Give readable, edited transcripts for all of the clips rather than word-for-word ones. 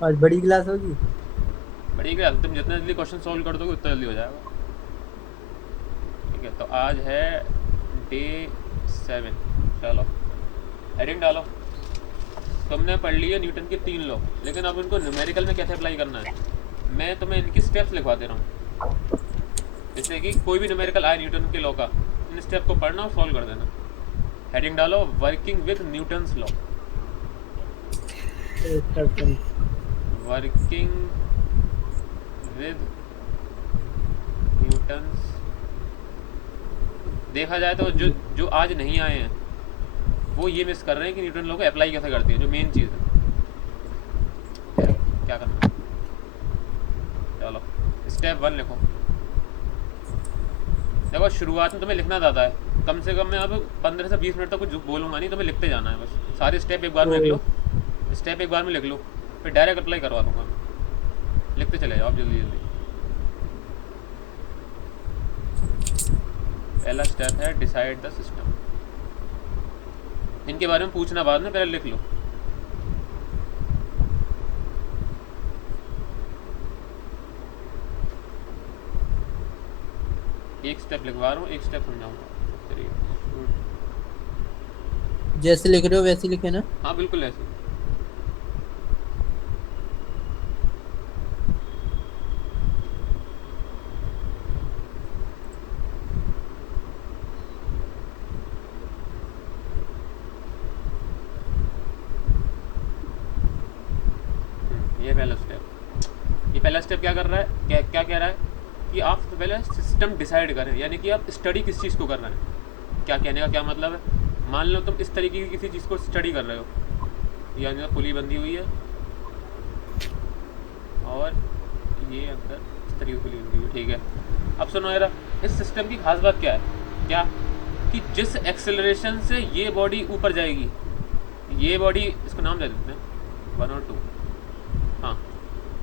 आज बड़ी क्लास होगी। बड़ी क्या, तुम जितना जल्दी क्वेश्चन सॉल्व कर दोगे उतना जल्दी हो जाएगा। ठीक है, तो आज है डे 7। चलो, हेडिंग डालो। तुमने पढ़ लिए न्यूटन के 3 लॉ, लेकिन अब उनको न्यूमेरिकल में कैसे अप्लाई करना है, मैं तुम्हें इनकी स्टेप्स लिखवा दे रहा हूँ। जैसे कि कोई भी न्यूमेरिकल आए न्यूटन के लॉ का, इन स्टेप को पढ़ना और सॉल्व कर देना। हेडिंग डालो, working with Newton's law. Working with Newton's. देखा जाए तो जो जो आज नहीं आए हैं वो ये मिस कर रहे हैं कि न्यूटन लॉ को अप्लाई कैसे करते हैं, जो मेन चीज़ है। क्या करना है, चलो स्टेप 1 लिखो। देखो, शुरुआत में तुम्हें लिखना ज़्यादा है, कम से कम मैं अब 15 से 20 मिनट तक कुछ बोलूँगा नहीं, तुम्हें लिखते जाना है बस। सारे स्टेप एक बार में लिख लो, स्टेप एक बार में लिख लो, फिर डायरेक्ट अप्लाई करवा दूंगा मैं। लिखते चले जाओ आप जल्दी जल्दी। पहला स्टेप है डिसाइड द सिस्टम। इनके बारे में पूछना बाद में, पहले लिख लो। एक स्टेप लिखवा रहा हूँ, एक स्टेप समझाऊंगा। जैसे लिख रहे हो वैसे लिखे ना। हाँ बिल्कुल ऐसे। ये पहला स्टेप। ये पहला स्टेप क्या कर रहा है, क्या क्या कह रहा है कि आप सबसे पहले सिस्टम डिसाइड करें, यानी कि आप स्टडी किस चीज़ को कर रहे हैं। क्या कहने का क्या मतलब है, मान लो तुम इस तरीके की किसी चीज़ को स्टडी कर रहे हो, यानी तो पुली बंधी हुई है और ये अंदर इस तरीके की पुली बंधी हुई है, ठीक है। अब सुनो यार, इस सिस्टम की खास बात क्या है, क्या कि जिस एक्सेलरेशन से ये बॉडी ऊपर जाएगी, ये बॉडी, इसको नाम दे देते हैं 1 और 2। हाँ,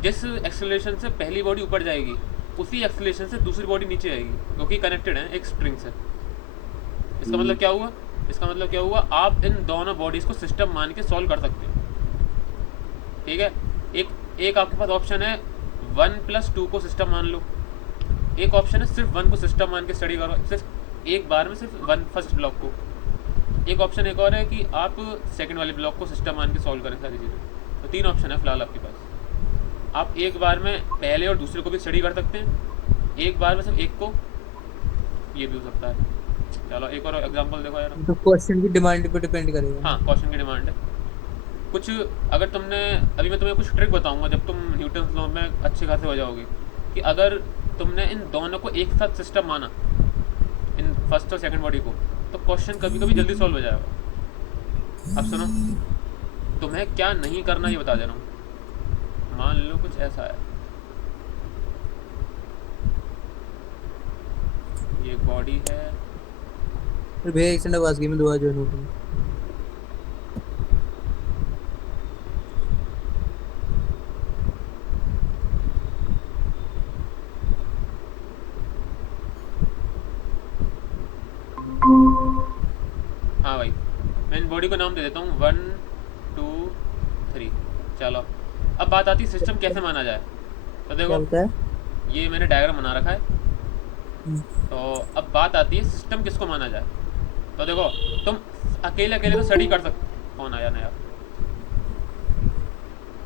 जिस एक्सेलरेशन से पहली बॉडी ऊपर जाएगी उसी एक्सेलरेशन से दूसरी बॉडी नीचे आएगी, क्योंकि कनेक्टेड है एक स्प्रिंग से। इसका मतलब क्या हुआ, इसका मतलब क्या हुआ, आप इन दोनों बॉडीज़ को सिस्टम मान के सॉल्व कर सकते हो। ठीक है, एक एक आपके पास ऑप्शन है 1+2 को सिस्टम मान लो, एक ऑप्शन है सिर्फ 1 को सिस्टम मान के स्टडी करो, सिर्फ एक बार में, सिर्फ 1 फर्स्ट ब्लॉक को। एक ऑप्शन एक और है कि आप सेकंड वाले ब्लॉक को सिस्टम मान के सॉल्व करें सारी चीज़ें। तो 3 ऑप्शन है फिलहाल आपके पास। आप एक बार में पहले और दूसरे को भी स्टडी कर सकते हैं, एक बार में सिर्फ एक को, ये भी हो सकता है। चलो एक और एग्जांपल देखो यार। तो क्वेश्चन की डिमांड पे डिपेंड करेगा हाँ, ना। क्वेश्चन की डिमांड है कुछ। अगर तुमने, अभी मैं तुम्हें कुछ ट्रिक बताऊंगा जब तुम न्यूटन लॉ में अच्छे खासे हो जाओगे, कि अगर तुमने इन दोनों को एक साथ सिस्टम माना, इन फर्स्ट और सेकंड बॉडी को, तो क्वेश्चन कभी कभी जल्दी सॉल्व हो जाएगा। अब सुनो, तुम्हें क्या नहीं करना ये बता दे रहा हूँ। मान लो कुछ ऐसा है, ये एक बॉडी है। फिर भैया एक सेकंड आवाज गई, मैं दोबारा ज्वाइन होता हूँ। हाँ भाई, मैं इन बॉडी को नाम दे देता हूँ 1 2 3। चलो, अब बात आती है सिस्टम कैसे माना जाए। तो क्या देखो, होता है? ये मैंने डायग्राम बना रखा है। हम्म, तो अब बात आती है सिस्टम किसको माना जाए। तो देखो, तुम अकेले अकेले तो स्टडी कर सकते। कौन आया नया?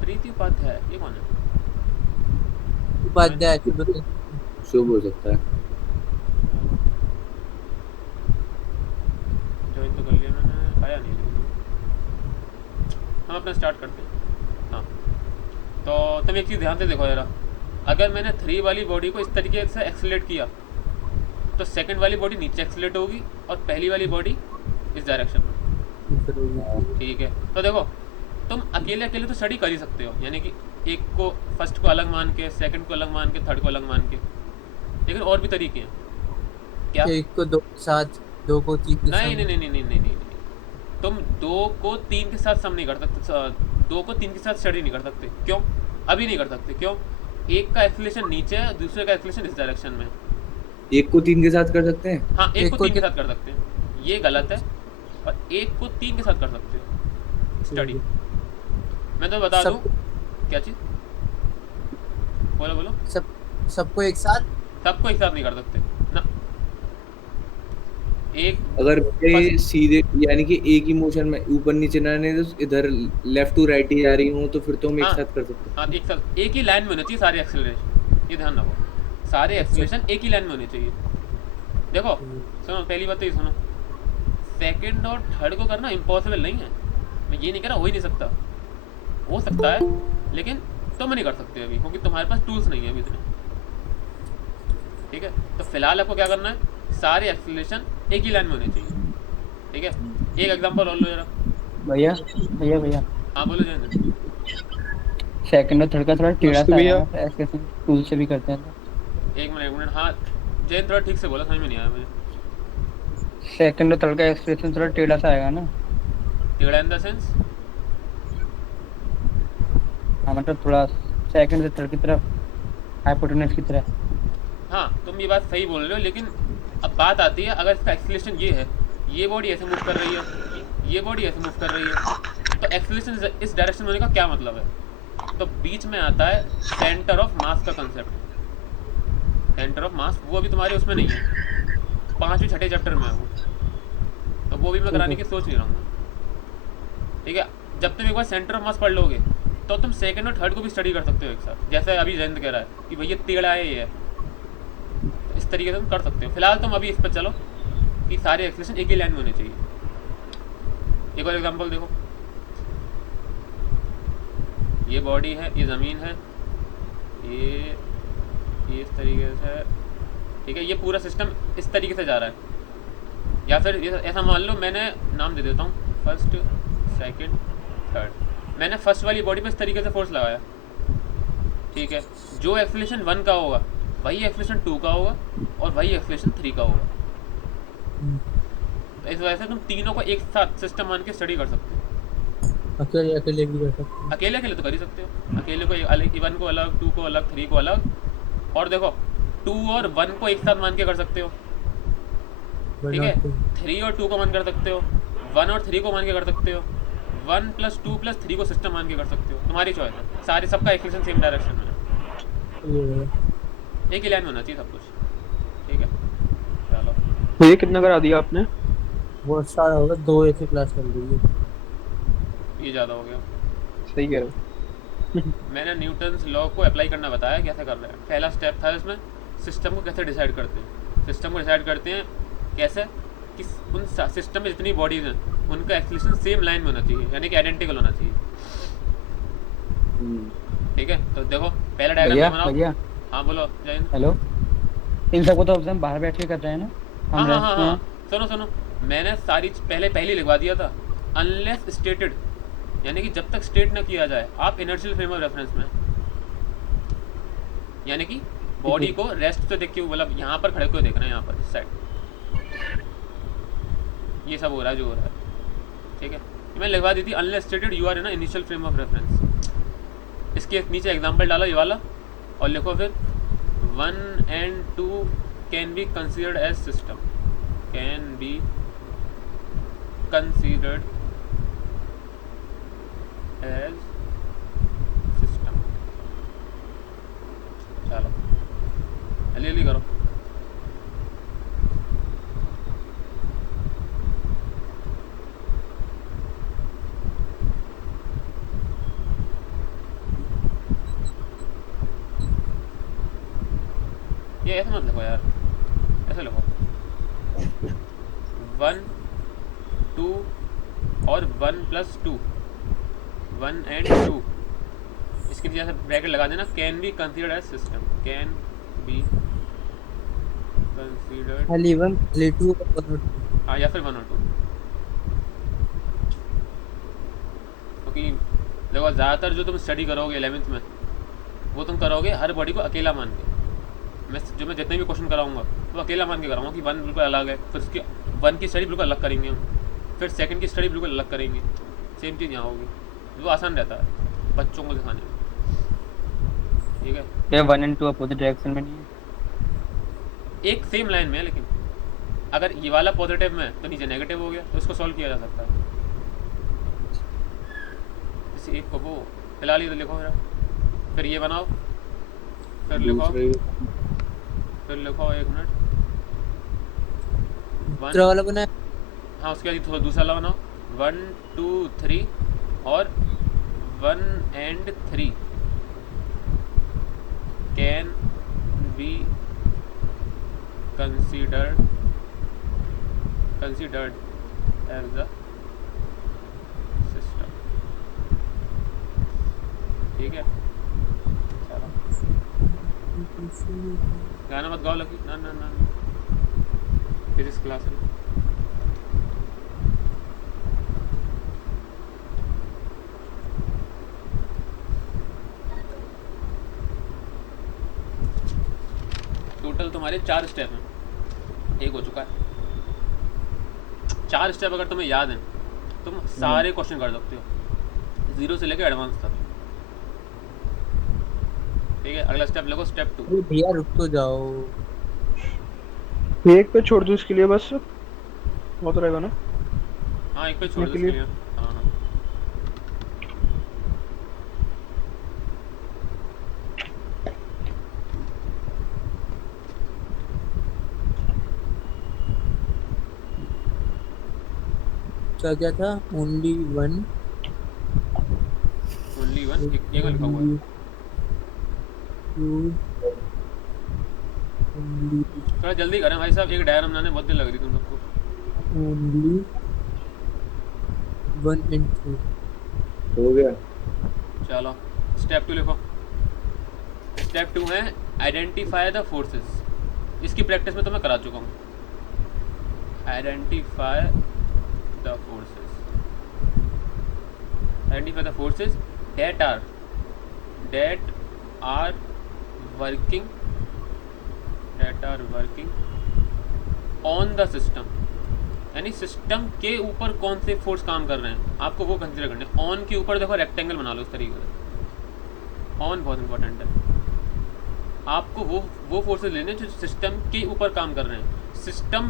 प्रीति उपाध्याय, ये कौन है? ज्वाइन उपाध्याय शुभ। शुभ हो सकता है। ज्वाइन तो कर लिया मैंने, आया नहीं लेकिन। हम अपना स्टार्ट करते हैं। हाँ, तो तुम एक चीज़ ध्यान से देखो जरा, अगर मैंने 3 वाली बॉडी को इस तरीके से एक्सलेट किया, तो सेकंड वाली बॉडी नीचे एक्सलेट होगी और पहली वाली बॉडी इस डायरेक्शन में। ठीक है, तो देखो, तुम अकेले अकेले तो स्टडी कर ही सकते हो, यानी कि एक को, फर्स्ट को अलग मान के, सेकंड को अलग मान के, थर्ड को अलग मान के, लेकिन और भी तरीके हैं। क्या? एक को दो के साथ, दो को तीन के नहीं साथ। नहीं नहीं नहीं नहीं नहीं नहीं, तुम 2 को 3 के साथ सम नहीं कर सकते, 2 को 3 के साथ स्टडी नहीं कर सकते। क्यों? अभी नहीं कर सकते, क्यों? एक का एक्सलेशन नीचे है, दूसरे का एक्सलेशन इस डायरेक्शन में है। एक को तीन के साथ कर सकते हैं। हाँ, एक एक को को 3 के तीन। साथ कर सकते हैं, ये गलत है। और एक को 3 के साथ कर सकते हो स्टडी। ठीक है। मैं तो बता दूं, सब। क्या चीज़? बोलो बोलो। सब सबको एक साथ। सबको एक साथ नहीं कर सकते ना। एक अगर फर्स्ट, ये सीधे यानी कि एक ही मोशन में ऊपर नीचे ना नहीं तो इधर लेफ्ट टू राइट ही जा रही हूँ तो फिर तो हम एक हाँ साथ कर सकते हाँ, हैं। एक साथ एक ही लाइन में होने चाहिए सारे एक्सेलरेशन, ये ध्यान रखो, सारे अच्छा। एक्सेलरेशन एक ही लाइन में होने चाहिए। देखो हम्म। सुनो, पहली बात तो ये सुनो, सेकंड और थर्ड को करना इम्पॉसिबल नहीं है। मैं ये नहीं कह रहा हो ही नहीं सकता, हो सकता है, लेकिन तुम नहीं कर सकते अभी, क्योंकि तुम्हारे पास टूल्स नहीं है अभी इतने। ठीक है, तो फिलहाल आपको क्या करना है, सारे एक्सेलरेशन एक ही लाइन में होने चाहिए। ठीक है, एक एग्जांपल और लो जरा। भैया भैया भैया हाँ बोलो जयेंद्र। सेकंड और थर्ड का थोड़ा टेढ़ा अस्तु सा आएगा भैया। ना, तो ऐसे टूल से भी करते हैं तो। एक मिनट एक मिनट, हाँ जयेंद्र थोड़ा ठीक से बोला, समझ में नहीं आया मुझे। सेकंड और थर्ड का एक्सप्रेशन थोड़ा टेढ़ा सा आएगा ना। टेढ़ा इन द सेंस? हाँ मतलब थोड़ा सेकंड से थर्ड की तरफ, हाइपोटेनस की तरह। हाँ तुम ये बात सही बोल रहे हो, लेकिन अब बात आती है, अगर इसका एक्सेलरेशन ये है, ये बॉडी ऐसे मूव कर रही है, ये बॉडी ऐसे मूव कर रही है, तो एक्सेलरेशन इस डायरेक्शन में होने का क्या मतलब है? तो बीच में आता है सेंटर ऑफ मास का कंसेप्ट। सेंटर ऑफ मास वो अभी तुम्हारे उसमें नहीं है, 5वें 6ठे चैप्टर में है वो, तो वो भी मैं कराने की सोच नहीं रहा हूँ। ठीक है, जब तुम एक बार सेंटर ऑफ मास पढ़ लोगे तो तुम सेकंड और थर्ड को भी स्टडी कर सकते हो एक साथ, जैसे अभी जयंत कह रहा है कि भैया टेढ़ा है ये है, तो इस तरीके से तुम कर सकते हो। फिलहाल तुम अभी इस पर चलो कि सारे एक्सप्रेशन एक ही लाइन में होने चाहिए। एक और एग्जांपल देखो, ये बॉडी है, ये ज़मीन है, ये इस तरीके से है। ठीक है, ये पूरा सिस्टम इस तरीके से जा रहा है, या फिर ऐसा मान लो, मैंने नाम दे देता हूँ फर्स्ट सेकंड थर्ड। मैंने फर्स्ट वाली बॉडी पे इस तरीके से फोर्स लगाया, ठीक है, जो एक्सेलरेशन 1 का होगा वही एक्सेलरेशन 2 का होगा और वही एक्सेलरेशन 3 का होगा। तो इस वजह से तुम तीनों को एक साथ सिस्टम मान के स्टडी कर सकते हो। अकेले अकेले भी कर सकते हैं। अकेले अकेले तो कर ही सकते हो, अकेले को अलग, 1 को अलग, 2 को अलग, 3 को अलग, और देखो 2 और 1 को एक साथ मान के कर सकते हो। ठीक है, 3 और 2 को मान कर सकते हो, 1 और 3 को मान के कर सकते हो, 1 + 2 + 3 को सिस्टम मान के कर सकते हो। तुम्हारी चॉइस है, सारे सबका एक्सेलरेशन सेम डायरेक्शन में है, ये है। एक ही लाइन में होना चाहिए सब कुछ। ठीक है, चलो भैया कितना करा दिया आपने? बहुत सारा होगा, 2 ऐसी क्लास चल रही है। ये ज़्यादा हो गया। सही कह रहे हो। मैंने न्यूटन्स लॉ को अप्लाई करना बताया, कैसे कर रहे हैं। पहला स्टेप था इसमें, सिस्टम को कैसे डिसाइड करते हैं। सिस्टम को डिसाइड करते हैं कैसे, कि उन सिस्टम में जितनी बॉडीज़ हैं उनका एक्सेलरेशन सेम लाइन में होना चाहिए, यानी कि आइडेंटिकल होना चाहिए। ठीक है, तो देखो पहला भैया डायग्राम बनाओ। भैया हाँ बोलो जयंत। हेलो, इन सबको तो हम बाहर बैठ के कर रहे हैं ना, हाँ हम हाँ रेस्ट हाँ में हाँ, हैं। सुनो सुनो, मैंने सारी पहले लिखवा दिया था, अनलेस स्टेटेड, यानी कि जब तक स्टेट ना किया जाए आप इनर्शियल फ्रेम ऑफ रेफरेंस में, यानी कि बॉडी को रेस्ट पे देख के, मतलब यहाँ पर खड़े को देखना है, यहाँ पर इस साइड ये सब हो रहा है जो हो रहा है। ठीक है, मैंने लिखवा दी थी, unless stated you are in initial frame of reference. इसके नीचे एग्जांपल डालो ये वाला, और लिखो फिर 1 and 2 can be considered as system, can be considered as system. चलो जल्दी जल्दी करो। ये ऐसे मत लिखो यार, ऐसे लिखो 1 2 और 1 + 2, 1 and 2, इसके नीचे ऐसे ब्रैकेट लगा देना, can be considered as system, can be considered, खाली 1 खाली 2 और 1 और 2। हाँ, या फिर 1 और 2, क्योंकि देखो ज़्यादातर जो तुम स्टडी करोगे 11th में वो तुम करोगे हर बॉडी को अकेला मान के। मैं जितने भी क्वेश्चन कराऊंगा तो अकेला मान के कराऊंगा कि 1 बिल्कुल अलग है, फिर उसकी 1 की स्टडी बिल्कुल अलग करेंगे हम, फिर सेकंड की स्टडी बिल्कुअलग करेंगे। सेम चीज़ यहाँ होगी, वो आसान रहता है बच्चों को दिखाने में। ठीक है, ये 1 और 2 अपोजिट डायरेक्शन में नहीं है। एक सेम लाइन में है, लेकिन अगर ये वाला पॉजिटिव में है तो नीचे नेगेटिव हो गया, तो इसको सॉल्व किया जा सकता है। इसी एक को वो फिलहाल ये तो लिखो मेरा फिर ये बनाओ, फिर लिखो, दूसरे फिर लिखो, एक मिनट, दूसरा वाला बनाया। हाँ उसके बाद थोड़ा दूसरा वाला बनाओ, 1 2 3 और 1 and 3 can be considered as a system। ठीक है, चलो गाना मत गाओ लकी, ना ना ना, फिजिक्स क्लास है। टोटल तुम्हारे 4 स्टेप हैं, एक हो चुका है। 4 स्टेप अगर तुम्हें याद हैं तुम सारे क्वेश्चन कर सकते हो, 0 से लेकर एडवांस तक। ठीक है, अगला स्टेप लिखो, स्टेप 2। अरे भैया रुक तो जाओ। एक पे छोड़ दूं इसके लिए बस, बहुत रहेगा ना हाँ एक पे छोड़ दो के इसके लिए। लिए। हाँ हाँ क्या क्या था? Only one. ओनली वन, ये क्या लिखा हुआ है? थोड़ा जल्दी करें भाई साहब, एक डायग्राम बनाने बहुत देर लग रही तुम सबको। Only one and two. हो गया। चलो स्टेप 2 लिखो। स्टेप 2 है आइडेंटिफाई द फोर्सेस। इसकी प्रैक्टिस में तो मैं करा चुका हूँ। Identify the forces, identify the forces that are working on the system, यानी सिस्टम के ऊपर कौन से फोर्स काम कर रहे हैं आपको वो कंसिडर करने। ऑन के ऊपर देखो रेक्टेंगल बना लो इस तरीके से, ऑन बहुत इंपॉर्टेंट है। आपको वो फोर्सेस लेने जो सिस्टम के ऊपर काम कर रहे हैं। सिस्टम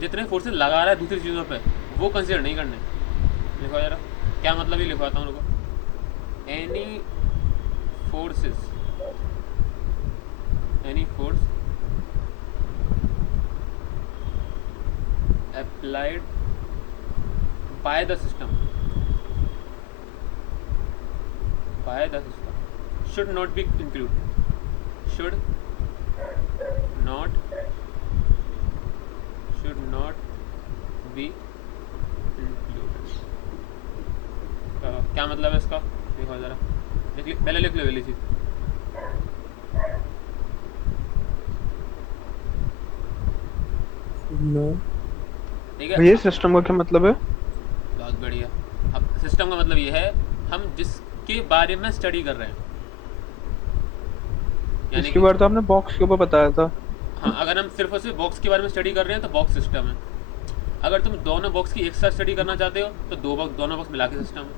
जितने फोर्सेस लगा रहा है दूसरी चीज़ों पे वो कंसिडर नहीं करने। लिखो जरा क्या मतलब, ये लिखवाता हूँ उनको। Any forces, any force applied by the system should not be included, should not be included। क्या मतलब है इसका, देखो जरा, पहले लिख लो पहली चीज। नो ठीक है, ये सिस्टम का क्या मतलब है? बहुत बढ़िया। अब सिस्टम का मतलब ये है हम जिसके बारे में स्टडी कर रहे हैं, यानी इसके बारे तो आपने बॉक्स के ऊपर बताया था। हाँ, अगर हम सिर्फ और सिर्फ बॉक्स के बारे में स्टडी कर रहे हैं तो बॉक्स सिस्टम है। अगर तुम दोनों बॉक्स की एक साथ स्टडी करना चाहते हो तो दोनों बॉक्स मिला के सिस्टम है।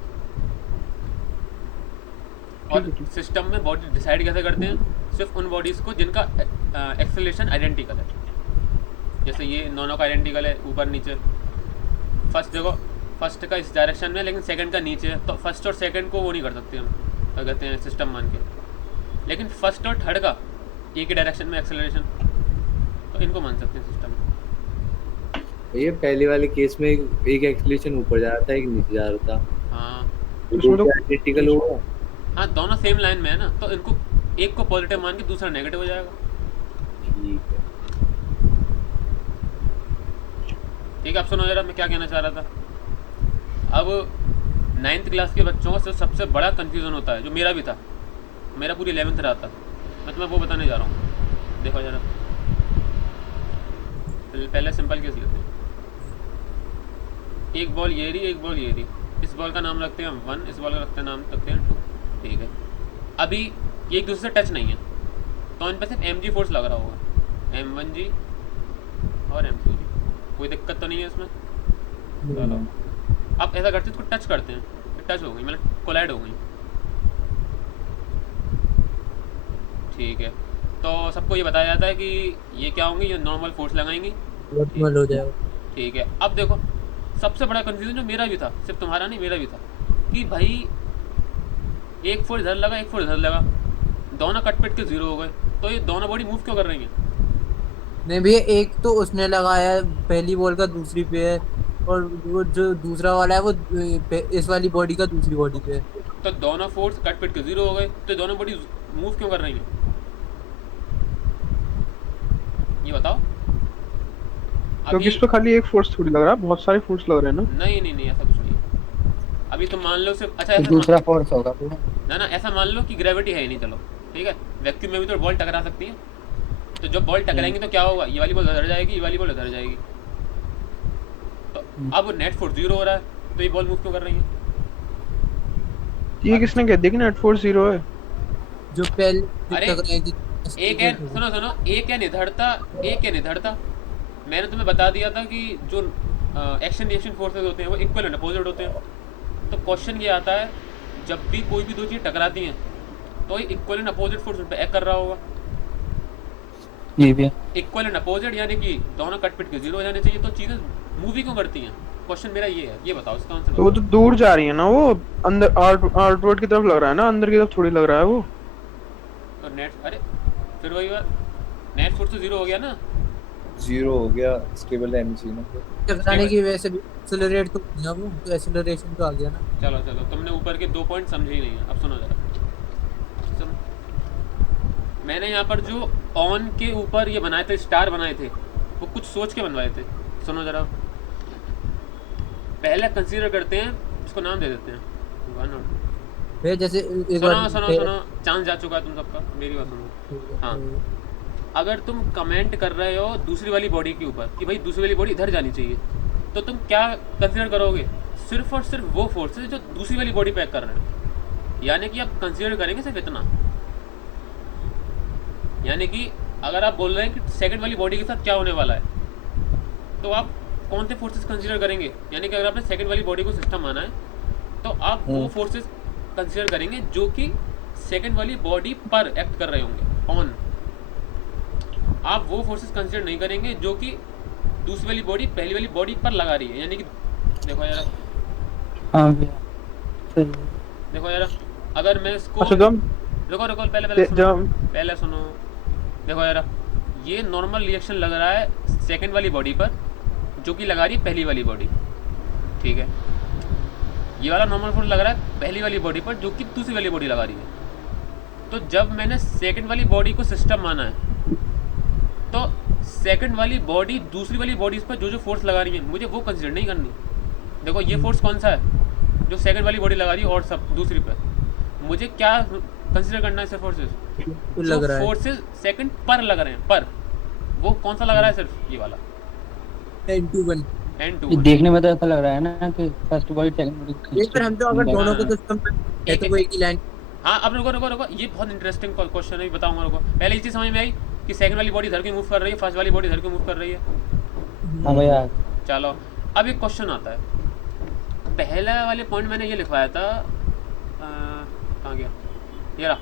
और सिस्टम में बॉडी डिसाइड कैसे करते हैं, सिर्फ उन बॉडीज़ को जिनका एक्सेलरेशन आइडेंटिकल है। जैसे ये दोनों का आइडेंटिकल है ऊपर नीचे। फर्स्ट देखो, फर्स्ट का इस डायरेक्शन में लेकिन सेकंड का नीचे है, तो फर्स्ट और सेकंड को वो नहीं कर सकते हम, क्या कहते हैं, सिस्टम मान के। लेकिन फर्स्ट और थर्ड का एक ही डायरेक्शन में एक्सेलरेशन, तो इनको मान सकते हैं सिस्टम। ये पहले वाले केस में एक एक्सेलरेशन ऊपर जा रहा था, एक नीचे जा रहा था। हाँ इसमें तो आइडेंटिकल होगा। हाँ, दोनों सेम लाइन में है ना, तो इनको एक को पॉजिटिव मान के दूसरा नेगेटिव हो जाएगा। ठीक है। ठीक है, आप सुनो जरा मैं क्या कहना चाह रहा था। अब 9th क्लास के बच्चों का सबसे बड़ा कन्फ्यूज़न होता है, जो मेरा भी था, मेरा पूरी 11th रहा था, मैं तुम्हें वो बताने जा रहा हूँ। देखो जरा, पहले सिंपल केस लेते हैं। एक बॉल ये रही, एक बॉल ये रही। इस बॉल का नाम रखते हैं हम 1, इस बॉल का नाम रखते हैं 2। ठीक है, अभी ये एक दूसरे से टच नहीं है, तो इन पर सिर्फ mg फोर्स लग रहा होगा, m1g और m2g। कोई दिक्कत तो नहीं है इसमें। चलो अब ऐसा करते हैं, इसको टच करते हैं, टच हो गई, मतलब कोलाइड हो गई। ठीक है, तो सबको ये बताया जाता है कि ये क्या होंगी, ये नॉर्मल फोर्स लगाएंगी। नॉर्मल हो जाएगा। ठीक है, अब देखो सबसे बड़ा कंफ्यूजन जो मेरा भी था, सिर्फ तुम्हारा नहीं मेरा भी था, कि भाई एक फोर्स इधर लगा, एक फोर्स इधर लगा, दोनों कट पिट के जीरो हो गए, तो ये दोनों बॉडी मूव क्यों कर रही हैं? नहीं भैया, एक तो उसने लगाया है पहली बॉल का दूसरी पे है, और वो जो दूसरा वाला है वो इस वाली बॉडी का दूसरी बॉडी पे है। तो दोनों फोर्स कट पिट के जीरो हो गए, तो दोनों बॉडी मूव क्यों कर रही हैं? ये बताओ। क्योंकि इस पे खाली एक फोर्स थोड़ी लग रहा है, बहुत सारे फोर्स लग रहे हैं ना। नहीं नहीं नहीं, ऐसा कुछ नहीं है। अभी तुम मान लो सिर्फ, अच्छा तो ऐसा दूसरा फोर्स होगा फिर। ना ना, ऐसा मान लो कि ग्रेविटी है ही नहीं, चलो ठीक है, वैक्यूम में भी तो बॉल टकरा सकती है, तो जब बॉल टकराएंगी तो क्या होगा, ये वाली बॉल उधर जाएगी, ये वाली बॉल उधर जाएगी, तो अब नेट फोर्स जीरो हो रहा है, तो ये बॉल मूव क्यों कर रही है? ये किसने कह दिया कि नेट फोर्स 0 है? जो पहले अरे, टकराई थी एक है, सुनो सुनो, एक है निधड़ता, एक है निधड़ता। मैंने तुम्हें बता दिया था कि जो एक्शन रिएक्शन फोर्सेस होते हैं वो इक्वल एंड अपोजिट होते हैं। तो क्वेश्चन ये आता है, जब भी कोई भी दो चीज़ टकराती हैं तो ये इक्वल एंड अपोजिट फोर्स उन पर एक्ट कर रहा होगा। जी भैया। इक्वल एंड अपोजिट यानी कि दोनों कट पिट के जीरो हो जाने चाहिए, तो चीज़ें मूवी क्यों करती हैं? क्वेश्चन मेरा ये है, ये बताओ इसका आंसर। तो वो तो दूर जा रही है ना, वो अंदर आउटवर्ड की तरफ लग रहा है ना, अंदर की तरफ थोड़ी लग रहा है वो। तो नेट, अरे फिर वही बात, नेट फोर्स तो जीरो हो गया ना। 0 हो गया, स्टेबल एमजी ना। टकराने की वजह से भी एक्सेलरेट तो किया वो, तो एक्सेलरेशन तो आ गया ना। चलो चलो, तुमने ऊपर के 2 पॉइंट समझे ही नहीं है। अब सुनो जरा, सुनो। मैंने यहाँ पर जो ऑन के ऊपर ये बनाए थे, स्टार बनाए थे, वो कुछ सोच के बनवाए थे। सुनो जरा, पहले कंसीडर करते हैं, इसको नाम दे देते हैं 1 और 2। भैया जैसे एक सुनो बार सुनो सुनो, चांस जा चुका है तुम सबका, मेरी बात सुनो। हाँ, अगर तुम कमेंट कर रहे हो दूसरी वाली बॉडी के ऊपर कि भाई दूसरी वाली बॉडी इधर जानी चाहिए, तो तुम क्या कंसीडर करोगे? सिर्फ और सिर्फ वो फोर्सेस जो दूसरी वाली बॉडी पैक कर रहे हैं, यानी कि आप कंसीडर करेंगे सिर्फ इतना। यानी कि अगर आप बोल रहे हैं कि सेकंड वाली बॉडी के साथ क्या होने वाला है, तो आप कौन से फोर्सेस कंसीडर करेंगे? यानी कि अगर आपने सेकंड वाली बॉडी को सिस्टम माना है, तो आप वो फोर्सेस कंसीडर करेंगे जो कि सेकंड वाली बॉडी पर एक्ट कर रहे होंगे ऑन। आप वो फोर्सेस कंसीडर नहीं करेंगे जो कि दूसरी वाली बॉडी पहली वाली बॉडी पर लगा रही है। यानी कि देखो यार, हाँ भैया सही। देखो यार, अगर मैं इसको अच्छा जब रुको रुको, पहले सुनो, जब पहले सुनो। देखो यार, ये नॉर्मल रिएक्शन लग रहा है सेकंड वाली बॉडी पर जो कि लगा रही है पहली वाली बॉडी, ठीक है। ये वाला नॉर्मल फोर्स लग रहा है पहली वाली बॉडी पर जो कि दूसरी वाली बॉडी लगा रही है। तो जब मैंने सेकंड वाली बॉडी को सिस्टम माना है, तो सेकंड वाली बॉडी दूसरी वाली बॉडीज पर जो जो फोर्स लगा रही है, मुझे वो कंसीडर नहीं करनी। देखो ये फोर्स कौन सा है जो सेकंड वाली बॉडी लगा रही है और सब दूसरी पर, मुझे क्या कंसीडर करना है? सिर्फ फोर्सेस लग रहा है फोर्सेस सेकंड पर लग रहे हैं, पर वो कौन सा लग रहा है? सिर्फ ये वाला 10-2-1। N2। देखने में तो ऐसा लग रहा है ना कि फर्स्ट बॉडी सेकंड बॉडी। एक पर हम तो अगर दोनों को सिस्टम है तो वो एक ही लाइन। हाँ, अब रुको रुको रुको, ये बहुत इंटरेस्टिंग क्वेश्चन है, बताऊंगा। रुको, पहले ये चीज़ समझ में आई कि सेकंड वाली बॉडी इधर की मूव कर रही है, फर्स्ट वाली बॉडी इधर की मूव कर रही है। हाँ भैया। चलो, अब एक क्वेश्चन आता है। पहला वाले पॉइंट मैंने ये लिखवाया था, कहाँ गया ये रहा,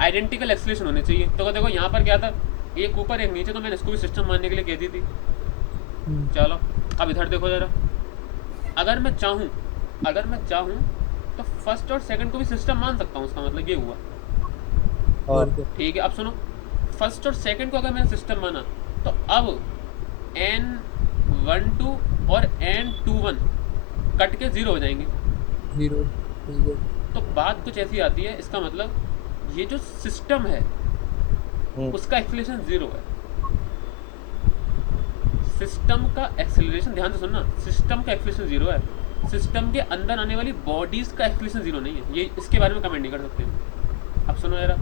आइडेंटिकल एक्सलेशन होनी चाहिए। तो देखो यहाँ पर क्या था, एक ऊपर एक नीचे, तो मैंने इसको भी सिस्टम मानने के लिए कह दी थी। चलो अब इधर देखो जरा, अगर मैं चाहूँ तो फर्स्ट और सेकंड को भी सिस्टम मान सकता हूँ, उसका मतलब ये हुआ। और ठीक है, अब सुनो, फर्स्ट और सेकंड को अगर मैंने सिस्टम माना, तो अब N12 और N21 कट के 0 हो जाएंगे। 0, ठीक है। तो बात कुछ ऐसी आती है, इसका मतलब ये जो सिस्टम है उसका एक्सेलरेशन 0 है। सिस्टम का एक्सेलरेशन, ध्यान से सुनना, सिस्टम का एक्सेलरेशन 0 है। सिस्टम के अंदर आने वाली बॉडीज का एक्सेलरेशन 0 नहीं है। ये इसके बारे में कमेंट नहीं कर सकते। अब सुनो यार,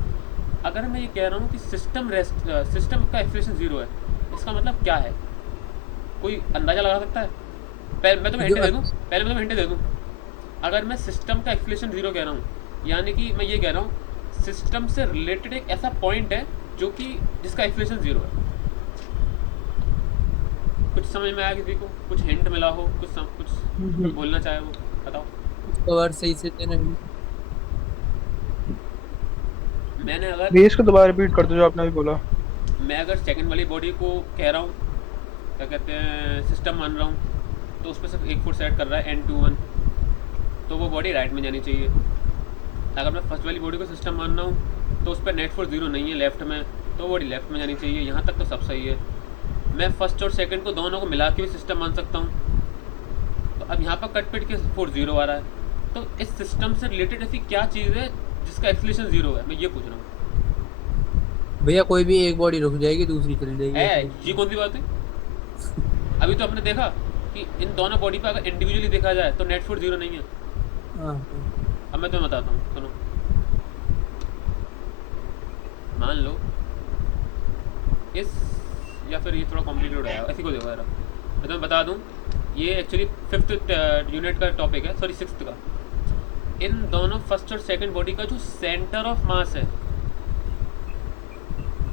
अगर मैं ये कह रहा हूँ कि सिस्टम का एक्सेलरेशन 0 है, इसका मतलब क्या है? कोई अंदाजा लगा सकता है? मैं तुम्हें हिंट दे दूँ। अगर मैं सिस्टम का एक्सेलरेशन 0 कह रहा हूँ, यानी कि मैं ये कह रहा हूँ सिस्टम से रिलेटेड एक ऐसा पॉइंट है जो कि जिसका एक्सेलरेशन 0 है। कुछ समझ में आया किसी को? कुछ हिंट मिला हो? कुछ बोलना चाहे वो बताओ। कवर सही से देना। मैंने अगर बेस को दोबारा रिपीट कर दो जो आपने अभी बोला। मैं अगर सेकंड वाली बॉडी को कह रहा हूँ, क्या कहते हैं, सिस्टम मान रहा हूँ, तो उस पर सिर्फ एक फोर्स ऐड कर रहा है N21, तो वो बॉडी राइट में जानी चाहिए। अगर मैं फर्स्ट वाली बॉडी को सिस्टम मान रहा हूँ तो उस पर नेट फोर्स 0 नहीं है लेफ्ट में, तो बॉडी लेफ्ट में जानी चाहिए। यहाँ तक तो सब सही है। मैं फर्स्ट और सेकंड को दोनों को मिला के भी सिस्टम मान सकता हूँ। तो अब यहाँ पर कट पिट के फोर्स 0 आ रहा है, तो इस सिस्टम से रिलेटेड ऐसी क्या चीज़ है जिसका एक्सीलरेशन 0 है, मैं ये पूछ रहा हूँ। भैया कोई भी एक बॉडी रुक जाएगी दूसरी चल जाएगी। ये कौन सी बात है? अभी तो हमने देखा कि इन दोनों बॉडी पर अगर इंडिविजुअली देखा जाए तो नेट फोर्स 0 नहीं है। हाँ, अब मैं तुम्हें बताता हूँ, सुनो। मान लो इस, या फिर ये थोड़ा कॉम्प्लिकेटेड है, ऐसी को देखो यार, मैं तुम्हें बता दूँ, ये एक्चुअली 5th यूनिट का टॉपिक है, सॉरी 6th का। इन दोनों फर्स्ट और सेकंड बॉडी का जो सेंटर ऑफ मास है,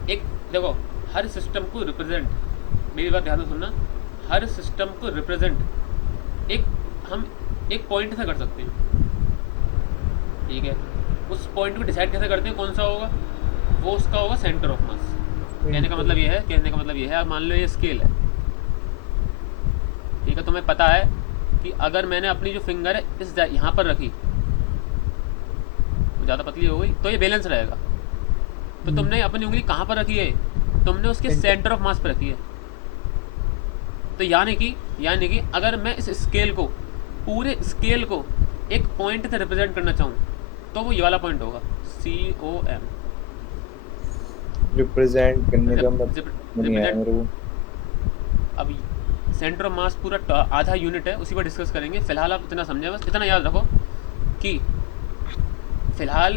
एक देखो, हर सिस्टम को रिप्रेजेंट, मेरी बात ध्यान से सुनना, हर सिस्टम को रिप्रेजेंट हम एक पॉइंट से कर सकते हैं, ठीक है। उस पॉइंट को डिसाइड कैसे करते हैं कौन सा होगा, वो उसका होगा सेंटर ऑफ मास। कहने का मतलब ये है, अब मान लो ये स्केल है, ठीक है। तुम्हें पता है कि अगर मैंने अपनी जो फिंगर है इस यहाँ पर रखी, ज़्यादा पतली हो गई तो ये बैलेंस रहेगा। तो तुमने अपनी उंगली कहाँ पर रखी है, तुमने उसके सेंटर ऑफ मास पर रखी है। तो यानी कि अगर मैं इस स्केल को, पूरे स्केल को एक पॉइंट से रिप्रेजेंट करना चाहूँ तो वो ये वाला पॉइंट होगा, COM। रिप्रेजेंट करने का मतलब नहीं आया मेरे को। अब सेंटर ऑफ मास पूरा आधा यूनिट है, उसी पर डिस्कस करेंगे। फिलहाल आप इतना समझे, बस इतना याद रखो कि फिलहाल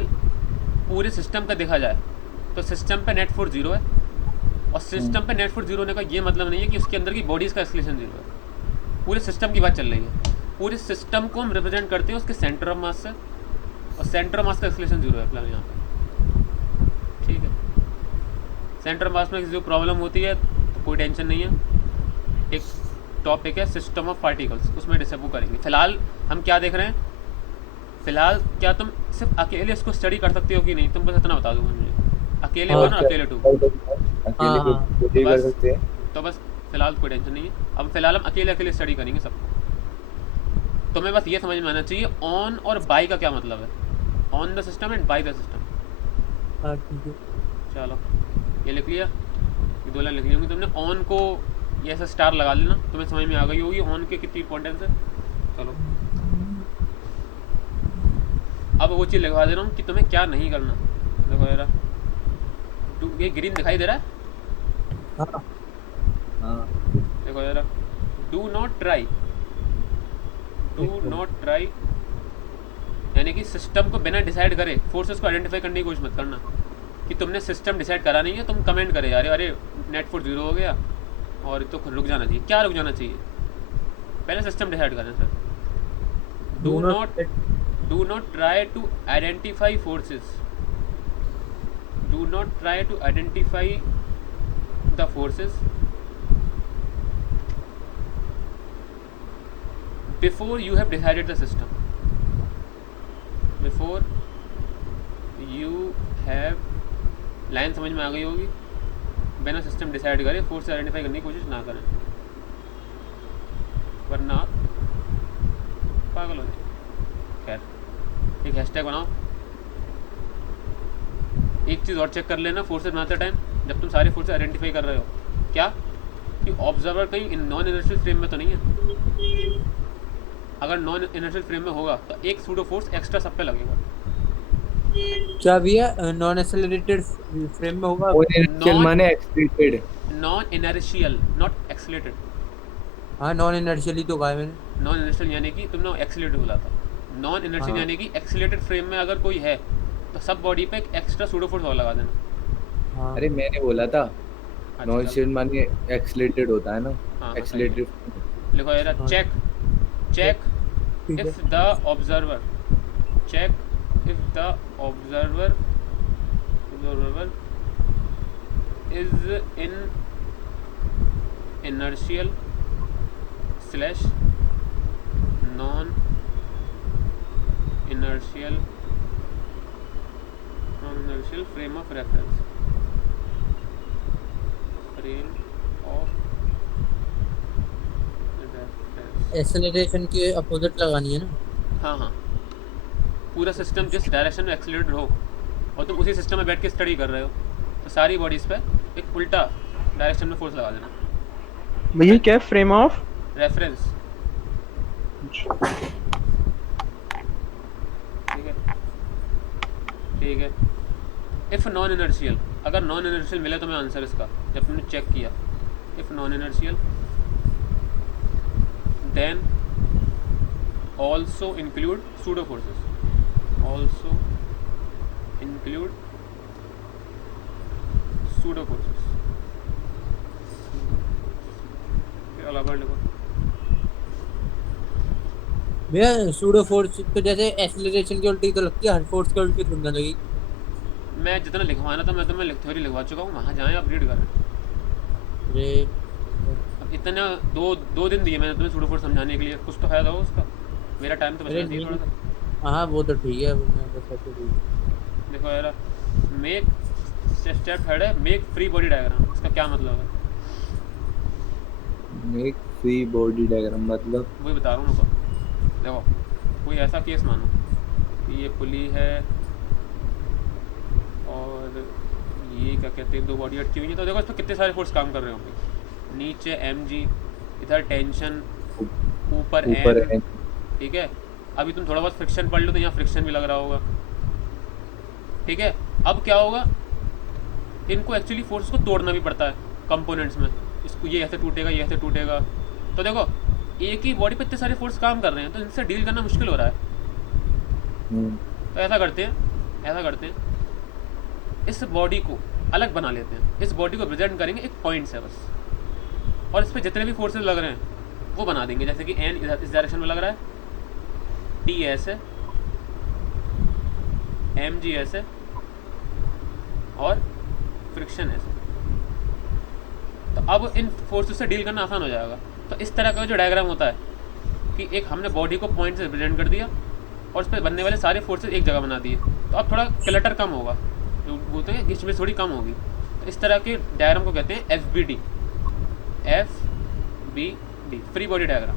पूरे सिस्टम का देखा जाए तो सिस्टम पे नेट फोर्स 0 है, और सिस्टम पे नेट फोर्स 0 होने का ये मतलब नहीं है कि उसके अंदर की बॉडीज़ का एक्सीलरेशन 0 है। पूरे सिस्टम की बात चल रही है। पूरे सिस्टम को हम रिप्रेजेंट करते हैं उसके सेंटर ऑफ मास से, और सेंटर ऑफ मास का एक्सीलरेशन 0 है फिलहाल यहाँ पे, ठीक है। सेंटर ऑफ मास में जो प्रॉब्लम होती है तो कोई टेंशन नहीं है, एक टॉपिक है सिस्टम ऑफ पार्टिकल्स, उसमें डिस्कस करेंगे। फिलहाल हम क्या देख रहे हैं, फिलहाल क्या तुम सिर्फ अकेले इसको स्टडी कर सकते हो कि नहीं, तुम बस इतना बता दो मुझे, अकेले 1 और अकेले 2, अकेले को भी कर सकते हैं। तो बस फिलहाल कोई टेंशन नहीं है। अब फिलहाल हम अकेले स्टडी करेंगे सब। तुम्हें बस ये समझ में आना चाहिए ऑन और बाय का क्या मतलब है, on the system and by the system. हाँ ठीक है। चलो ये लिख लिया, ये 2 लाइन लिख ली होंगी तुमने। ऑन को ये ऐसा स्टार लगा लेना, तुम्हें समझ में आ गई होगी ऑन की कितनी इंपॉर्टेंस है। चलो अब वो चीज़ लिखवा दे रहा हूँ कि तुम्हें क्या नहीं करना। देखो यार, ये ग्रीन दिखाई दे रहा है, हाँ देखो यार, डू नॉट ट्राई, यानी कि सिस्टम को बिना डिसाइड करे फोर्सेस को आइडेंटिफाई करने की कोशिश मत करना कि तुमने सिस्टम डिसाइड करा नहीं है, तुम कमेंट करे यार अरे नेट फोर्स 0 हो गया और तो रुक जाना चाहिए। क्या रुक जाना चाहिए, पहले सिस्टम डिसाइड करें sir. Do not try to identify forces, do not try to identify the forces before you have decided the system, before you have, line समझ में आ गई होगी, बिना सिस्टम डिसाइड करे फोर्स आइडेंटिफाई करने की कोशिश ना करें, वरना आप पागल हो जाए। खैर एक हैशटैग बनाओ। एक चीज़ और चेक कर लेना फोर्सेस बनाते टाइम, जब तुम सारे फोर्सेस आइडेंटिफाई कर रहे हो, क्या कि ऑब्जर्वर कहीं नॉन इनर्शियल फ्रेम में तो नहीं है। अगर नॉन इनर्शियल फ्रेम में होगा तो एक सूडो फोर्स एक्स्ट्रा सब पे लगेगा। क्या भैया नॉन एक्सेलरेटेड फ्रेम में होगा? इनर्शियल माने accelerated, non inertial not accelerated. हाँ नॉन इनर्शियल ही तो कहा मैंने। नॉन इनर्शियल यानी कि तुमने एक्सीलरेटेड बोला था, नॉन इनर्शियल यानी कि एक्सीलरेटेड फ्रेम में अगर कोई है तो सब बॉडी पे एक एक्स्ट्रा सूडो फोर्स और लगा देना। हाँ अरे मैंने बोला था नॉन माने एक्सीलरेटेड होता है ना, हाँ, एक्सीलरेटेड। लिखो यार, check if the observer is in inertial / non inertial frame of reference, acceleration के अपोजिट लगानी है ना। हाँ पूरा सिस्टम जिस डायरेक्शन में एक्सीलरेटेड हो और तुम उसी सिस्टम में बैठ के स्टडी कर रहे हो, तो सारी बॉडीज़ पे एक उल्टा डायरेक्शन में फोर्स लगा देना। भैया क्या फ्रेम ऑफ रेफरेंस, ठीक है ठीक है। इफ़ नॉन इनर्शियल, अगर नॉन इनर्शियल मिले तो मैं आंसर इसका, जब तुमने चेक किया if non inertial then also include pseudo forces, also include pseudo forces. फिर अलावा लिखो। भैया सूडो फोर्स तो जैसे एक्सीलरेशन की उल्टी तो लगती है, हर फोर्स की उल्टी तो नहीं लगेगी। मैं जितना लिखवाना था मैं तुम्हें थ्योरी लिखवा चुका हूँ, वहाँ जाएँ आप रीड करें। अरे अब इतना दो दिन दिए मैंने तुम्हें सूडो फोर्स समझाने के लिए, कुछ तो फायदा हो उसका, मेरा टाइम तो अरे बचना चाहिए नहीं, थोड़ा सा। हाँ वो तो ठीक है, वो मैं बस ऐसे ही। देखो यार, मेक स्टेप थर्ड है मेक फ्री बॉडी डायग्राम, इसका क्या मतलब है मेक फ्री बॉडी डायग्राम मतलब वही बता रहा हूँ उनको। देखो कोई ऐसा केस मानो कि ये पुली है और ये क्या कहते हैं, दो बॉडी अटकी हुई है, तो देखो इस पर कितने सारे फोर्स काम कर रहे होंगे। नीचे mg, इधर टेंशन, ऊपर ऊपर m, ठीक है। अभी तुम थोड़ा बहुत फ्रिक्शन पढ़ लो तो यहाँ फ्रिक्शन भी लग रहा होगा, ठीक है। अब क्या होगा, इनको एक्चुअली फोर्स को तोड़ना भी पड़ता है कंपोनेंट्स में, इसको ये ऐसे टूटेगा ये ऐसे टूटेगा। तो देखो एक ही बॉडी पे इतने सारे फोर्स काम कर रहे हैं, तो इनसे डील करना मुश्किल हो रहा है। तो ऐसा करते हैं इस बॉडी को अलग बना लेते हैं, इस बॉडी को प्रेजेंट करेंगे एक पॉइंट से बस, और इस पर जितने भी फोर्सेस लग रहे हैं वो बना देंगे। जैसे कि एन इस डायरेक्शन में लग रहा है, टी ऐसे, एम जी ऐसे और फ्रिक्शन ऐसे। तो अब इन फोर्सेस से डील करना आसान हो जाएगा। तो इस तरह का जो डायग्राम होता है कि एक हमने बॉडी को पॉइंट से रिप्रेजेंट कर दिया और उस पर बनने वाले सारे फोर्सेस एक जगह बना दिए, तो अब थोड़ा क्लटर कम होगा, जो बोलते हैं घिचपिच थोड़ी कम होगी। तो इस तरह के डायग्राम को कहते हैं FBD, FBD free body diagram.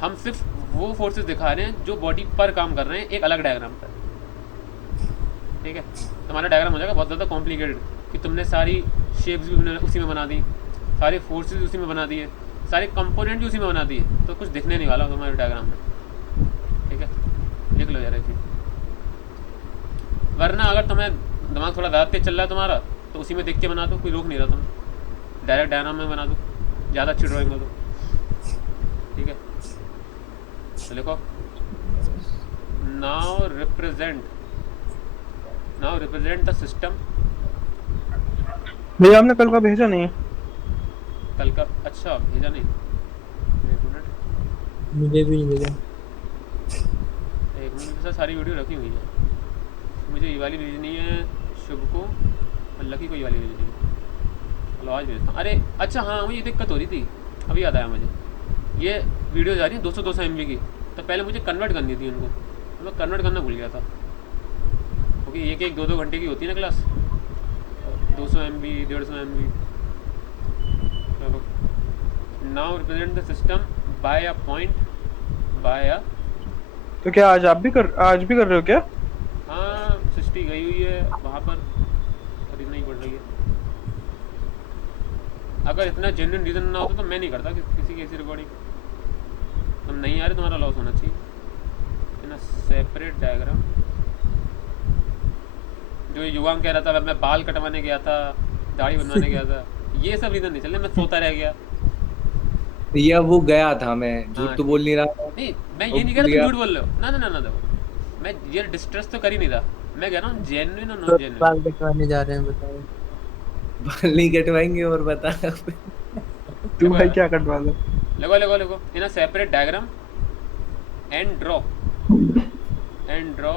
हम सिर्फ वो फोर्सेस दिखा रहे हैं जो बॉडी पर काम कर रहे हैं एक अलग डायग्राम पर, ठीक है। तुम्हारा डायग्राम हो जाएगा बहुत ज़्यादा कॉम्प्लिकेटेड कि तुमने सारी शेप्स भी उसी में बना दी, सारे फोर्सेस उसी में बना दिए, सारे कंपोनेंट भी उसी में बना दिए, तो कुछ दिखने नहीं वाला तुम्हारे डायग्राम में, ठीक है। लिख लो यार ऐसे, वरना अगर तुम्हें दिमाग थोड़ा ज़्यादा तेज चल रहा है तुम्हारा तो उसी में देख के बना दो, कोई रोक नहीं रहा तुम्हें, डायरेक्ट डायग्राम में बना दो, ज़्यादा अच्छी ड्राइंग हो तो, ठीक है। तो लिखो नाउ रिप्रेजेंट द सिस्टम। भैया आपने कल का भेजा नहीं? कल का अच्छा भेजा नहीं, एक मिनट मुझे भी नहीं मिला। एक मिनट, सर सारी वीडियो रखी हुई है, मुझे ये वाली भेजनी है शुभ को, अल्लाह की कोई वाली भेजनी है, चलो आज भेजता हूँ। अरे अच्छा हाँ, मुझे ये दिक्कत हो रही थी, अभी याद आया मुझे, ये वीडियो जा रही है 200 MB की, तो पहले मुझे कन्वर्ट करनी थी उनको, तो मैं कन्वर्ट करना भूल गया था, क्योंकि एक 2-2 घंटे की होती है ना क्लास, 200 MB 150 MB। चलो now represent the system by a point by a, तो क्या आज भी कर रहे हो क्या? हाँ सृष्टि गई हुई है वहाँ पर, खरीदना ही पड़ रही है। अगर इतना जेन्युइन रीज़न ना होता तो मैं नहीं करता किसी की ऐसी रिकॉर्डिंग। तुम नहीं आ रहे, तुम्हारा लॉस होना चाहिए। इन सेपरेट डायग्राम, जो युवांग कह रहा था मैं बाल कटवाने गया था, दाढ़ी बनवाने गया था, ये सब रीज़न नहीं चले, मैं सोता रह गया। या वो गया था, मैं झूठ हाँ, तो बोल नहीं रहा। नहीं मैं ये नहीं कह रहा तुम झूठ बोल रहे हो, ना देखो मैं ये डिस्ट्रेस तो कर ही नहीं रहा, मैं कह रहा हूँ जेन्युइन और नॉन जेन्युइन। बाल कटवाने जा रहे हैं, बताओ। बाल नहीं कटवाएंगे और बता। तू भाई क्या कटवा लो? लिखो in a separate diagram and draw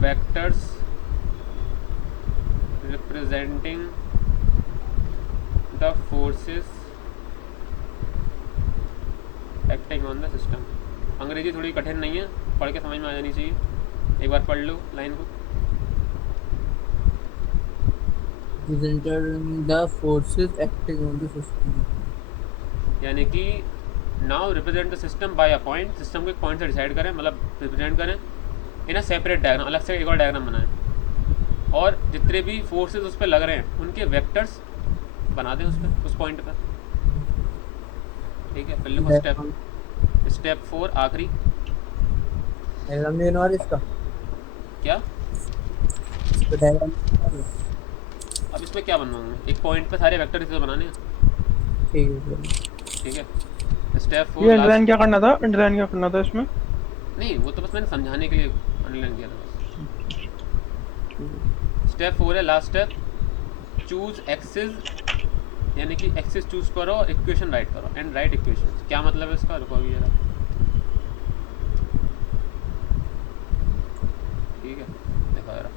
vectors representing the forces acting on the system. अंग्रेजी थोड़ी कठिन नहीं है, पढ़ के समझ में आ जानी चाहिए, एक बार पढ़ लो लाइन को। Representing the forces acting on the system. यानी कि now represent the system by a point, system को एक पॉइंट से डिसाइड करें, मतलब रिप्रेजेंट करें इन अ सेपरेट डायग्राम, अलग से एक और डायग्राम बनाएं और जितने भी फोर्सेस उस पर लग रहे हैं उनके वेक्टर्स बना दें उस पर, उस पॉइंट पर। ठीक है, फिर लिखो स्टेप 4 आखिरी। डायग्राम नहीं बनवा रहे इसका? क्या इसका डायग्राम अब इसमें क्या बनवाऊंगा, एक पॉइंट पे सारे वेक्टर इसे बनाने हैं। ठीक है। ठीक है, स्टेप 4 ये लास्ट। डिजाइन क्या करना था, डिजाइन क्या करना था इसमें? नहीं वो तो बस मैंने समझाने के लिए अंडरलाइन किया था बस। स्टेप 4 है लास्ट स्टेप, चूज एक्सिस, यानी कि एक्सिस चूज करो और इक्वेशन राइट करो एंड राइट इक्वेशन। क्या मतलब है इसका, रुको अभी जरा। ठीक है, देखो जरा,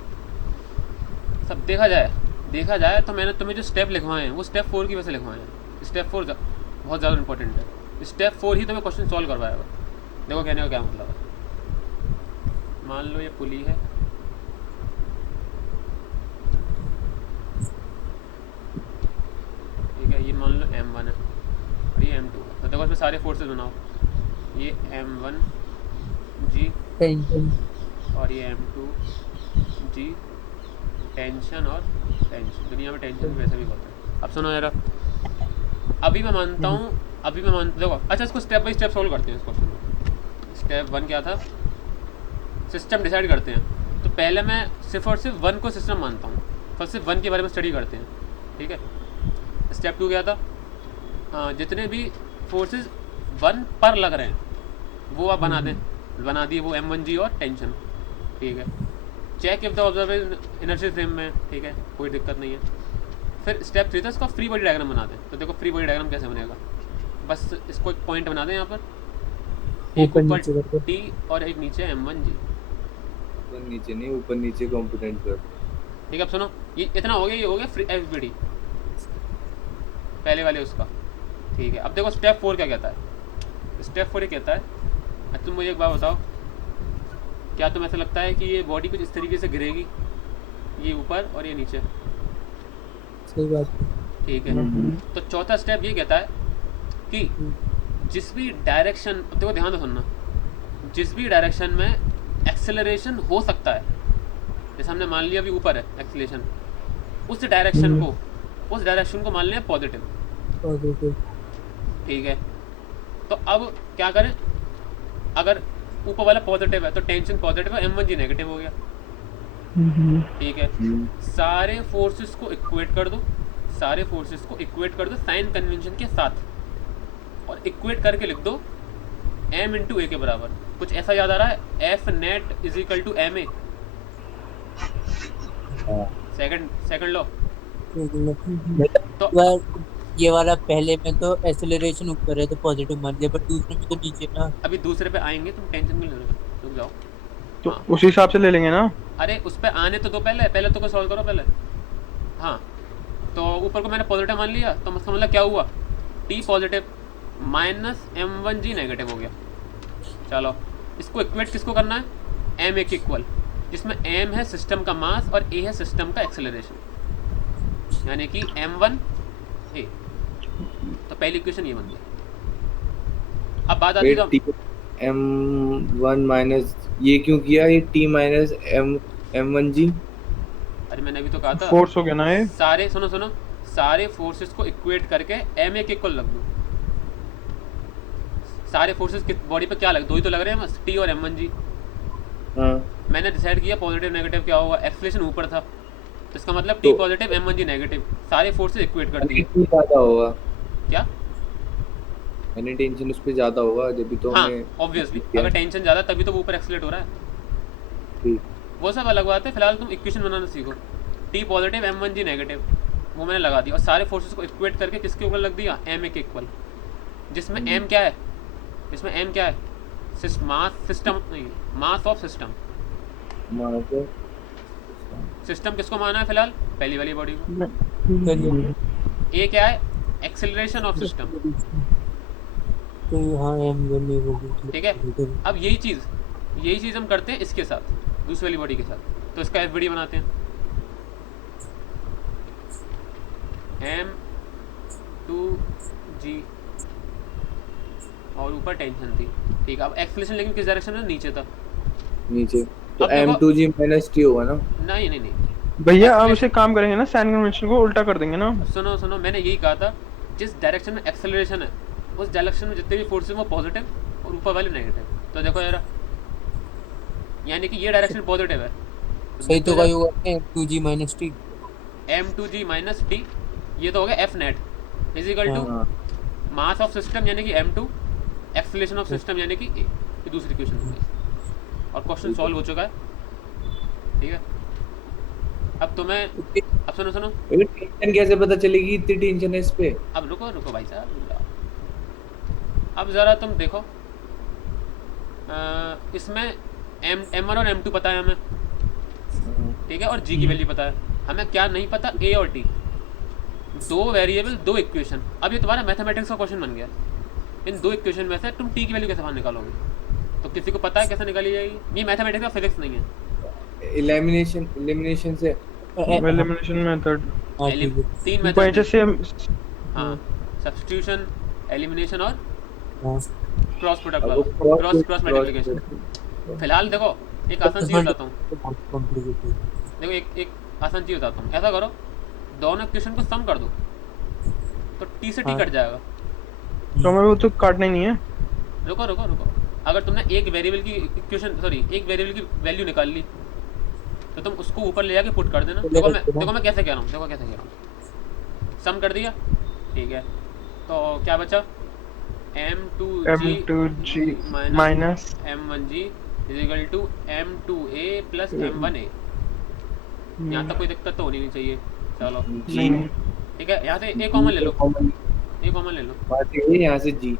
सब देखा जाए तो मैंने तुम्हें जो स्टेप लिखवाए हैं वो स्टेप 4 की वजह से लिखवाए हैं। स्टेप 4 बहुत ज़्यादा इंपॉर्टेंट है। स्टेप 4 ही तुम्हें क्वेश्चन सॉल्व करवाएगा। देखो कहने का क्या मतलब है, मान लो ये पुली है, ठीक है, ये मान लो M1 है और ये M2 है, तो देखो इसमें सारे फोर्सेस बनाओ, ये M1G टेंशन और ये M2G, टेंशन और टेंशन, दुनिया में टेंशन वैसे भी होता है। अब सुनो यार, अभी मैं मानता हूँ देखो, अच्छा इसको स्टेप बाय स्टेप सॉल्व करते हैं इस क्वेश्चन को। स्टेप 1 क्या था, सिस्टम डिसाइड करते हैं। तो पहले मैं सिर्फ और सिर्फ 1 को सिस्टम मानता हूँ, फर्स्ट सिर्फ 1 के बारे में स्टडी करते हैं। ठीक है, स्टेप 2 क्या था, जितने भी फोर्सेस 1 पर लग रहे हैं वो आप बना दिए वो M1G और टेंशन। ठीक है, check if the observer inertial frame में, ठीक है, कोई दिक्कत नहीं है। फिर स्टेप 3 था, इसका फ्री बॉडी डायग्राम बना दें। तो देखो फ्री बॉडी डायग्राम कैसे बनेगा, बस इसको एक पॉइंट बना दें यहाँ पर, एक ऊपर T और एक नीचे M1G। ऊपर नीचे नहीं, ऊपर नीचे कंपोनेंट पर। ठीक है, अब सुनो, ये इतना हो गया, ये हो गया फ्री FBD पहले वाले उसका। ठीक है, अब देखो स्टेप 4 क्या कहता है। स्टेप 4 ये कहता है, अच्छा तुम मुझे एक बात बताओ, क्या तुम्हें ऐसा लगता है कि ये बॉडी कुछ इस तरीके से गिरेगी, ये ऊपर और ये नीचे? सही बात। ठीक है, तो चौथा स्टेप ये कहता है कि जिस भी डायरेक्शन, देखो ध्यान से सुनना, जिस भी डायरेक्शन में एक्सेलरेशन हो सकता है, जैसे हमने मान लिया अभी ऊपर है एक्सेलरेशन, उस डायरेक्शन को मान लिया पॉजिटिव। ठीक है, तो अब क्या करें, अगर ऊपर वाला पॉजिटिव है तो टेंशन पॉजिटिव है, M1G नेगेटिव हो गया। ठीक है, सारे फोर्सेस को इक्वेट कर दो, साइन कन्वेंशन के साथ, और इक्वेट करके लिख दो M इंटू ए के बराबर। कुछ ऐसा याद आ रहा है, F net is equal to MA। Second लो तो ये वाला पहले में तो एक्सेलरेशन ऊपर है तो पॉजिटिव मान लिया, पर दूसरे में तो नीचे ना। अभी दूसरे पे आएंगे, तुम टेंशन क्यों ले रहे हो, रुक जाओ। तो उस हिसाब से ले लेंगे ना। अरे उस पे आने तो दो, पहले तो को सॉल्व करो पहले। हाँ, तो ऊपर को मैंने पॉजिटिव मान लिया, तो इसका मतलब क्या हुआ, T positive minus M1G negative हो गया। चलो इसको इक्वेट किसको करना है, M एक इक्वल, जिसमें M है सिस्टम का मास और A है सिस्टम का एक्सेलरेशन, यानी कि M1A। तो पहली इक्वेशन ये बन गई। अब बात आती है M1 माइनस ये क्यों किया, ये T माइनस M1G। अरे मैंने अभी तो कहा था फोर्स हो गया ना ये। सारे सुनो सारे फोर्सेस को इक्वेट करके M एक इक्वल लग दो। सारे फोर्सेस की बॉडी पे क्या दो ही तो लग रहे हैं बस, T और M1G। मैंने डिसाइड किया पॉजिटिव नेगेटिव क्या होगा, एक्सेलरेशन ऊपर था तो इसका मतलब T पॉजिटिव M1G नेगेटिव, सारे फोर्सेस इक्वेट कर दिए। ज्यादा होगा क्या, यानी टेंशन उस पे ज्यादा होगा जब भी तो हाँ ऑब्वियसली, अगर टेंशन ज्यादा तभी तो वो ऊपर एक्सेलरेट हो रहा है। ठीक, वो सब अलग बात है, फिलहाल तुम इक्वेशन बनाना सीखो। T पॉजिटिव M1G नेगेटिव, वो मैंने लगा दिया और सारे फोर्सेस को इक्वेट करके किसके ऊपर लग दिया, M एक इक्वल, जिसमें M क्या है, इसमें M क्या है, मास ऑफ सिस्टम। सिस्टम किसको माना है फिलहाल, पहली वाली बॉडी को। ए क्या है, एक्सेलरेशन ऑफ सिस्टम। तो हाँ M1 नहीं होगी। ठीक है, अब यही चीज़ हम करते हैं इसके साथ, दूसरी वाली बॉडी के साथ। तो इसका FBD बनाते हैं, M2G और ऊपर टेंशन थी। ठीक है, अब एक्सेलरेशन लेकिन किस डायरेक्शन में? नीचे तक। नीचे, तो अब देखो, m2g माइनस टी होगा ना। नहीं नहीं नहीं, भैया अब एक्सेलरेशन, इसे काम करेंगे ना, साइन कन्वेंशन को उल्टा कर देंगे ना। सुनो सुनो, मैंने यही कहा था, जिस डायरेक्शन में एक्सेलरेशन है उस डायरेक्शन में जितने भी फोर्सेस वो पॉजिटिव और ऊपर वाले नेगेटिव। तो देखो यार, यानी कि ये डायरेक्शन पॉजिटिव है, सही तो कही होगा m2g minus T. m2g minus T, ये तो हो गया F net is equal to हाँ मास ऑफ सिस्टम यानी कि m2, एक्सेलरेशन ऑफ सिस्टम यानी कि a। ये दूसरी क्वेश्चन हो गई और क्वेश्चन सॉल्व हो चुका है। ठीक है, अब तुम्हें, अब सुनो सुनो, टेंशन कैसे पता चलेगी इतनी टेंशन है इस पे? अब रुको रुको भाई साहब, रुक जाओ। अब ज़रा तुम देखो, इसमें m1 और m2 पता है हमें, ठीक है, और g की वैल्यू पता है। हमें क्या नहीं पता? a और t, दो वेरिएबल, दो इक्वेशन। अब ये तुम्हारा मैथमेटिक्स का क्वेश्चन बन गया। इन दो इक्वेशन में से तुम t की वैल्यू कैसे बाहर निकालोगे? तो किसी को पता है कैसे निकाली जाएगी? ये मैथमेटिक्स का फिजिक्स नहीं है। एलिमिनेशन से। एलिमिनेशन मेथड, हाँ ठीक है। तीन नीचे मेथड, से हाँ, सब्स्टिट्यूशन, एलिमिनेशन और हाँ क्रॉस प्रोडक्ट अब वाला, वो क्रॉस मल्टीप्लिकेशन। फिलहाल देखो, एक आसान चीज़ बताता हूँ, बहुत कॉम्प्लिकेटेड। देखो एक आसान चीज़ बताता हूँ। ऐसा करो, दोनों इक्वेशन को सम कर दो, तो t से t हाँ। कट जाएगा। तो हमें वो तो काटना ही नहीं है। रुको रुको रुको, अगर तुमने एक वेरिएबल की इक्वेशन, सॉरी, एक वेरिएबल की वैल्यू निकाल ली, तो तुम उसको ऊपर ले जाके पुट कर देना। देखो मैं कैसे कह रहा हूँ, देखो कैसे कह रहा हूँ। सम कर दिया, ठीक है, तो क्या बचा? m2g minus m1g is equal to m2a plus m1a। यहाँ तक कोई दिक्कत तो होनी नहीं चाहिए। चलो जी ठीक है, यहाँ से a कॉमन ले लो, a कॉमन ले लो, बात ये है यहाँ से g।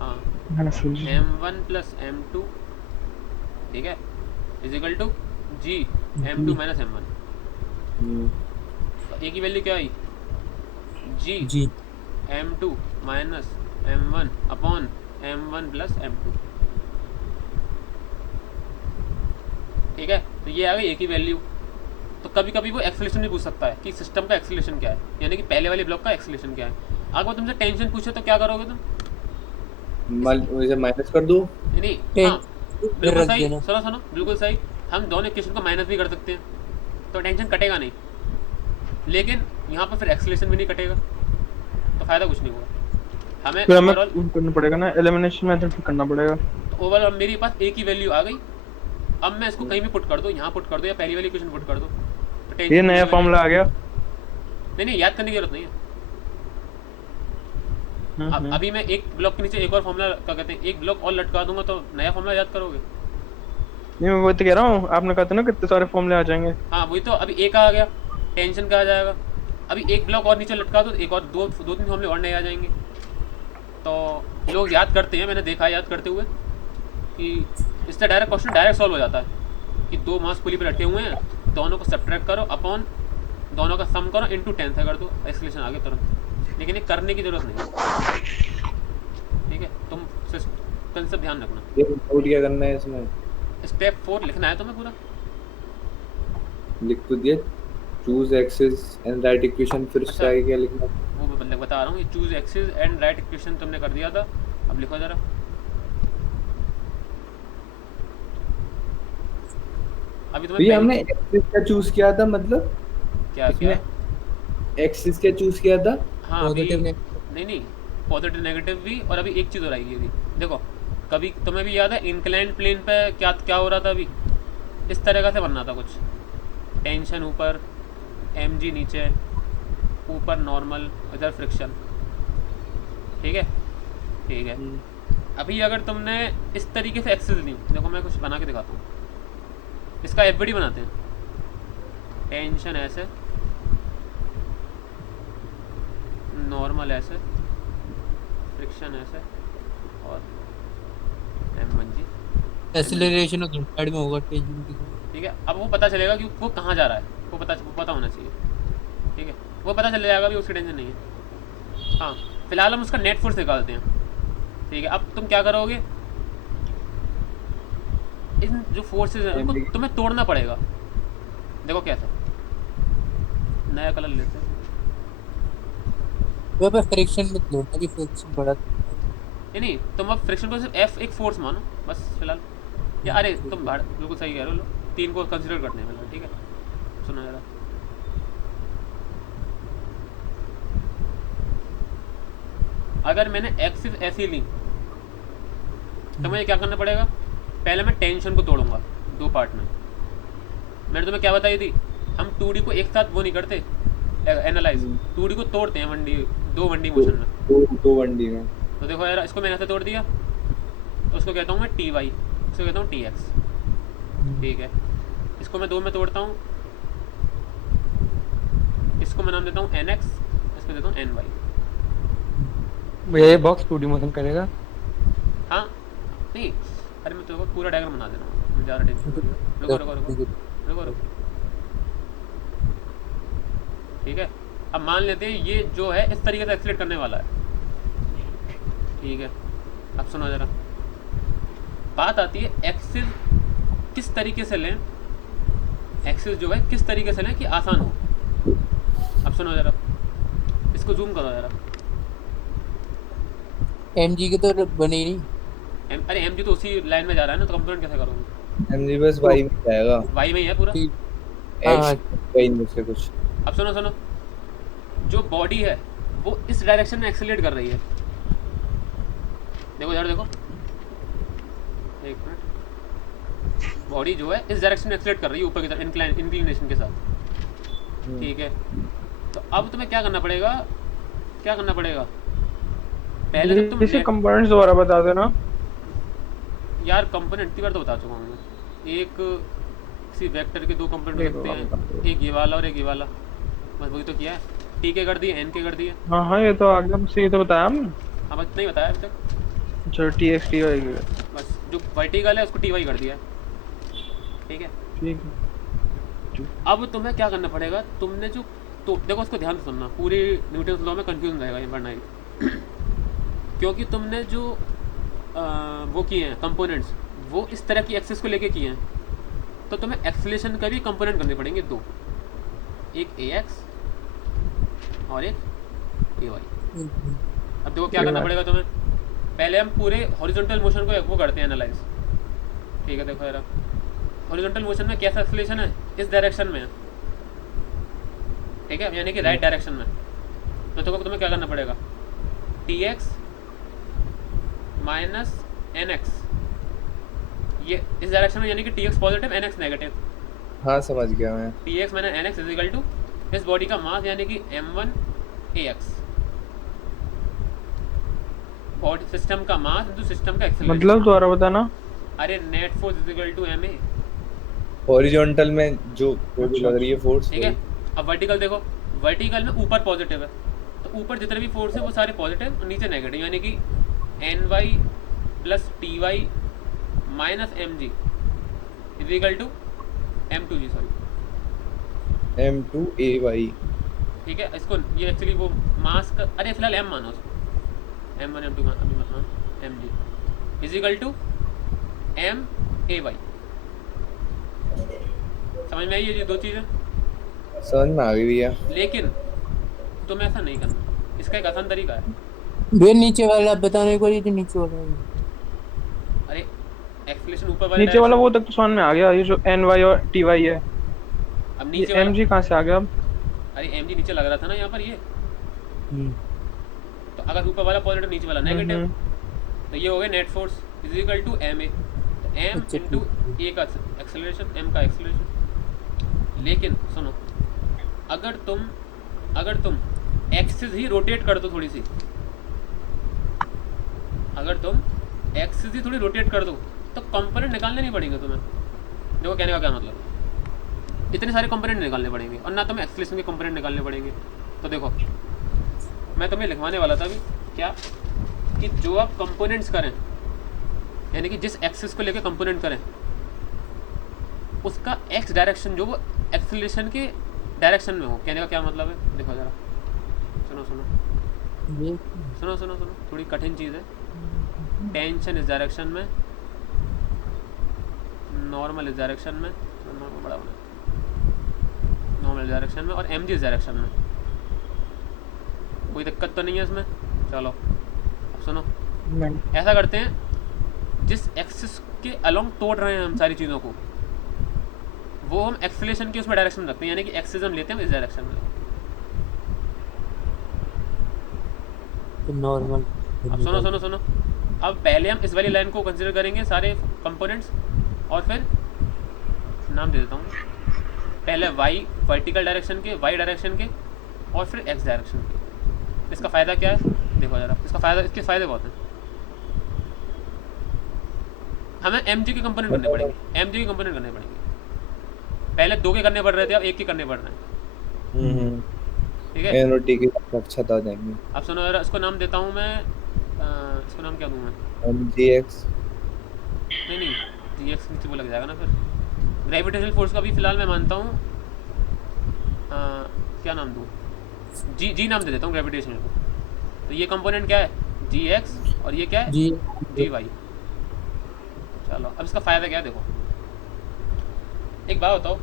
हाँ, m1 m1 प्लस m2, ठीक है, is equal to g m2 minus m1। तो a की वैल्यू क्या आई? g G m2 minus m1 upon m1 plus m2। ठीक है, तो ये आ गई a की वैल्यू। तो कभी कभी वो एक्सेलरेशन भी पूछ सकता है कि सिस्टम का एक्सेलरेशन क्या है, यानी कि पहले वाले ब्लॉक का एक्सेलरेशन क्या है। अगर वो तुमसे टेंशन पूछे तो क्या करोगे तुम? इसे माइनस कर दो। नहीं, टें- हाँ, बिल्कुल रख सही, देना। सुनो सुनो, बिल्कुल सही। हम दोनों इक्वेशन को माइनस भी कर सकते हैं, तो टेंशन कटेगा नहीं। लेकिन यहाँ पर फिर एक्सेलरेशन भी नहीं कटेगा, तो फायदा कुछ नहीं होगा। हमें फिर हमें ओवरऑल, करना पड़ेगा ना, एलिमिनेशन मेथड करना पड़ेगा। तो ओवरऑल मेरे पास a की वैल्यू आ गई। अब मैं इसको कहीं भी पुट कर दो, यहाँ पुट कर दो या पहली वाली इक्वेशन पुट कर दो, तो ये नया फॉर्मूला आ गया। नहीं नहीं, याद करने की जरूरत नहीं है। अब अभी मैं एक ब्लॉक के नीचे एक और फॉर्मूला, क्या कहते हैं, एक ब्लॉक और लटका दूंगा, तो नया फॉर्मूला याद करोगे? नहीं मैं वही तो कह रहा हूँ, आपने कहा था ना कितने सारे फॉर्मूले आ जाएंगे। हाँ वही तो, अभी एक आ गया, टेंशन का आ जाएगा। अभी एक ब्लॉक और नीचे लटका दो, एक और दो तीन फॉर्मूले और नए आ जाएंगे। तो लोग याद करते हैं, मैंने देखा है याद करते हुए, कि इससे डायरेक्ट क्वेश्चन डायरेक्ट सॉल्व हो जाता है कि दो मास पुली पे लटके हुए हैं, दोनों को सब्ट्रैक्ट करो अपॉन दोनों का सम करो इनटू 10 से कर दो, एक्सक्लेशन आगे तुरंत। लेकिन ये करने की जरूरत नहीं है, ठीक है? तुम कंसेप्ट ध्यान रखना। ये नोट क्या करना है इसमें? स्टेप 4 लिखना है तुम्हें पूरा। लिख तो दिया, choose axis and right equation, फिर उससे आगे क्या लिखना? वो मैं बता रहा हूँ, ये choose axis and right equation तुमने कर दिया था। अब लिखो जरा, अभी तुम्हें भैया हमने एक्सिस का चूज किया था, मतलब क्या क्या? एक्सिस क्या चूज किया था? हाँ अभी पॉजिटिव नहीं, पॉजिटिव नेगेटिव भी, और अभी एक चीज़ और आई है अभी। देखो, कभी तुम्हें भी याद है इंक्लाइंड प्लेन पे क्या क्या हो रहा था? अभी इस तरह से बनना था कुछ, टेंशन ऊपर, mg नीचे, ऊपर नॉर्मल, इधर फ्रिक्शन, ठीक है? ठीक है, अभी अगर तुमने इस तरीके से एक्सेस ली, देखो मैं कुछ बना के दिखाता हूँ, इसका एफबीडी बनाते हैं। टेंशन ऐसे, नॉर्मल ऐसे, फ्रिक्शन ऐसे, और m1g, एक्सीलरेशन और साइड में होगा टेंशन की। ठीक है? अब वो पता चलेगा कि वो कहाँ जा रहा है, वो पता होना चाहिए, ठीक है? वो पता चल जाएगा, भी उसकी टेंशन नहीं है। हाँ, फिलहाल हम उसका नेट फोर्स निकालते हैं, ठीक है? अब तुम क्या करोगे, इन जो फोर्सेज हैं उनको तुम्हें तोड़ना पड़ेगा। देखो कैसे, नया कलर लेते हैं। वो पे फ्रिक्शन मत लो, ताकि फ्रिक्शन बड़ा नहीं तुम अब फ्रिक्शन को सिर्फ एफ एक फोर्स मानो बस फिलहाल। या अरे तुम बिल्कुल सही कह रहे हो, 3 को कंसिडर करते हैं फिलहाल, ठीक है। सुनो जरा, अगर मैंने एक्स सिर्फ ऐसी ली तो मुझे क्या करना पड़ेगा? पहले मैं टेंशन को तोड़ूंगा 2 पार्ट में। मैंने तुम्हें क्या बताई थी, हम 2D को एक साथ वो नहीं करते एनालाइज, 2D को तोड़ते हैं 1D मोशन में, 2 1D में। तो देखो यार, इसको मैंने ऐसे तोड़ दिया तो उसको कहता हूँ मैं टी वाई, इसको कहता हूँ टी एक्स, ठीक है। इसको मैं 2 में तोड़ता हूँ, इसको मैं नाम देता हूँ एन एक्स, इसको देता हूँ एन वाई। ये बॉक्स 2D मोशन करेगा। हाँ नहीं, अरे मैं तेरे को पूरा डायग्राम बना दे रहा हूँ, मैं ज़्यादा टेंशन रुको रुको रुको रुको रुको, ठीक है। अब मान लेते हैं ये जो है इस तरीके से एक्सीलेट करने वाला है, ठीक है। अब सुनो ज़रा, बात आती है एक्सिस किस तरीके से लें, एक्सिस जो है किस तरीके से लें कि आसान हो। अब सुनो ज़रा, इसको जूम करो ज़रा। एमजी की तो बनी नहीं। अरे एम जी तो उसी लाइन में जा रहा है ना, तो कंप्लेंट कैसे करोगे? एमजी बस वाई में जाएगा, वाई में ही है पूरा। एक्स कहीं नहीं से कुछ। अब सुनो सुनो, जो बॉडी है वो इस डायरेक्शन में एक्सेलरेट कर रही है, देखो यार देखो, एक मिनट, बॉडी जो है इस डायरेक्शन में एक्सेलरेट कर रही है ऊपर की तरफ इंक्लिनेशन के साथ, ठीक है। तो अब तुम्हें क्या करना पड़ेगा, क्या करना पड़ेगा? पहले जब तुम इसे कंपोनेंट्स दोबारा बता देना यार, कंपोनेंट इतनी बार तो बता चुका हूँ मैं। एक किसी वेक्टर के 2 कंपोनेंट होते हैं, एक ये वाला और एक ये वाला, बस वही तो किया है। टी के कर दिए, एन के कर दिए। हाँ हाँ, ये तो आगे मुझसे ये तो बताया हमने। हाँ बस नहीं बताया अभी तक। अच्छा टी एक्स टी वाई, बस जो वर्टिकल है उसको टी वाई कर दिया है, ठीक है। ठीक है। अब तुम्हें क्या करना पड़ेगा, तुमने जो तो देखो उसको ध्यान से सुनना, पूरी न्यूटन लॉ में कंफ्यूजन रहेगा ये पढ़ना ही क्योंकि तुमने जो वो किए हैं कंपोनेंट्स, वो इस तरह की एक्सिस को लेके किए हैं, तो तुम्हें एक्सेलरेशन का भी कंपोनेंट करने पड़ेंगे 2, एक ए एक्स और एक ए वाई। अब देखो क्या करना पड़ेगा तुम्हें, पहले हम पूरे हॉरिजॉन्टल मोशन को वो करते हैं एनालाइज, ठीक है। देखो यार, हॉरिजॉन्टल मोशन में कैसा एक्सेलरेशन है, इस डायरेक्शन में है, ठीक है, यानी कि राइट डायरेक्शन में। तो देखो तुम्हें क्या करना पड़ेगा, T X minus N X, ये इस डायरेक्शन में, यानी कि T X positive N X negative. हाँ समझ गया मैं। T X minus N X is equal to इस बॉडी का मास यानी कि m1 ax, बॉडी सिस्टम का मास इनटू सिस्टम का एक्सेलरेशन। मतलब दोबारा बताना। अरे net force is equal to ma, horizontal में जो लग रही है फोर्स, ठीक है। अब वर्टिकल देखो, वर्टिकल में ऊपर पॉजिटिव है, तो ऊपर जितने भी फोर्स है वो सारे पॉजिटिव और नीचे नेगेटिव, यानी कि N Y plus T Y minus M G is equal to m2g, sorry M2ay। ठीक है। इसको ये एक्चुअली वो मास का, अरे फिलहाल m मानो उसको, m1 m2 अभी मत मानो, mg is equal to m/ay। समझ में आई ये 2 चीज़ें? समझ में आ गई भैया। लेकिन तुम्हें ऐसा नहीं करना, इसका एक आसान तरीका है। भैया नीचे वाला बताने को, ये जो नीचे वाला है। अरे एक्सेलरेशन ऊपर वाले नीचे वाला वो तक तो समझ में आ गया, ये जो एन वाई और टी वाई है। अब नीचे एम जी कहाँ से आ गया अब? अरे एम जी नीचे लग रहा था ना यहाँ पर ये, तो अगर ऊपर वाला पॉजिटिव नीचे वाला नेगेटिव, तो ये हो गया net force is equal to M A, तो एम इंटू ए का एक्सेलरेशन, एम का एक्सेलरेशन। लेकिन सुनो, अगर तुम एक्सिस ही रोटेट कर दो थोड़ी सी, अगर तुम एक्सिस ही थोड़ी रोटेट कर दो तो कंपोनेंट निकालने नहीं पड़ेंगे तुम्हें। देखो कहने का क्या मतलब, इतने सारे कंपोनेंट निकालने पड़ेंगे और ना तुम्हें एक्सेलरेशन के कंपोनेंट निकालने पड़ेंगे। तो देखो मैं तुम्हें लिखवाने वाला था अभी क्या, कि जो आप कंपोनेंट्स करें, यानी कि जिस एक्सिस को लेकर कंपोनेंट करें, उसका एक्स डायरेक्शन जो वो एक्सेलरेशन के डायरेक्शन में हो। कहने का क्या मतलब है, देखो ज़रा, सुनो सुनो सुनो सुनो सुनो, थोड़ी कठिन चीज़ है। टेंशन इस डायरेक्शन में, नॉर्मल इस डायरेक्शन में, नॉर्मल बड़ा बना, नॉर्मल डायरेक्शन में, और एम जी इस डायरेक्शन में। कोई दिक्कत तो नहीं है इसमें? चलो अब सुनो, ऐसा करते हैं, जिस एक्सिस के अलोंग तोड़ रहे हैं हम सारी चीज़ों को, वो हम एक्सेलेरेशन की उसमें डायरेक्शन रखते हैं, यानी कि एक्सिस हम लेते हैं इस डायरेक्शन में। तो नॉर्मल। अब सुनो सुनो सुनो, अब पहले हम इस वाली लाइन को कंसिडर करेंगे सारे कंपोनेंट्स, और फिर नाम दे देता हूँ, पहले वाई वर्टिकल डायरेक्शन के, वाई डायरेक्शन के, और फिर एक्स डायरेक्शन के। इसका फ़ायदा क्या है देखो ज़रा, इसका फ़ायदा, इसके फ़ायदे बहुत हैं। हमें एम जी के कंपोनेंट करने पड़ेंगे, एम जी के कंपोनेंट करने पड़ेंगे। पहले 2 के करने पड़ रहे थे, अब 1 के करने पड़ रहे हैं, ठीक है। एन और टी के रक्षा था जाएंगे। अब सुनो ज़रा, इसको नाम देता हूँ मैं, इसको नाम क्या दूँ मैं? MGX। नहीं नहीं, जी एक्स नीचे वो लग जाएगा ना फिर। ग्रेविटेशनल फोर्स का भी फिलहाल मैं मानता हूँ, क्या नाम दूँ? जी नाम दे देता हूँ ग्रेविटेशनल को। तो ये कंपोनेंट क्या है? जी एक्स, और ये क्या है? जी वाई। चलो अब इसका फ़ायदा क्या है देखो। एक बात बताओ,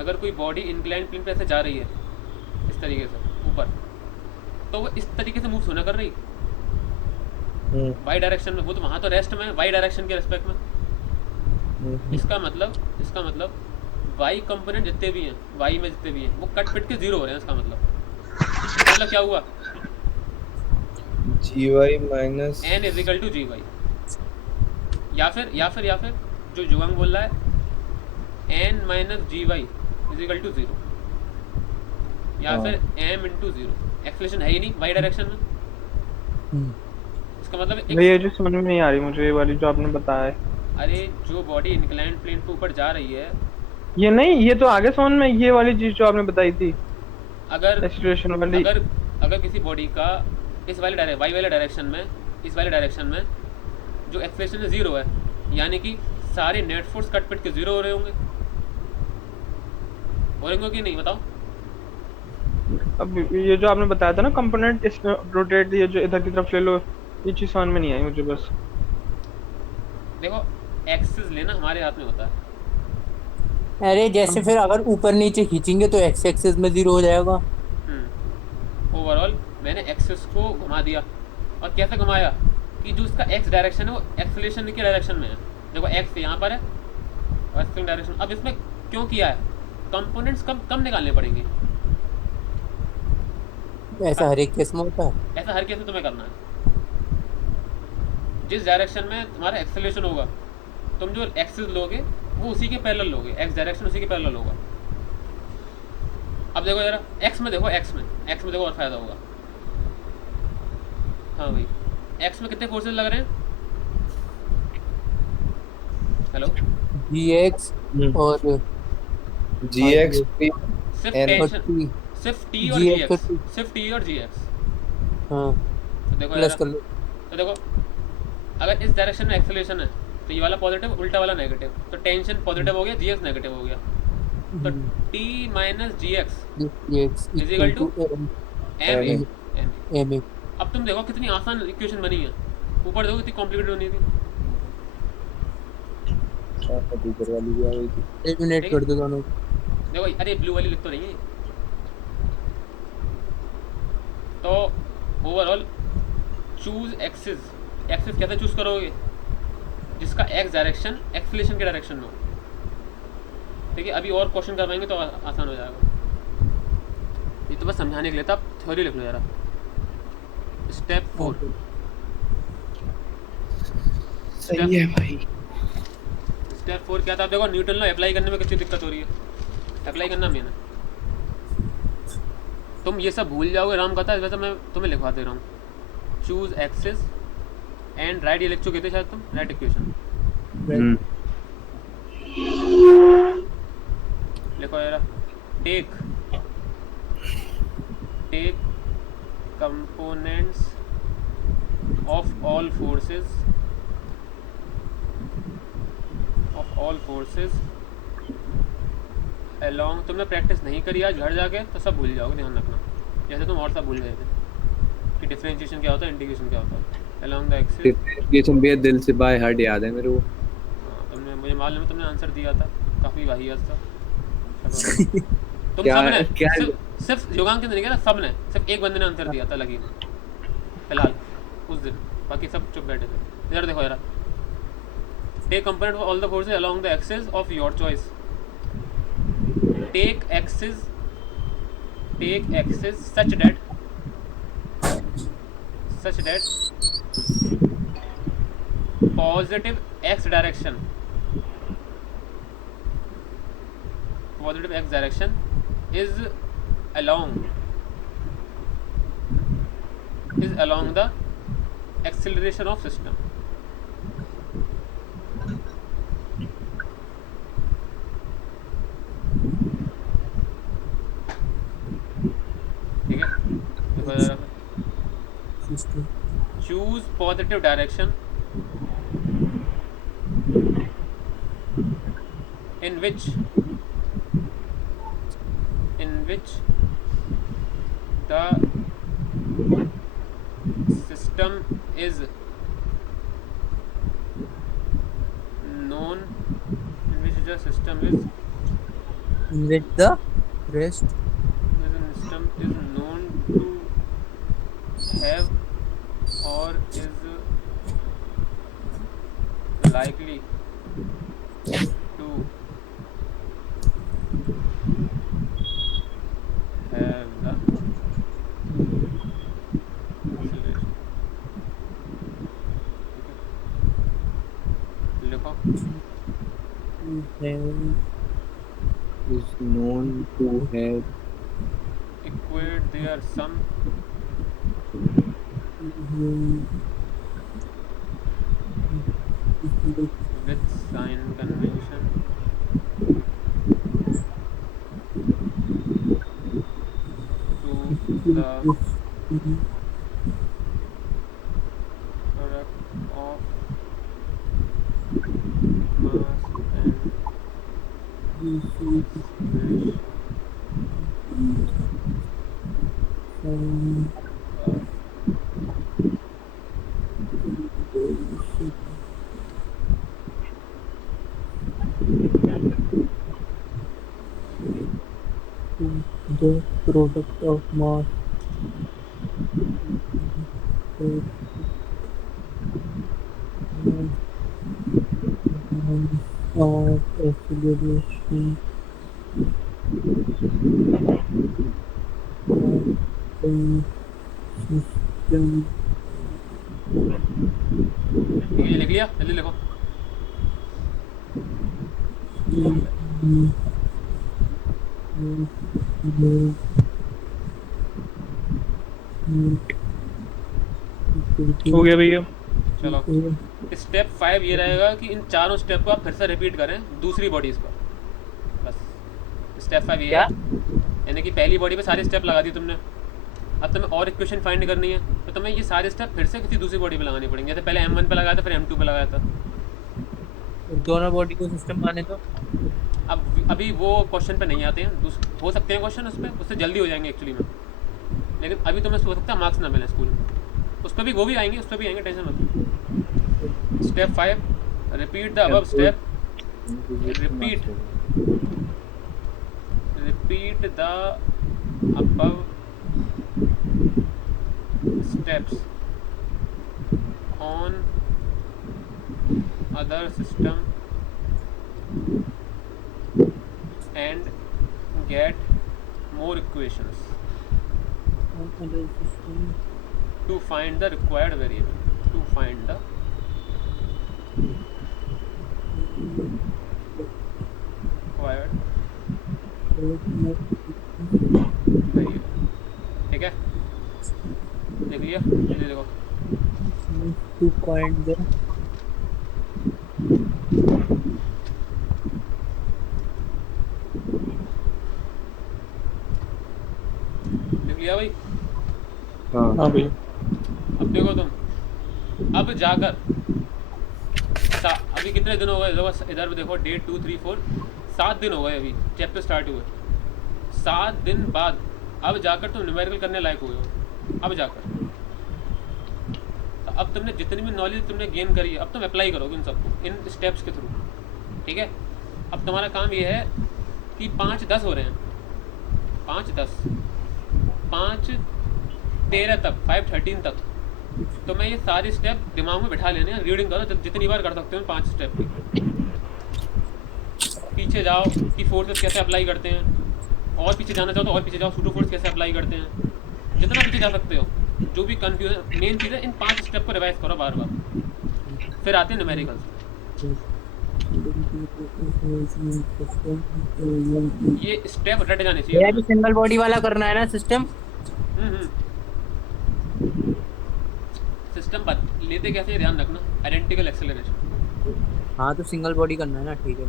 अगर कोई बॉडी इंक्लाइन प्लेन पे ऐसे जा रही है इस तरीके से ऊपर, तो वो इस तरीके से मूव होना कर रही वाई डायरेक्शन में, वो तो वहाँ तो रेस्ट में वाई डायरेक्शन के रेस्पेक्ट में। इसका मतलब वाई कंपोनेंट जितने भी हैं, वाई में जितने भी हैं, वो कट पिट के जीरो हो रहे हैं। इसका मतलब क्या हुआ? GY minus N is equal to G Y, या फिर जो जुआंग बोल रहा है N minus G Y is equal to zero, या फिर एम इंटू जीरो। एक्सलेशन है ही नहीं वाई डायरेक्शन में। इसका मतलब ये जो समझ में नहीं आ रही मुझे, ये वाली जो आपने बताया है। अरे जो बॉडी इंक्लाइंड प्लेन पे ऊपर जा रही है, ये नहीं, ये तो आगे समझ में, ये वाली चीज जो आपने बताई थी अगर एक्सीलरेशन वाली, अगर किसी बॉडी का इस वाले वाई वाले डायरेक्शन में, इस वाले डायरेक्शन में जो एक्सेलेरेशन है जीरो है, यानी कि सारे नेट फोर्स कट पिट के जीरो हो रहे होंगे कि नहीं बताओ? अब ये जो आपने बताया था ना कंपोनेंट, इसमें रोटेट, ये जो इधर की तरफ ले लो, ये चीज समझ में नहीं आई मुझे। बस देखो, एक्सिस लेना हमारे हाथ में होता है। अरे जैसे फिर अगर ऊपर नीचे खींचेंगे तो एक्स एक्सिस में जीरो हो जाएगा। ओवरऑल मैंने एक्सिस को घुमा दिया, और कैसे घुमाया कि जो इसका एक्स डायरेक्शन है वो एक्सेलेरेशन के डायरेक्शन में है। देखो एक्स यहाँ पर है और एक्स डायरेक्शन। अब इसमें क्यों किया है? कंपोनेंट्स कम निकालने पड़ेंगे। ऐसा हर एक केस में होता है। ऐसा हर केस में तुम्हें करना है। जिस डायरेक्शन में तुम्हारा एक्सेलेरेशन होगा, तुम जो एक्सिस लोगे वो उसी के पैरेलल लोगे, एक्स डायरेक्शन उसी के पैरेलल होगा। अब देखो जरा एक्स में देखो, एक्स में देखो और फायदा होगा। हाँ भाई, एक्स में कितने फोर्सेस लग रहे हैं? हेलो, GX और GX सिर्फ N टेंशन, T, सिर्फ टी और GX GX, सिर्फ टी और GX। हाँ तो देखो प्लस जरा, कर लो। तो देखो अगर इस डायरेक्शन में एक्सेलेरेशन है तो ये वाला पॉजिटिव, उल्टा वाला नेगेटिव, तो टेंशन पॉजिटिव हो गया, GX नेगेटिव हो गया। तो T minus GX is equal to M। अब तुम देखो कितनी आसान इक्वेशन बनी है, ऊपर देखो कितनी कॉम्प्लिकेटेड बनी थी। वाली भी आ गई थी। एलिमिनेट कर दो दोनों। देखो अरे ब्लू वाली लिख तो नहीं है। तो ओवरऑल चूज एक्सिस। एक्सिस कैसे चूज करोगे? जिसका एक्स डायरेक्शन एक्सेलेरेशन के डायरेक्शन में हो। ठीक है, अभी और क्वेश्चन करवाएंगे तो आसान हो जाएगा। ये तो बस समझाने के लिए था, आप थ्योरी लिख लो जरा। स्टेप 4। सही है भाई। स्टेप 4 क्या था? देखो न्यूटन लॉ अप्लाई करने में कितनी दिक्कत हो रही है, अप्लाई करना मेन है। तुम ये सब भूल जाओगे राम कथा, वैसे मैं तुम्हें लिखवा दे रहा हूँ। चूज एक्सिस एंड राइट, ये लिख चुके थे शायद तुम, राइट इक्वेशन लिखो यार। Take components of all forces along. तुमने प्रैक्टिस नहीं करी आज घर जाके तो सब भूल जाओगे, ध्यान रखना। जैसे तुम और सब भूल गए थे कि डिफरेंशिएशन क्या होता है, इंटीग्रेशन क्या होता है अलोंग द एक्सिस। डिफरेंशिएशन बेहद दिल से बाय हार्ट याद है मेरे को। तुमने, मुझे मालूम है तुमने आंसर दिया था, काफ़ी वाहियात था। तुम क्या सब ने क्या सिर्फ योगांक के नहीं, क्या सब ने, सिर्फ एक बंदे ने आंसर दिया था लगी फिलहाल उस दिन। बाकी सब चुप बैठे थे। इधर देखो यार, take component all the forces along the axis of your choice. Take axis such that positive X direction is along the acceleration of system। ठीक है, देखो जरा, choose positive direction in which the system is known in which the rest system is known to have or is likely to have the acceleration। लिखो, is known to have equate their sum with sign convention to the product of mass and the product of mass of acceleration system। ये लिख लिया, जल्दी लिखो। हो गया भैया। चलो, स्टेप 5 ये रहेगा कि इन चारों स्टेप को आप फिर से रिपीट करें दूसरी बॉडीज पर। बस स्टेप 5 ये है, यानी कि पहली बॉडी पे सारे स्टेप लगा दिए तुमने, अब तुम्हें और इक्वेशन फाइंड करनी है तो तुम्हें ये सारे स्टेप फिर से किसी दूसरी बॉडी पे लगाने पड़ेंगे। जैसे पहले M1 पे लगाया था, फिर M2 पे लगाया था। दोनों बॉडी को सिस्टम माने तो अब अभी वो क्वेश्चन पे नहीं आते हैं, हो सकते हैं क्वेश्चन उस पर, उससे जल्दी हो जाएंगे एक्चुअली में, लेकिन अभी तुम्हें हो सकता है मार्क्स ना मिले स्कूल में। उस पर भी वो भी आएंगे, उस पर भी आएंगे, टेंशन मत। Step 5, repeat the above step, repeat the above steps on other system and get more equations to find the required variable, to find the required variable। ठीक है, देख लिया, ये देखो to find the देख लिया भाई। हाँ भैया। अब देखो तुम, अब जाकर अभी कितने दिन हो गए, इधर देखो, डेट 2 3 4 7 दिन हो गए अभी चैप्टर स्टार्ट हुए। 7 दिन बाद अब जाकर तुम न्यूमेरिकल करने लायक हुए हो। अब जाकर तो अब तुमने जितनी भी नॉलेज तुमने गेन करी है, अब तुम अप्लाई करोगे इन सबको, इन स्टेप्स के थ्रू। ठीक है, अब तुम्हारा काम ये है कि 5 10 हो रहे हैं, 5 10 5 13 तक, 5 13 तक तो मैं ये सारी स्टेप दिमाग में बिठा लेने हैं, रीडिंग करो जितनी बार कर सकते हो 5 स्टेप की। पीछे जाओ कि फोर्सेस कैसे अप्लाई करते हैं, और पीछे जाना चाहो तो और पीछे जाओ, सूडो फोर्स कैसे अप्लाई करते हैं, जितना पीछे जा सकते हो। जो भी कंफ्यूजन, मेन चीज़ है इन 5 स्टेप को रिवाइज करो बार बार, फिर आते हैं न्यूमेरिकल्स। ये स्टेप रट जाने चाहिए भैया भी तुम्हें। सिंगल बॉडी वाला करना है ना सिस्टम? सिस्टम लेते कैसे हैं ध्यान रखना, आइडेंटिकल एक्सेलरेशन। हाँ तो सिंगल बॉडी करना है ना, ठीक है।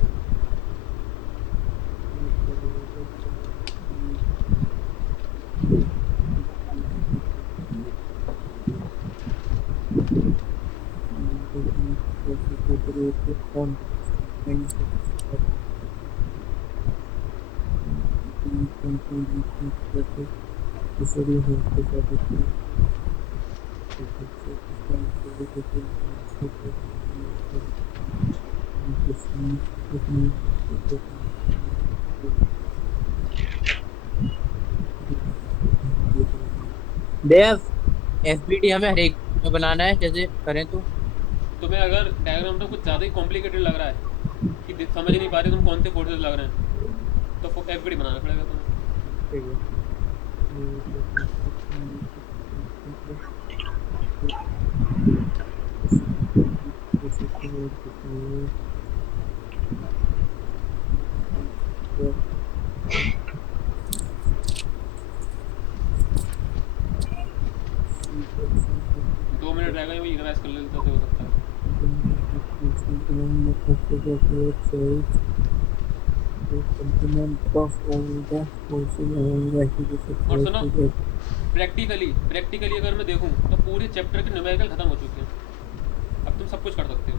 देव, एफबीडी हमें हर एक में बनाना है, जैसे करें तो। तुम्हें अगर डायग्राम तो कुछ ज़्यादा ही कॉम्प्लिकेटेड लग रहा है कि समझ नहीं पा रहे तुम कौन से फोर्सेस लग रहे हैं, तो एफबीडी बनाना पड़ेगा तुम्हें। ठीक है। दो मिनट रहेगा, ये रिवाइज कर लेते तो हो सकता है। और सुनो, प्रैक्टिकली अगर मैं देखूं तो पूरे चैप्टर के न्यूमेरिकल खत्म हो चुके हैं, अब तुम सब कुछ कर सकते हो।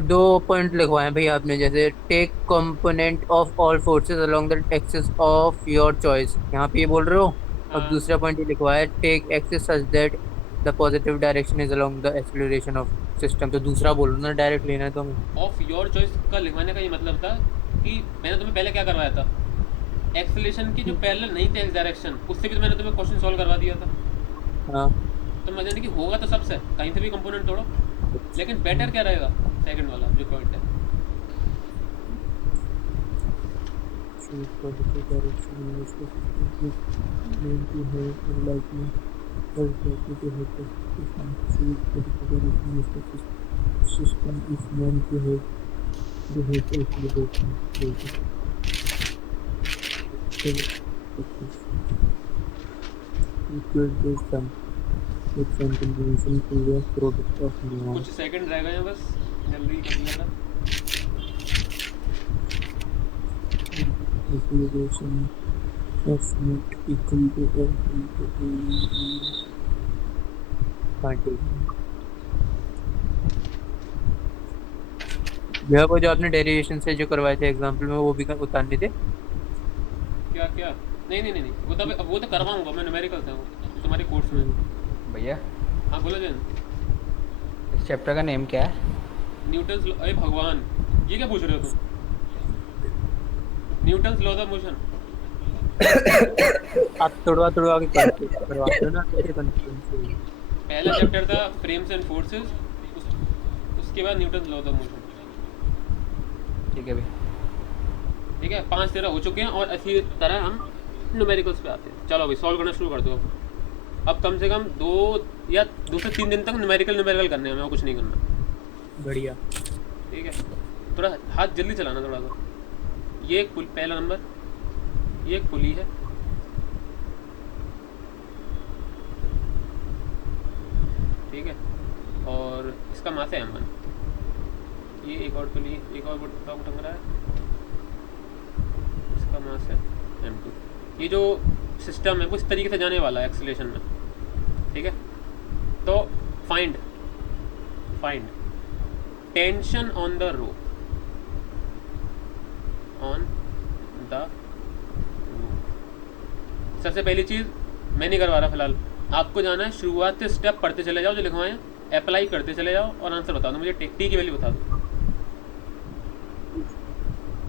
दो पॉइंट लिखवाए हैं भैया आपने, जैसे take component of all forces along the axis of your choice, यहाँ पे ये बोल रहे हो। अब हाँ, दूसरा पॉइंट ये लिखवाया है, take axis such that the positive direction is along the acceleration of system. तो दूसरा बोलो ना, डायरेक्ट लेना है तो हमें। ऑफ योर चॉइस का लिखवाने का ये मतलब था कि मैंने तुम्हें पहले क्या करवाया था, एक्सेलेरेशन की जो पैरेलल नहीं थे एक्स डायरेक्शन, उससे भी तो मैंने तुम्हें क्वेश्चन सॉल्व करवा दिया था। हाँ तो मैं जाने कि होगा तो सबसे कहीं से भी कंपोनेंट तोड़ो, लेकिन बेटर क्या रहेगा सेकंड वाला जो पॉइंट है। choose positive direction in which the system is meant to have or likely to have the system. Choose positive direction in which the system is meant to have acceleration. Equal to sum with some convention to the product of nuance. कुछ second रह गए हैं बस, जल्दी कर लिया था। Acceleration of not equal to or equal to हाँ ठीक है। भैया वो जो आपने डेरिवेशन से जो करवाए थे एग्जाम्पल में, वो भी उतारने थे। क्या क्या? नहीं, वो तो करवाऊंगा मैं, न्यूमेरिकल्स हैं वो तुम्हारे कोर्स में। भैया हाँ बोलो जैन। इस चैप्टर का नेम क्या है? न्यूटन्स लॉ, अरे भगवान ये क्या पूछ रहे हो तुम? Newton's law of motion. आप तुड़वा के करवाते हो ना, कैसे कंफ्यूजन। पहला चैप्टर था फ्रेम्स एंड फोर्सेस, उसके बाद न्यूटन्स लॉ ऑफ मोशन। ठीक है भैया। ठीक है, 5-13 हो चुके हैं और इसी तरह हम न्यूमेरिकल्स पे आते हैं। चलो भाई सॉल्व करना शुरू कर दो। अब कम से कम 2 से 3 दिन तक न्यूमेरिकल करने हैं, हमें कुछ नहीं करना। बढ़िया। ठीक है, थोड़ा हाथ जल्दी चलाना थोड़ा सा। ये एक पहला नंबर, ये एक पुली है, ठीक है, और इसका मास है m1। ये एक और पुली, एक और टंग रहा है, इसका मास है m2। ये जो सिस्टम है वो इस तरीके से जाने वाला है एक्सेलरेशन में, ठीक है। तो find tension on the rope, सबसे पहली चीज़ मैं नहीं करवा रहा फिलहाल, आपको जाना है शुरुआत से स्टेप पढ़ते चले जाओ जो लिखवाए हैं, अप्लाई करते चले जाओ और आंसर बता दो मुझे। टी की वैल्यू बता दो।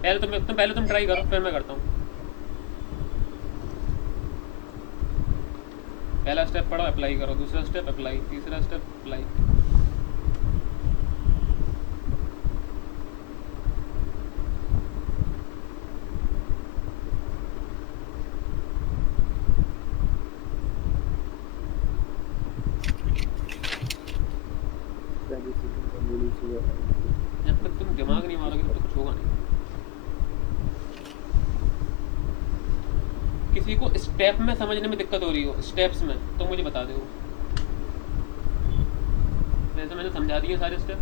पहले तुम ट्राई करो, फिर मैं करता हूँ। पहला स्टेप पढ़ो, अप्लाई करो, दूसरा स्टेप अप्लाई, तीसरा स्टेप अप्लाई। जब तक तुम दिमाग नहीं मारोगे तब तक कुछ होगा नहीं। किसी को स्टेप में समझने में दिक्कत हो रही हो, स्टेप्स में, तो मुझे बता दो। वैसे मैंने समझा दिए सारे स्टेप।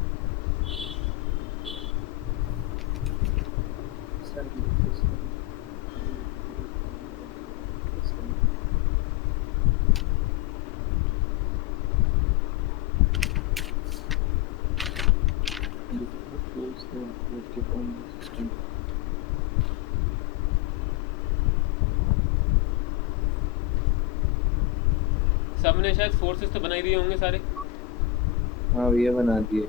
सबने शायद फोर्सेस तो बना ही दिए होंगे सारे, हाँ भैया बना दिए।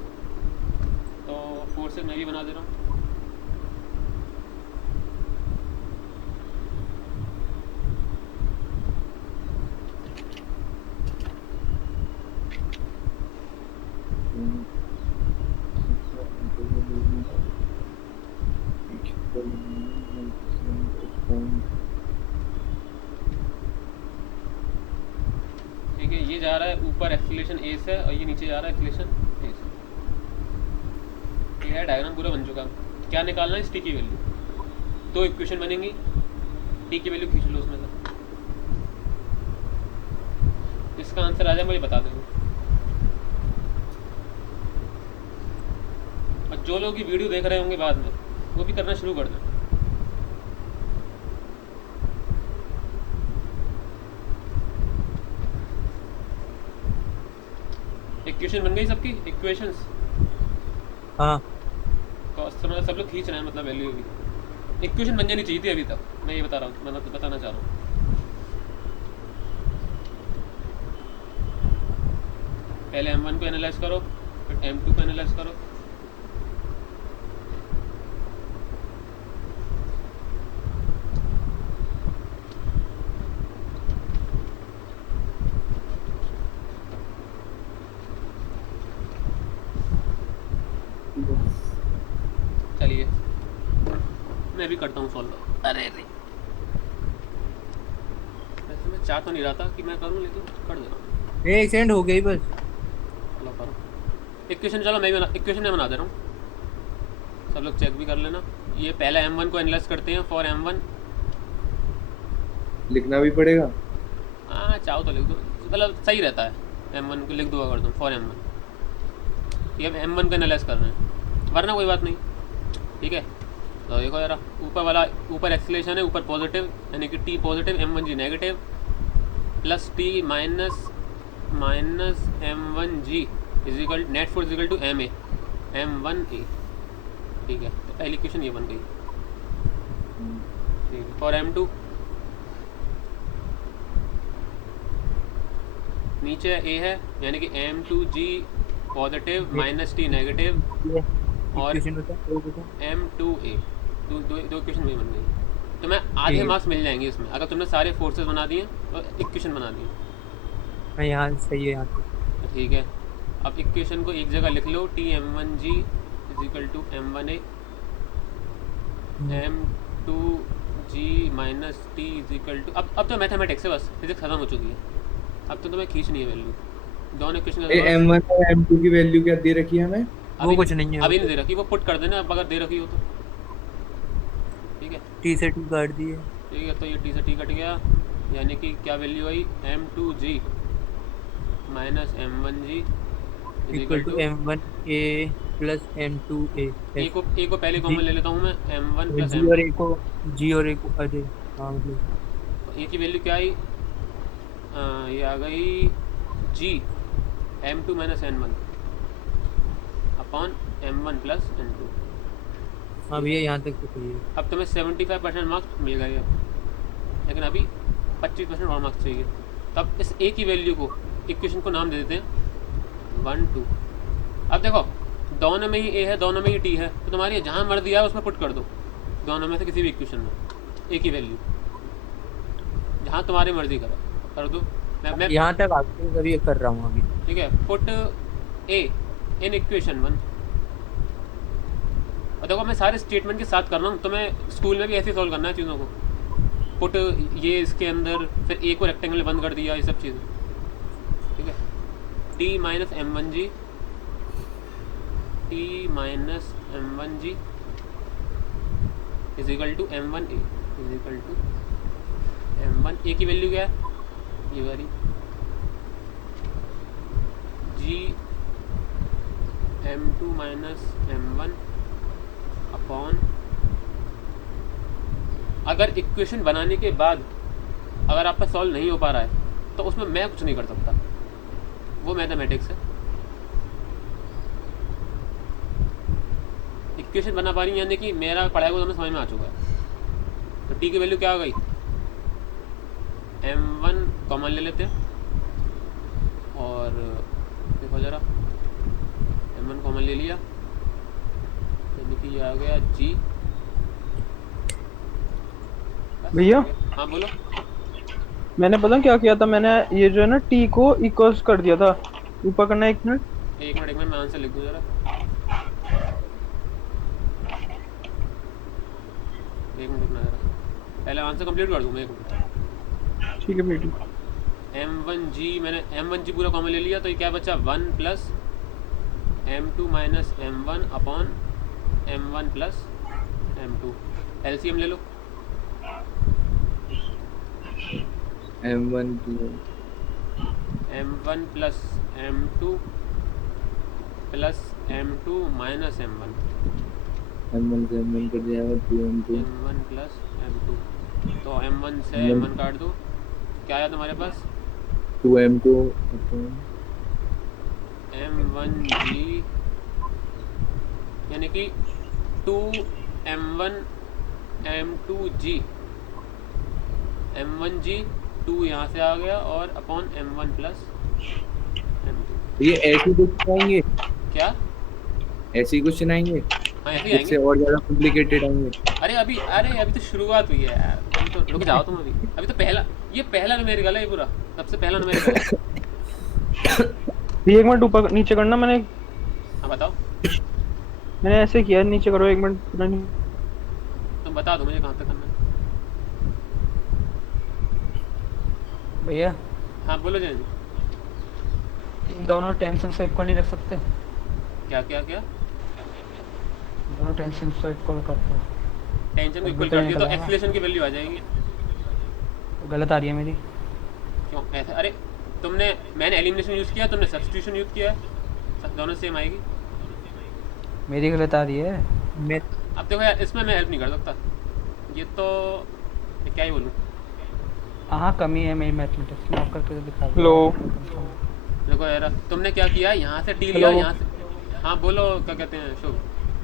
तो फोर्सेस मैं भी बना दे रहा हूँ। ठीक है, ये जा रहा है ऊपर एक्सीलरेशन ए से और ये नीचे जा रहा है एक्सीलरेशन ए से। ये डायग्राम पूरा बन चुका। क्या निकालना है इस टी की वैल्यू? दो इक्वेशन बनेंगी, टी की वैल्यू खींच लो उसमें से। इसका आंसर आ जाए मुझे बता देंगे। और जो लोग ये वीडियो देख रहे होंगे बाद में, वो भी करना शुरू कर दें। इक्वेशन बन गई सबकी, इक्वेशंस। हाँ तो सब लोग खींच रहे हैं, मतलब वैल्यू भी। इक्वेशन बन जानी चाहिए थी अभी तक, मैं ये बता रहा हूँ, मैं बताना चाह रहा हूँ। पहले M1 को एनालाइज करो, फिर M2 को एनालाइज करो। चलिए मैं भी करता हूँ सॉल्व। अरे नहीं, वैसे मैं चाह तो नहीं रहा था कि मैं करूँ, लेकिन कर दे रहा हूँ। एक सेकंड हो गई बस। चलो करो इक्वेशन। चलो मैं इक्वेशन में बना दे रहा हूँ, सब लोग चेक भी कर लेना। ये पहले M1 को एनालाइज करते हैं। फॉर M1 लिखना भी पड़ेगा। हाँ चाहो तो लिख दो, मतलब सही रहता है। M1 को लिख दो अगर तुम फॉर M1। ये हम M1 को एनालाइज कर रहे हैं, वरना कोई बात नहीं। ठीक है, तो देखो जरा, ऊपर वाला, ऊपर एक्सीलरेशन है, ऊपर पॉजिटिव, यानी कि T positive M1G negative, plus T minus M1G is equal net force is equal to MA M1A। ठीक है, तो पहली इक्वेशन ये बन गई। ठीक है, फॉर M2 नीचे A है, यानी कि M2G positive minus T negative और इक्वेशन बता। M2A। दो इक्वेशन वही बन गई। तो मैं आधे मार्क्स मिल जाएंगे इसमें, अगर तुमने सारे फोर्सेस बना दिए और इक्वेशन बना दी। हाँ यहाँ सही है यहाँ पे। ठीक है, अब इक्वेशन को एक जगह लिख लो। T M1G is equal to M1A M2G minus T is equal to, अब तो मैथमेटिक्स है, बस फिजिक्स खत्म हो चुकी है। अब तो तुम्हें खींचनी है वैल्यू दोनों इक्वेशन का। M1 और M2 की वैल्यू क्या दे रखी है हमें? वो कुछ नहीं है, अभी नहीं दे रखी, वो पुट कर देना अब अगर दे रखी हो तो। ठीक है, टी से टी काट दिए। ठीक है, तो ये T से T कट गया, यानी कि क्या वैल्यू आई? M2G minus M1G equal to M1A plus M2A। A को पहले कॉमन ले लेता हूँ मैं, M1 प्लस जी और ए को अरे हाँ मतलब ए की वैल्यू क्या आई? ये आ गई G M2 minus N1 upon M1 plus N2। हाँ भैया यहाँ तक तो सही है। अब तुम्हें 75% मार्क्स मिल गए अब, लेकिन अभी 25% और मार्क्स चाहिए। तब इस ए की वैल्यू को, इक्वेशन को नाम दे देते हैं 1 2। अब देखो दोनों में ही ए है, दोनों में ही टी है, तो तुम्हारी जहाँ मर्जी आए उसमें पुट कर दो, दोनों में से किसी भी इक्वेशन में ए की वैल्यू जहाँ तुम्हारी मर्जी कर दो। मैं यहाँ तक आगे अभी ये कर रहा हूँ अभी। ठीक है, पुट ए इन इक्वेशन 1। और देखो मैं सारे स्टेटमेंट के साथ कर रहा हूँ, तो मैं स्कूल में भी ऐसे सॉल्व करना है चीज़ों को। पुट ये इसके अंदर, फिर ए को रेक्टेंगल में बंद कर दिया, ये सब चीज़ें। ठीक है, t minus m one g, t minus m one g is equal to m one a, is equal to m one a की वैल्यू क्या है, ये वाली g m two minus m one upon, अगर इक्वेशन बनाने के बाद अगर आपका सॉल्व नहीं हो पा रहा है तो उसमें मैं कुछ नहीं कर सकता, वो मैथमेटिक्स है। इक्वेशन बना पा रही यानी कि मेरा पढ़ाई को समझ में आ चुका है। तो टी की वैल्यू क्या हो गई, m1 कॉमन ले लेते हैं और देखो ज़रा, m1 कॉमन ले लिया यानी कि ये आ गया g। भैया हाँ बोलो। मैंने पता क्या किया था, मैंने ये जो है ना टी को इक्वल्स कर दिया था। ऊपर करना, एक मिनट। एक मिनट मैं आंसर लिख दूँ ज़रा। एक मिनट रुकना ज़रा, पहले आंसर कंप्लीट कर दूँ मैं, एक मिनट। ठीक है बेटी। m1g, मैंने m1g पूरा कॉमन ले लिया, तो ये क्या बचा, 1 plus m2 minus m1 upon m1 plus m2। LCM ले लो। m1 m1 plus m2 plus m2 minus m1, m1 से m1 कर जाएगा 2m2 m1 प्लस m2। तो m1 से m1 काट दो, क्या आया तुम्हारे पास, 2m2 अपॉन m1g यानी कि 2m1 m2g, m1g 2 यहाँ से आ गया और अपॉन m1 प्लस m2। ये ऐसे क्वेश्चन आएंगे, क्या ऐसे ही क्वेश्चन आएंगे, हाँ ऐसे ही इससे आएंगे। और ज्यादा कॉम्प्लिकेटेड आएंगे। अरे अभी तो शुरुआत हुई है यार, अभी तो रुक जाओ तुम, अभी तो पहला न्यूमेरिकल है, ये पूरा सबसे पहला न्यूमेरिकल है। ये एक मिनट ऊपर नीचे करना। मैंने हाँ बताओ, ऐसे किया, नीचे करो एक मिनट। पूरा नहीं। तुम बता दो मुझे कहाँ तक करना है। भैया हाँ बोलो जैन। इन दोनों टेंशन से इक्वल नहीं रख सकते? क्या क्या क्या, दोनों टेंशन से इक्वल करते हो, टेंशन को अब इक्वल तो कर दिया तो निकला ना। एक्सलेशन की वैल्यू आ जाएगी। गलत आ रही है मेरी। क्यों ऐसा, अरे मैंने एलिमिनेशन यूज़ किया, तुमने सब्स्टिट्यूशन यूज़ किया है, दोनों सेम आएगी। मेरी गलत आ रही है। मैं अब देखो यार, इसमें मैं हेल्प नहीं कर सकता, ये तो ये क्या ही बोलूँ। हाँ कमी है मेरी मैथमेटिक्स में, आप करके तो दिखा दो। हेलो। देखो यार, तुमने क्या किया, यहाँ से टी लिया, यहाँ से, हाँ बोलो क्या कहते हैं शुभ,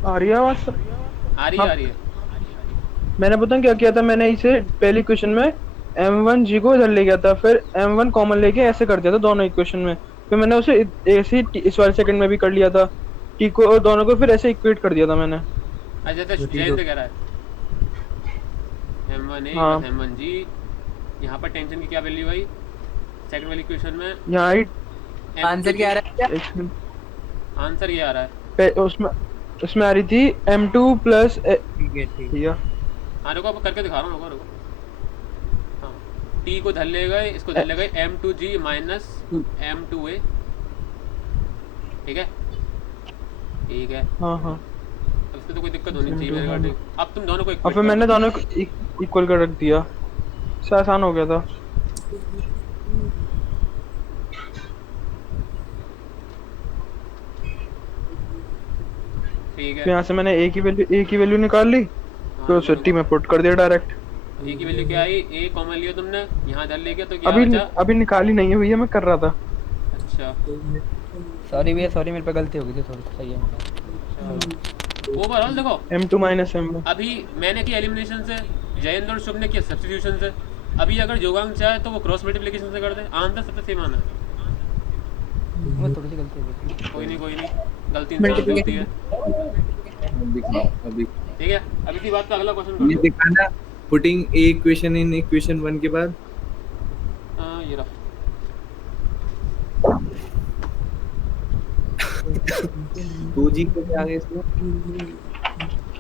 आ रही है आवाज सर? आ रही है हाँ। आ रही है। मैंने पता क्या किया था, मैंने इसे पहली क्वेश्चन में m1g को इधर ले गया था, फिर m1 कॉमन लेके ऐसे कर दिया था दोनों इक्वेशन में। फिर मैंने उसे ऐसे ही इस वाले सेकंड में भी कर लिया था, t को और दोनों को फिर ऐसे इक्वेट कर दिया था मैंने। अच्छा तो जैन से कह रहा है m1a हाँ। प्लस m1g, यहाँ पर टेंशन की क्या वैल्यू आई सेकंड वाली इक्वेशन में, यहाँ ही आंसर क्या आ रहा है क्या? एक मिनट, आंसर ये आ रहा है। उसमें आ रही थी m2 प्लस ठीक है ठीक है। हाँ रुको, अब करके दिखा रहा हूँ, रुको रुको। हाँ, टी को धर ले गए, इसको धर ले गए m2g माइनस m2a, ठीक है ठीक है। हाँ हाँ। अब इसमें तो कोई दिक्कत होनी चाहिए मेरे रिगार्डिंग। अब तुम दोनों को और equate फिर कर मैंने दो। दोनों को इक्वल कर रख दिया, इससे आसान हो गया था। ठीक है, फिर यहाँ से मैंने a की वैल्यू निकाल ली, फिर उसे t में पुट कर दिया डायरेक्ट। ए की वैल्यू क्या आई, ए कॉमन लिया तुमने, यहाँ धर ले गया तो क्या अभी बचा। अभी निकाली नहीं है भैया, मैं कर रहा था। अच्छा सॉरी भैया सॉरी, मेरे पे गलती हो गई थी थोड़ी, सही है मेरा। ओवरऑल देखो, m2 माइनस m1। अभी मैंने किया एलिमिनेशन से, जयेंद्र और शुभ ने किया सब्स्टिट्यूशन से। अभी अगर जोगांग चाहे तो वो क्रॉस मल्टीप्लिकेशन से कर दे, आंसर सबसे सेम आना है। वो थोड़ी सी गलती हो गई थी। कोई नहीं, गलती इंसान की होती है। अभी ठीक है, अब इसी बात पे अगला क्वेश्चन ये कर दो। दिखाना, putting a equation in equation 1 के बाद हाँ ये रहा, 2G कैसे आ गए इसमें?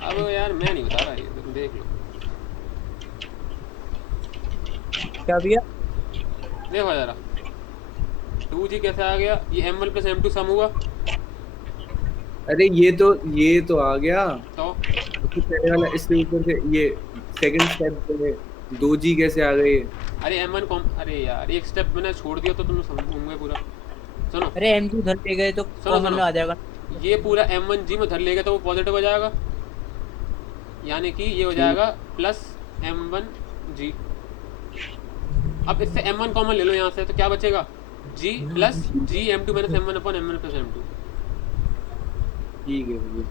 अब यार मैं नहीं बता रहा, ये तुम देख लो। क्या भैया? देखो जरा 2G कैसे आ गया, ये M1 प्लस M2 सम हुआ अरे ये तो आ गया। तो उससे पहले वाला इसके ऊपर से ये सेकंड स्टेप पे 2G कैसे आ गए? अरे M1 कॉम, अरे यार एक स्टेप मैंने छोड़ दिया तो तुम समझोगे पूरा। सुनो अरे M2 उधर ले गए तो सुनो कॉमन में आ जाएगा। ये पूरा M1G में धर लेगा तो वो पॉजिटिव हो जाएगा, यानी कि ये हो जाएगा प्लस M1G। अब इससे M1 कॉमन ले लो यहाँ से, तो क्या बचेगा? G plus G M2 minus M1 upon M1 plus M2। ठीक है भैया।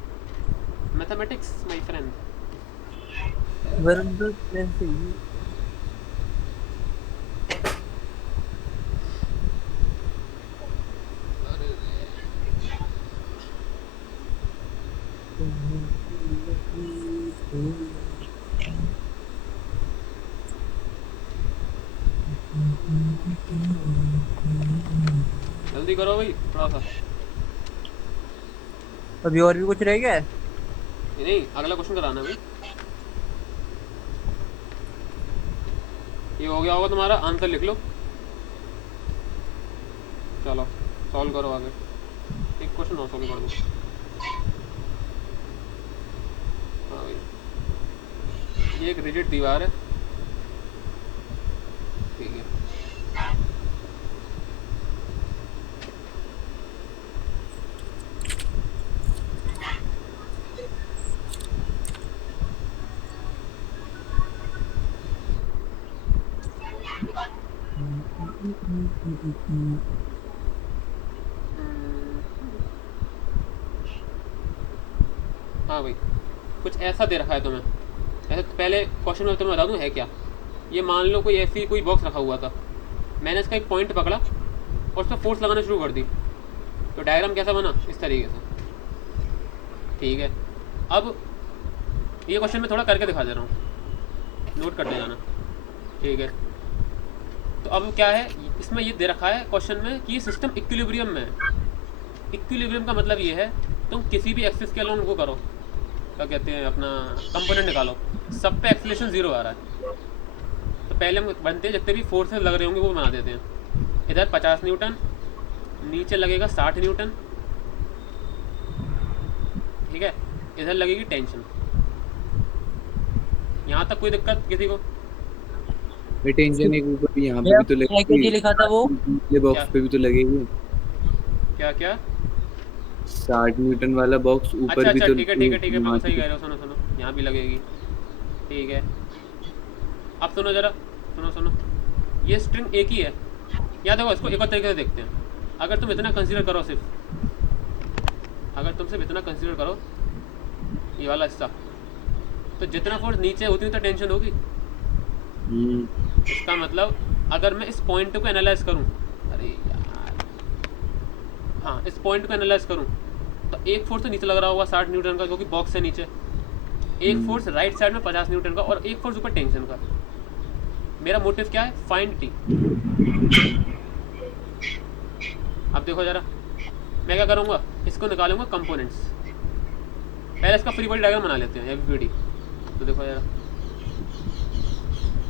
Mathematics my friend. वरुण तो प्लेन से ही जल्दी करो भाई थोड़ा सा। अभी और भी कुछ रह गया है? ये नहीं, अगला क्वेश्चन कराना भाई। ये हो गया होगा तुम्हारा, आंसर लिख लो। चलो सॉल्व करो आगे, एक क्वेश्चन और सॉल्व कर दो। हाँ भाई, ये एक रिजिड दीवार है, ठीक है। हाँ भाई, कुछ ऐसा दे रखा है तुम्हें। ऐसे पहले क्वेश्चन में तुम्हें बता दूँ है क्या। ये मान लो कोई ऐसी कोई बॉक्स रखा हुआ था, मैंने इसका एक पॉइंट पकड़ा और उस पर फोर्स लगाना शुरू कर दी, तो डायग्राम कैसा बना? इस तरीके से, ठीक है। अब ये क्वेश्चन मैं थोड़ा करके दिखा दे रहा हूँ, नोट करते जाना, ठीक है। तो अब क्या है, इसमें ये दे रखा है क्वेश्चन में कि ये सिस्टम इक्विलिब्रियम में है। इक्विलिब्रियम का मतलब ये है तुम किसी भी एक्सिस के अलोंग वो करो, क्या कहते हैं, अपना कंपोनेंट निकालो, सब पे एक्सीलरेशन 0 आ रहा है। तो पहले हम बनते हैं जितने भी फोर्सेस लग रहे होंगे वो बना देते हैं। इधर 50 न्यूटन, नीचे लगेगा 60 न्यूटन, ठीक है। इधर लगेगी टेंशन। यहाँ तक कोई दिक्कत किसी को? टेंशन एक ऊपर भी यहाँ पे भी तो क्या लगेगी, लिखा था वो? बॉक्स पे भी तो लगेगी। क्या क्या? 60 न्यूटन वाला बॉक्स ऊपर अच्छा भी अच्छा, तो ठीक है ठीक है ठीक है, बिल्कुल सही कह रहे हो। सुनो सुनो, यहाँ भी लगेगी, ठीक है। अब सुनो जरा, सुनो सुनो, ये स्ट्रिंग एक ही है। या देखो इसको एक और तरीके से देखते हैं। अगर तुम इतना कंसीडर करो, सिर्फ अगर तुम सिर्फ इतना कंसीडर करो ये वाला हिस्सा, तो जितना फोर्स नीचे उतनी तो टेंशन होगी। इसका मतलब अगर मैं इस पॉइंट को एनालाइज करूं, अरे यार, हाँ इस पॉइंट को एनालाइज करूं, तो एक फोर्स तो नीचे लग रहा होगा 60 न्यूटन का, क्योंकि बॉक्स से नीचे। एक फोर्स राइट साइड में 50 न्यूटन का, और एक फोर्स ऊपर टेंशन का। मेरा मोटिव क्या है? Find T. अब देखो जरा, मैं क्या करूँगा, इसको निकालूंगा कंपोनेंट्स। पहले इसका फ्री बॉडी डायग्राम बना लेते हैं, एफबीडी। तो देखो जरा,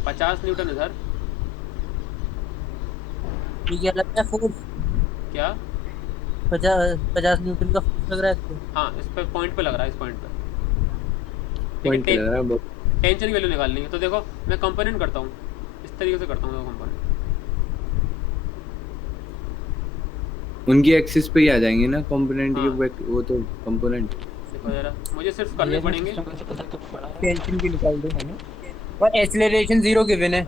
50 न्यूटन इधर, क्या लगता है फोर्स? क्या 50 न्यूटन का फोर्स लग रहा है इसको? हाँ, इस पे पॉइंट पे लग रहा है, इस पॉइंट पे। पॉइंट लग रहा है। टेंशन की वैल्यू निकालनी है, तो देखो मैं कंपोनेंट करता हूँ, इस तरीके से करता हूँ देखो कंपोनेंट। उनकी एक्सिस पे ही आ जाएंगे ना कंपोनेंट हाँ। के, वो तो कंपोनेंट। देखो जरा, मुझे सिर्फ करने पड़ेंगे। टेंशन की निकाल दो, है ना? और एक्सीलरेशन 0 गिवन है।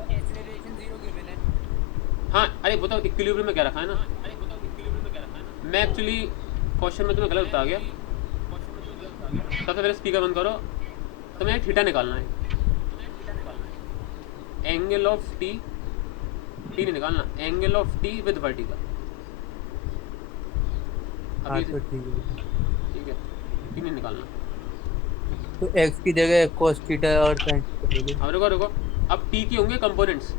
हाँ, अरे बताओ इक्विलिब्रियम में क्या रखा है ना। मैं एक्चुअली क्वेश्चन में तुम्हें गलत बता गया। सबसे पहले स्पीकर बंद करो, तो मैं थीटा निकालना है। एंगल ऑफ टी, टी नहीं निकालना, angle of T with vertical. हाँ अभी तो ठीक है। ठीक है, टी नहीं निकालना। तो x की जगह cos थीटा और sin थीटा ले लो। अब रुको रुको, अब टी के होंगे कंपोनेंट्स।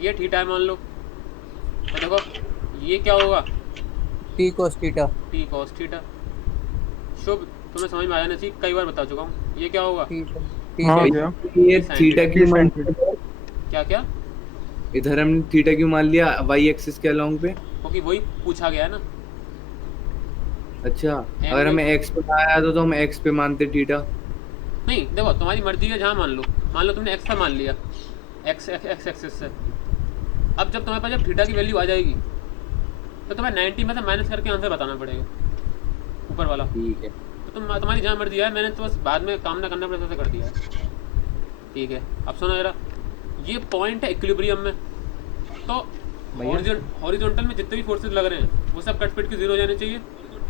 ये थीटा है मान लो, तो देखो ये क्या होगा, t cos theta. T cos theta. Shubh, तुम्हें समझ में आ जाना चाहिए, कई बार बता चुका हूँ। ये क्या होगा? टी हाँ sin गया ये sin थीटा theta। क्यों sin मान theta। क्या क्या? इधर हमने थीटा क्यों मान लिया वाई एक्सिस के अलोंग पे? क्योंकि वही पूछा गया है ना। अच्छा, अगर एंगल हमें एक्स पे आया तो हम एक्स पे मानते थीटा। नहीं, देखो तुम्हारी मर्जी है, जहाँ मान लो तुमने एक्स का मान लिया, एक्स एक्स एक्सिस से। अब जब तुम्हारे पास जब थीटा की वैल्यू आ जाएगी तो तुम्हें 90 में से माइनस करके आंसर बताना पड़ेगा, ऊपर वाला। ठीक है। तो तुम्हारी जहाँ मर्जी है, मैंने तो बस बाद में काम ना करना पड़े ऐसे कर दिया है। ठीक है, अब सुनो जरा, ये पॉइंट है इक्विलिब्रियम में। तो हॉरिजॉन्टल में जितने भी फोर्सेस लग रहे हैं वो सब कट पिट के जीरो हो जाने चाहिए,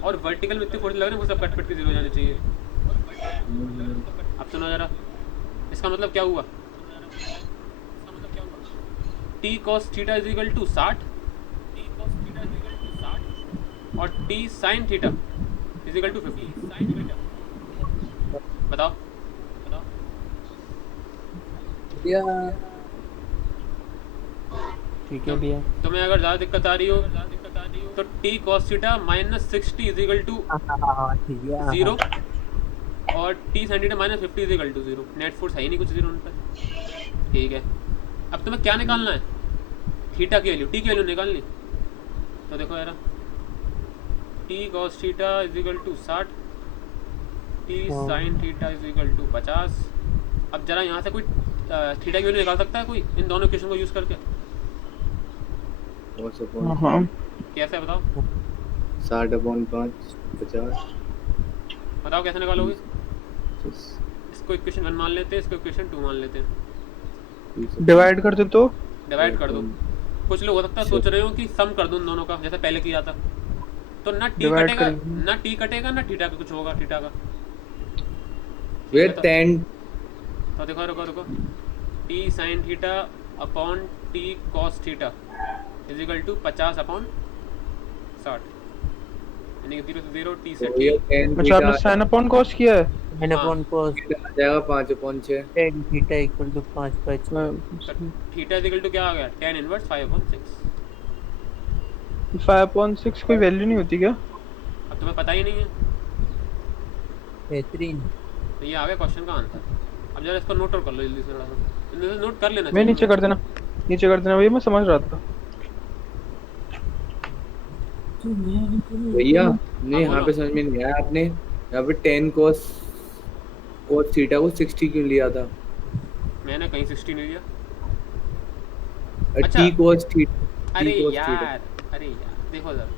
और वर्टिकल में जितने फोर्सेस लग रहे हैं वो सब कट पिट के जीरो हो जाने चाहिए। अब सुनो जरा, इसका मतलब क्या हुआ? T cos theta is equal to 60 और T sine theta is equal to 50। बताओ। या ठीक है भैया। तुम्हें अगर ज़्यादा दिक्कत आ रही हो तो T cos theta minus 60 is equal to हाँ ठीक है। 0 और T sine theta minus 50 is equal to 0। Net force है ही नहीं कुछ जीरो उन पर। ठीक है, अब तुम्हें क्या निकालना है? थीटा की वैल्यू, टी की वैल्यू निकालनी। तो देखो यार, T cos theta is equal to 60, T sine theta is equal to 50। अब जरा यहाँ से कोई थीटा की वैल्यू निकाल सकता है कोई इन दोनों इक्वेशन को यूज़ करके? हाँ कैसे बताओ? 60/5 50। बताओ कैसे निकालोगे? इसको इक्वेशन 1 मान लेते हैं, इसको इक्वेशन 2 मान लेते हैं। डिवाइड करते तो डिवाइड कर दो। कुछ लोग हो सकता है सोच रहे हो कि सम कर दूं उन दोनों का, जैसे पहले किया था। तो ना टी Divide कटेगा, करेंगे। ना टी कटेगा, ना थीटा का कुछ होगा थीटा का। वे तो 10 तो देखो, रुको, T sine theta upon T cos theta is equal to 50/60, यानी कि 0 से 0 टी से तो टी। ये 10 अच्छा आपने साइन अपॉन कॉस किया है। मैंने कौन cos आ जाएगा 5/6। tan theta equal to 5/5। तो थीटा इज इक्वल टू क्या आ गया? tan inverse 5/6। 5/6 कोई वैल्यू नहीं होती क्या? अब तुम्हें पता ही नहीं है, बेहतरीन। तो ये आ गया क्वेश्चन का आंसर। अब जरा इसको नोट कर लो जल्दी से, थोड़ा सा नोट कर लेना मैं चाहिए। नीचे कर देना, नीचे कर देना भैया, मैं समझ रहा था। भैया नहीं, यहाँ बोलो। पे समझ में नहीं आया आपने यहाँ पे 10 cos थीटा को 60 क्यों लिया था? मैंने कहीं 60 नहीं लिया। टी अच्छा। cos थीटा अरे cos यार, देखो सर,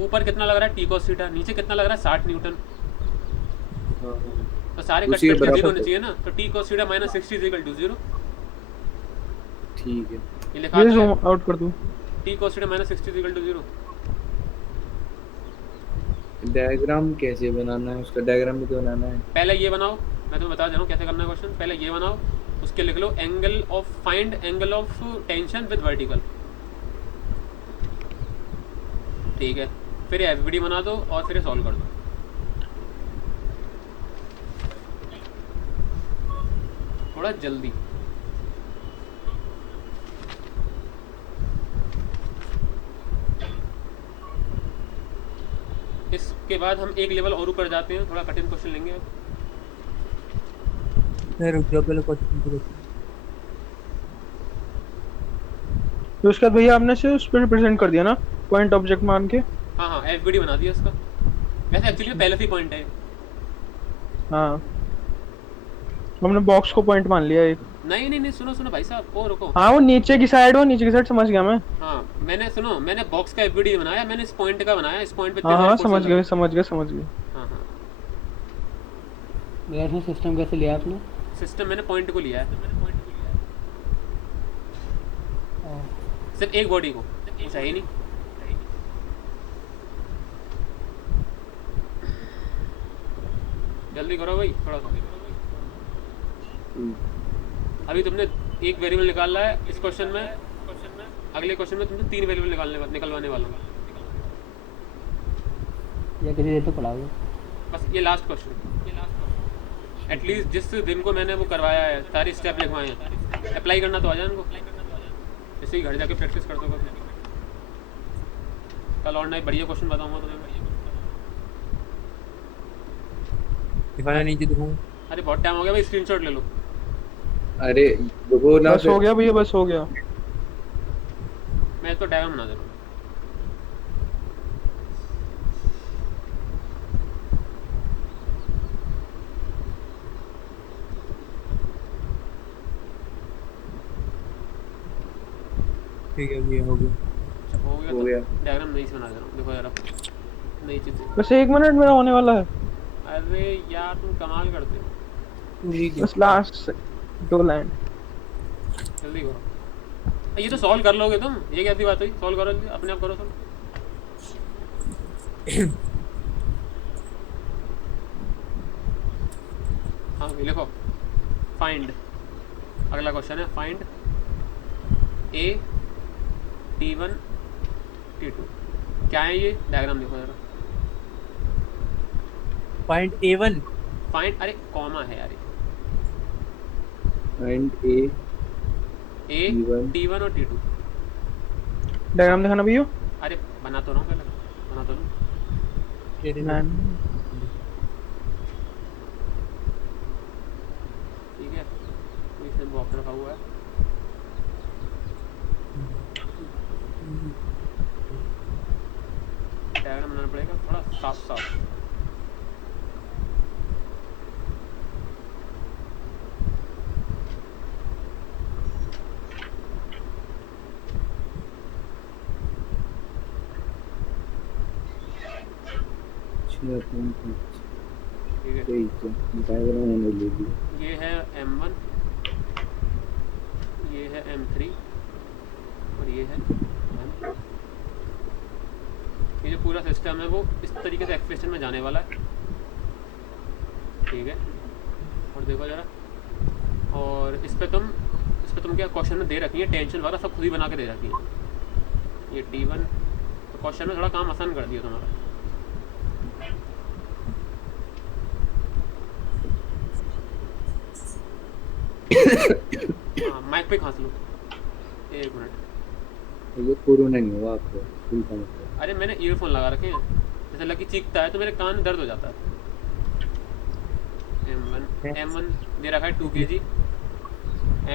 ऊपर कितना लग रहा है टी कॉस थीटा, नीचे कितना लग रहा है 60 न्यूटन। हाँ, तो सारे कट उसी के कट के बराबर 0 होने है। चाहिए ना। तो T cos theta minus 60 is equal to 0। ठीक है। ये लिखा ये था जूम आउट कर दूं। T cos theta minus 60 is equal to 0। Diagram कैसे बनाना है? उसका डायग्राम भी तो बनाना है। पहले ये बनाओ, मैं तुम्हें बता दे रहा हूँ कैसे करना है क्वेश्चन। पहले ये बनाओ, उसके लिख लो angle of, find angle of tension with vertical. ठीक है, फिर एफबीडी बना दो और फिर सॉल्व कर दो। थोड़ा जल्दी। इसके बाद हम एक लेवल और ऊपर जाते हैं, थोड़ा कठिन क्वेश्चन लेंगे अब। मैं रुक जाओ, पहले क्वेश्चन को देखो। तो उसके बाद भैया आपने से उस पर रिप्रेजेंट कर दिया ना, पॉइंट ऑब्जेक्ट मान के। हाँ हाँ, एफबीडी बना दिया इसका। वैसे एक्चुअली पहले से ही पॉइंट है। हाँ हमने बॉक्स को पॉइंट मान लिया एक। नहीं, सुनो भाई साहब, ओ रुको। हाँ वो नीचे की साइड, वो नीचे की साइड समझ गया मैं। हाँ मैंने बॉक्स का एफबीडी बनाया, मैंने इस पॉइंट का बनाया, इस पॉइंट पे हाँ हाँ इतने सारे समझ गया। forces लगे। हाँ भैया इसमें सिस्टम कैसे लिया आपने? सिस्टम मैंने पॉइंट को लिया है, सिर्फ एक बॉडी को, कुछ है ही नहीं। जल्दी करो भाई थोड़ा सा। अभी तुमने एक वेरिएबल निकाला है इस क्वेश्चन में, अगले क्वेश्चन में तुमने 3 वेरिएबल निकलवाने वाला हूँ। या किसी देर तो पढ़ाओगे? बस ये लास्ट क्वेश्चन। एटलीस्ट जिस दिन को मैंने वो करवाया है, सारे स्टेप लिखवाए हैं, अप्लाई करना तो आ जाए उनको, इससे ही घर जाके प्रैक्टिस कर दोगे। कल और नए बढ़िया क्वेश्चन बताऊंगा तुम्हें, बढ़िया क्वेश्चन। दिखाना नीचे दिखाऊं? अरे बहुत टाइम हो गया भाई, स्क्रीनशॉट ले लो। अरे देखो ना बस हो फिर। गया भैया, बस हो गया। मैं तो डायग्राम बना दे रहा हूँ। ठीक है भैया, हो गया। अच्छा हो गया हो तो गया। डायग्राम नई से बना दे रहा हूँ, देखो जरा नई चीज़ देखो। बस 1 मिनट मेरा होने वाला है, अरे यार तुम कमाल करते हो, ठीक है। बस लास्ट 2 लाइन। जल्दी करो। ये तो सॉल्व कर लोगे तुम, ये कैसी बात हुई, सॉल्व करो जल्दी, अपने आप करो सॉल्व। हाँ भाई लिखो, फाइंड, अगला क्वेश्चन है फाइंड ए T1 T2। क्या है ये, डायग्राम देखो जरा। Point A1। फाइंड, अरे कॉमा है यार, फाइंड ए ए T1 T1 और T2। डायग्राम दिखाना भैया। अरे बना तो रहा हूँ, पहले बना तो रहा हूँ। ठीक है, तो इसमें बॉक्स रखा हुआ है। डायग्राम बनाना पड़ेगा थोड़ा साफ साफ। ठीक है, ठीक है, डायग्राम मैंने ले लिया। ये है M1, ये है M3 और ये है M2। ये जो पूरा सिस्टम है वो इस तरीके से एक्सप्रेशन में जाने वाला है। ठीक है, और देखो जरा, और इस पे तुम क्या क्वेश्चन में दे रखी है, टेंशन वगैरह सब खुद ही बना के दे रखी है। ये T1 तो क्वेश्चन में थोड़ा काम आसान कर दिया तुम्हारा। हाँ माइक पे खांस लो, 1 मिनट। ये कोरोना नहीं हुआ आपको, फुल का मतलब। अरे मैंने ईयरफोन लगा रखे हैं, जैसे लकी चीखता है तो मेरे कान में दर्द हो जाता है। M1 दे रखा है 2 kg,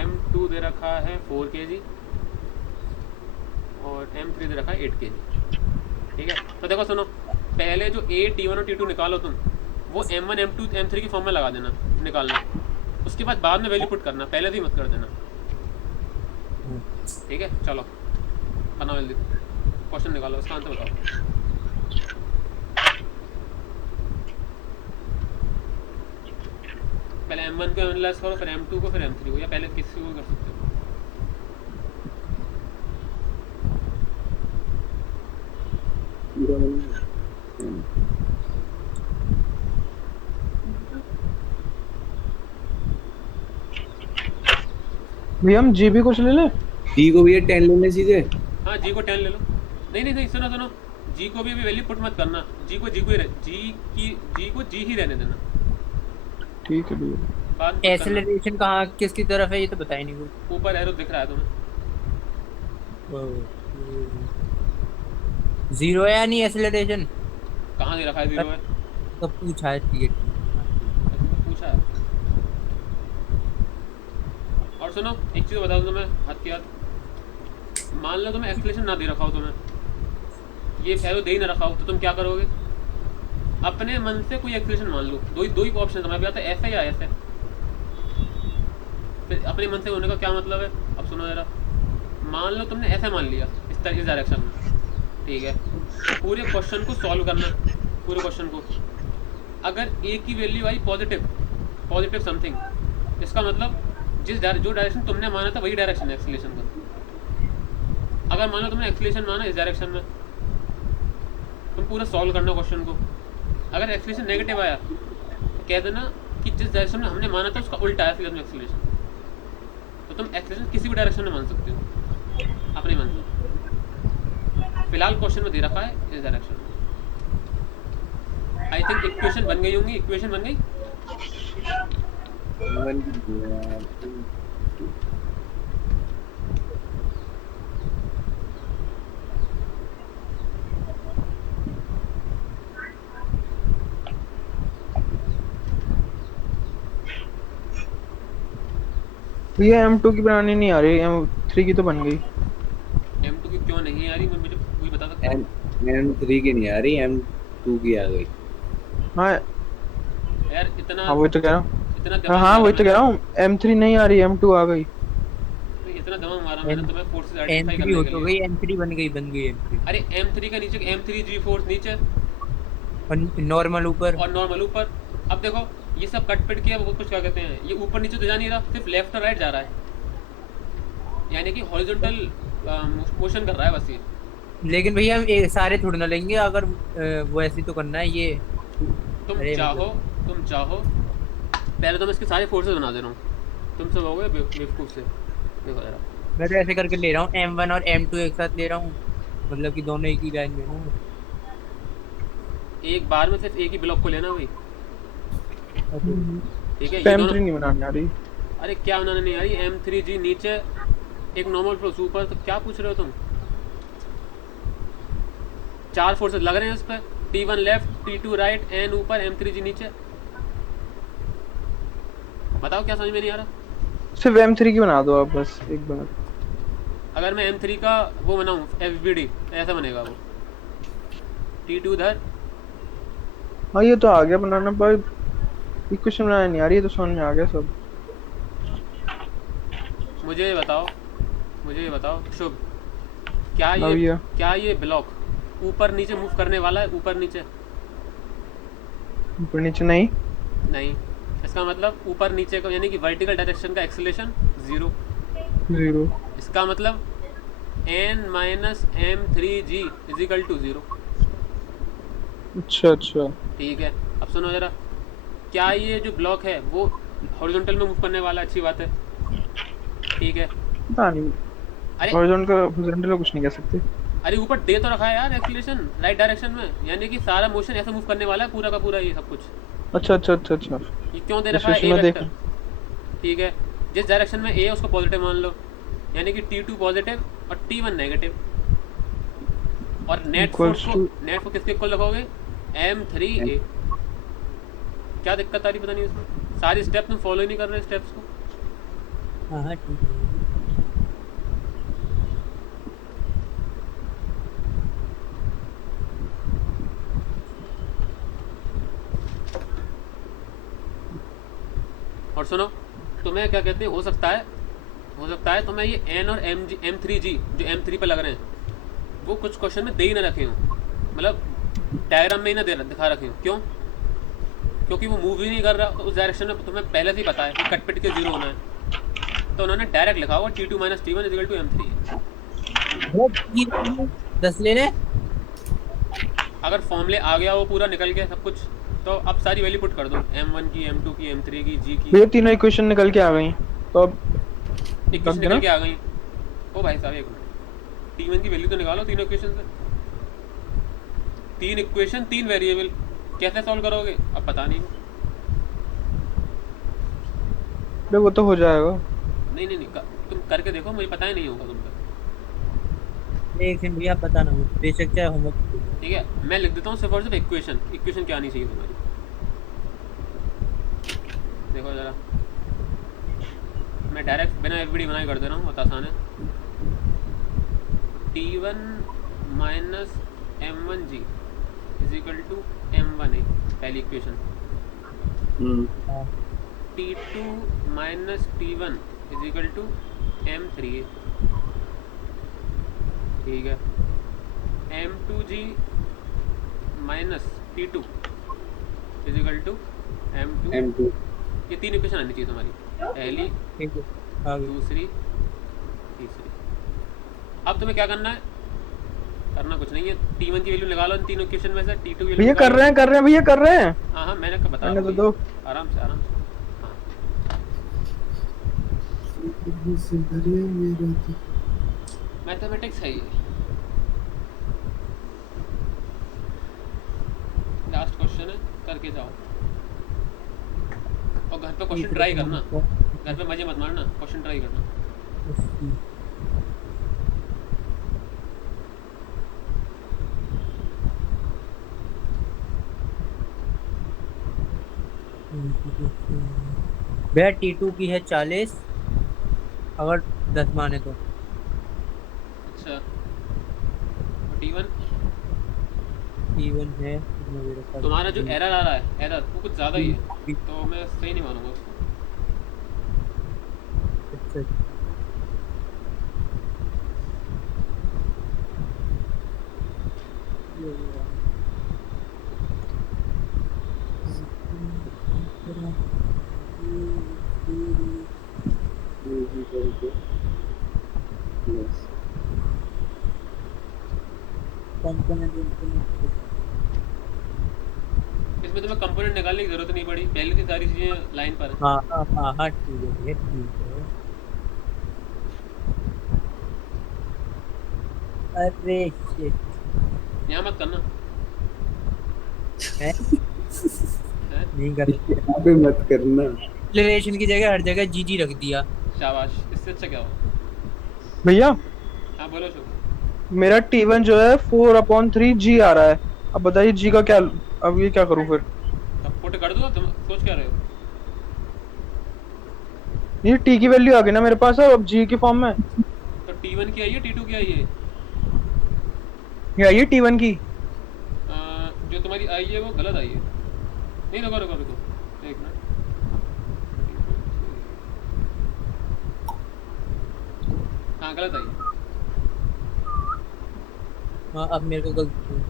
M2 दे रखा है 4 kg और M3 दे रखा है 8 kg। ठीक है, तो देखो सुनो, पहले जो A T1 और T2 निकालो तुम, वो M1 M2 M3 की फॉर्म में लगा देना, निकालना। उसके बाद में वैल्यू पुट करना, पहले से ही मत कर देना। ठीक है, चलो बनाओ जल्दी, क्वेश्चन निकालो, इसका आंसर बताओ। पहले M1 को एनालाइज करो, फिर M2 को, फिर M3 को, या पहले किसी को कर सकते हो। भैया हम जीबी कुछ ले लें? जी को भी ये 10 लेने सीधे। हाँ जी को 10 ले लो। नहीं सुनो, जी को भी अभी वैल्यू पुट मत करना, जी को जी ही रहने देना। ठीक है भैया। बाद में पुट करना। एक्सेलरेशन कहाँ किसकी तरफ है ये तो बताई नहीं कुछ। ऊपर एरो दिख रहा है तुम्हें? 0 है या नहीं एक्सेलरेशन? कहाँ दे रखा है 0 है? तो पूछा है, ठीक है। तुमने पूछा है। और सुनो एक चीज़ बता दूँ तुम्हें, हाथ की हाथ, मान लो तुम्हें एक्सप्लेनेशन ना दे रखा हो, तुम्हें ये एरो दे ही ना रखा हो, तो तुम क्या करोगे? अपने मन से कोई एक्सप्लेनेशन मान लो, दो ही ऑप्शन तुम्हारे पास, ऐसे या ऐसे। फिर अपने मन से होने का क्या मतलब है, अब सुनो जरा। मान लो तुमने ऐसे मान लिया, इस डायरेक्शन में, ठीक है। पूरे क्वेश्चन को सॉल्व करना, पूरे क्वेश्चन को। अगर ए की वैल्यू आई पॉजिटिव समथिंग, इसका मतलब जो डायरेक्शन तुमने माना था वही डायरेक्शन है एक्सीलरेशन का। अगर मान लो तुमने एक्सीलरेशन माना इस डायरेक्शन में, तुम पूरा सॉल्व करना क्वेश्चन को। अगर एक्सीलरेशन नेगेटिव आया तो कह देना कि जिस डायरेक्शन में हमने माना था उसका उल्टा है फिर एक्सीलरेशन। तो तुम एक्सीलरेशन किसी भी डायरेक्शन में मान सकते हो अपने मन से। फिलहाल क्वेश्चन में दे रखा है इस डायरेक्शन में। आई थिंक इक्वेशन बन गई होंगी, इक्वेशन बन गई। ये M2 की बनानी नहीं आ रही, M3 की तो बन गई। M2 की क्यों नहीं आ रही, मुझे कोई बता सकता है? M3 की नहीं आ रही, M2 की आ गई। हाँ यार इतना हाँ, वही तो कह रहा हूँ। इतना हाँ दिमाग हाँ, मारा वही तो कह मैंने, रहा हूँ, M3 नहीं आ रही, M2 आ गई। इतना दिमाग मारा मैंने एम तुम्हें फोर्सेस एम आइडेंटिफाई थ्री करने हो के तो लिए। गई, M3 बन गई M3। अरे M3 का नीचे M3 जी फोर्स नीचे और नॉर्मल ऊपर। और नॉर्मल ऊपर। अब देखो ये सब कट पिट किया, वो कुछ क्या कहते हैं, ये ऊपर नीचे तो जा नहीं रहा, सिर्फ लेफ्ट और राइट जा रहा है, यानी कि हॉरिजॉन्टल मोशन कर रहा है बस ये। लेकिन भैया हम सारे थोड़ी ना लेंगे, अगर वो ऐसे तो करना है ये। तुम अरे चाहो मतलब तुम चाहो पहले तो मैं इसके सारे फोर्सेस बना दे रहा हूँ, तुम सब हो गए बेवकूफ़ से। देखो जरा, मैं तो ऐसे करके ले रहा हूँ, M1 और M2 एक साथ ले रहा हूँ, मतलब कि दोनों एक ही लाइन में हूँ। एक बार में सिर्फ एक ही ब्लॉक को लेना भाई, ठीक है? ये दोनों, M3 नहीं बनानी आ रही। अरे क्या उन्होंने नहीं आ रही, M3G नीचे, एक नॉर्मल फोर्स ऊपर, तो क्या पूछ रहे हो तुम? चार फोर्सेस लग रहे हैं इस पर, T1 left, T2 right, N ऊपर, M3G नीचे। बताओ क्या समझ में नहीं आ रहा? सिर्फ M3 की बना दो आप, बस एक बार। अगर मैं M3 का वो बनाऊँ FBD, ऐसा बनेगा वो, T2 उधर। हाँ ये तो आ गया बनाना, पर इक्वेशन बनाना नहीं आ रही, ये तो समझ में आ गया सब। मुझे ये बताओ शुभ, अब ये क्या ये ब्लॉक ऊपर नीचे मूव करने वाला है? ऊपर नीचे ऊपर नीचे नहीं। नहीं, इसका मतलब ऊपर नीचे का यानी कि वर्टिकल डायरेक्शन का एक्सेलेरेशन 0। 0। इसका मतलब n minus M3G is equal to 0। अच्छा अच्छा। ठीक है, अब सुनो जरा, क्या ये जो ब्लॉक है वो हॉरिजॉन्टल में मूव करने वाला है? अच्छी बात है, ठीक है। पता नहीं, अरे हॉरिजॉन्टल कुछ नहीं कह सकते। अरे ऊपर दे तो रखा है यार एक्सीलरेशन राइट डायरेक्शन में, यानी कि सारा मोशन ऐसे मूव करने वाला है पूरा का पूरा, ये सब कुछ। अच्छा अच्छा अच्छा अच्छा। ये क्यों दे रखा है? सिचुएशन ए में देख। वेक्टर, ठीक है। जिस डायरेक्शन में ए है उसको पॉजिटिव मान लो, यानी कि T2 पॉजिटिव और T1 नेगेटिव। और नेट फोर्स को किसके इक्वल रखोगे? M3A। क्या दिक्कत आ रही पता नहीं इसमें, सारी स्टेप तुम फॉलो ही नहीं कर रहे स्टेप्स को। हाँ हाँ ठीक है। और सुनो, तुम्हें क्या कहते हैं, हो सकता है तुम्हें ये N और M3G जो M3 पे लग रहे हैं वो कुछ क्वेश्चन में दे ही ना रखे हों, मतलब डायग्राम में ही ना दिखा रखे हों। क्यों? क्योंकि वो मूव ही नहीं कर रहा, तो उस डायरेक्शन में तुम्हें पहले से ही पता है कि कट पिट के 0 होना है, तो उन्होंने डायरेक्ट लिखा होगा T2 minus T1 is equal to M3। 10 लेने। अगर फॉर्मूले आ गया वो पूरा निकल गया सब कुछ, तो अब सारी वैल्यू पुट कर दो, M1 की, M2 की, M3 की, G की। भैया तीनों इक्वेशन निकल के आ गई, तो अब इक्वेशन लग गया निकल ना? के आ गई। ओ भाई साहब एक मिनट, T1 की वैल्यू तो निकालो तीनों इक्वेशन से। 3 इक्वेशन 3 वेरिएबल, कैसे सॉल्व करोगे अब पता नहीं। वो तो हो जाएगा। नहीं तुम करके देखो, मुझे पता ही नहीं होगा तुम पे। एक सेकंड भैया, पता ना हो बेशक चाहे होमवर्क। ठीक है, मैं लिख देता हूँ सिर्फ और सिर्फ इक्वेशन क्या आनी चाहिए तुम्हारी। देखो जरा, मैं डायरेक्ट बिना एफबीडी बनाए कर दे रहा हूँ, बहुत आसान है। T1 minus M1G is equal to M1A, पहली इक्वेशन। T2 minus T1 is equal to M3A, ठीक है। M2G minus T2 is equal to M2। ये 3 इक्वेशन आनी चाहिए तुम्हारी, पहली, ठीक है, आ गई। दूसरी, तीसरी। अब तुम्हें क्या करना है? करना कुछ नहीं है, T1 की वैल्यू निकालो इन तीनों इक्वेशन में से, T2 की वैल्यू भैया कर रहे हैं भैया कर रहे हैं। हाँ हाँ मैंने कब करने बताया, तो दो। आराम से हाँ। मैथमेटिक्स है ये। लास्ट क्वेश्चन है, करके जाओ। और घर पे क्वेश्चन ट्राई करना, घर पे मजे मत मारना, क्वेश्चन ट्राई करना। भैया T2 की है 40, अगर 10 माने तो। अच्छा T1 T1 है इसमें मेरे पास। तुम्हारा जो एरर आ रहा है, एरर वो कुछ ज़्यादा ही है, तो मैं सही नहीं मानूंगा उसको। अच्छा, Yes. कंपोनेंट इसमें तुम्हें कंपोनेंट निकालने की जरूरत नहीं पड़ी, पहले से सारी चीज़ें लाइन पर हैं। हाँ हाँ हाँ हाँ, ठीक है भैया, ठीक है। अरे shit, यहाँ मत करना है है। नहीं कर। यहाँ पे मत करना। एक्सेलरेशन की जगह हर जगह जीजी रख दिया। शाबाश, इससे अच्छा क्या हो। भैया हाँ बोलो शुभ। मेरा T1 जो है 4/3 G आ रहा है। अब बताइए G का क्या, अब ये क्या करूँ फिर? अब पुट कर दो, तुम सोच क्या रहे हो। ये T की वैल्यू आ गई ना मेरे पास अब G की फॉर्म में। तो T1 की आई है, T2 की आई है। ये आई है T1 की। जो तुम्हारी आई है वो गलत आई है। नहीं रुको रुको रुको एक मिनट। हाँ गलत आई है। हाँ अब मेरे को गलती हुई।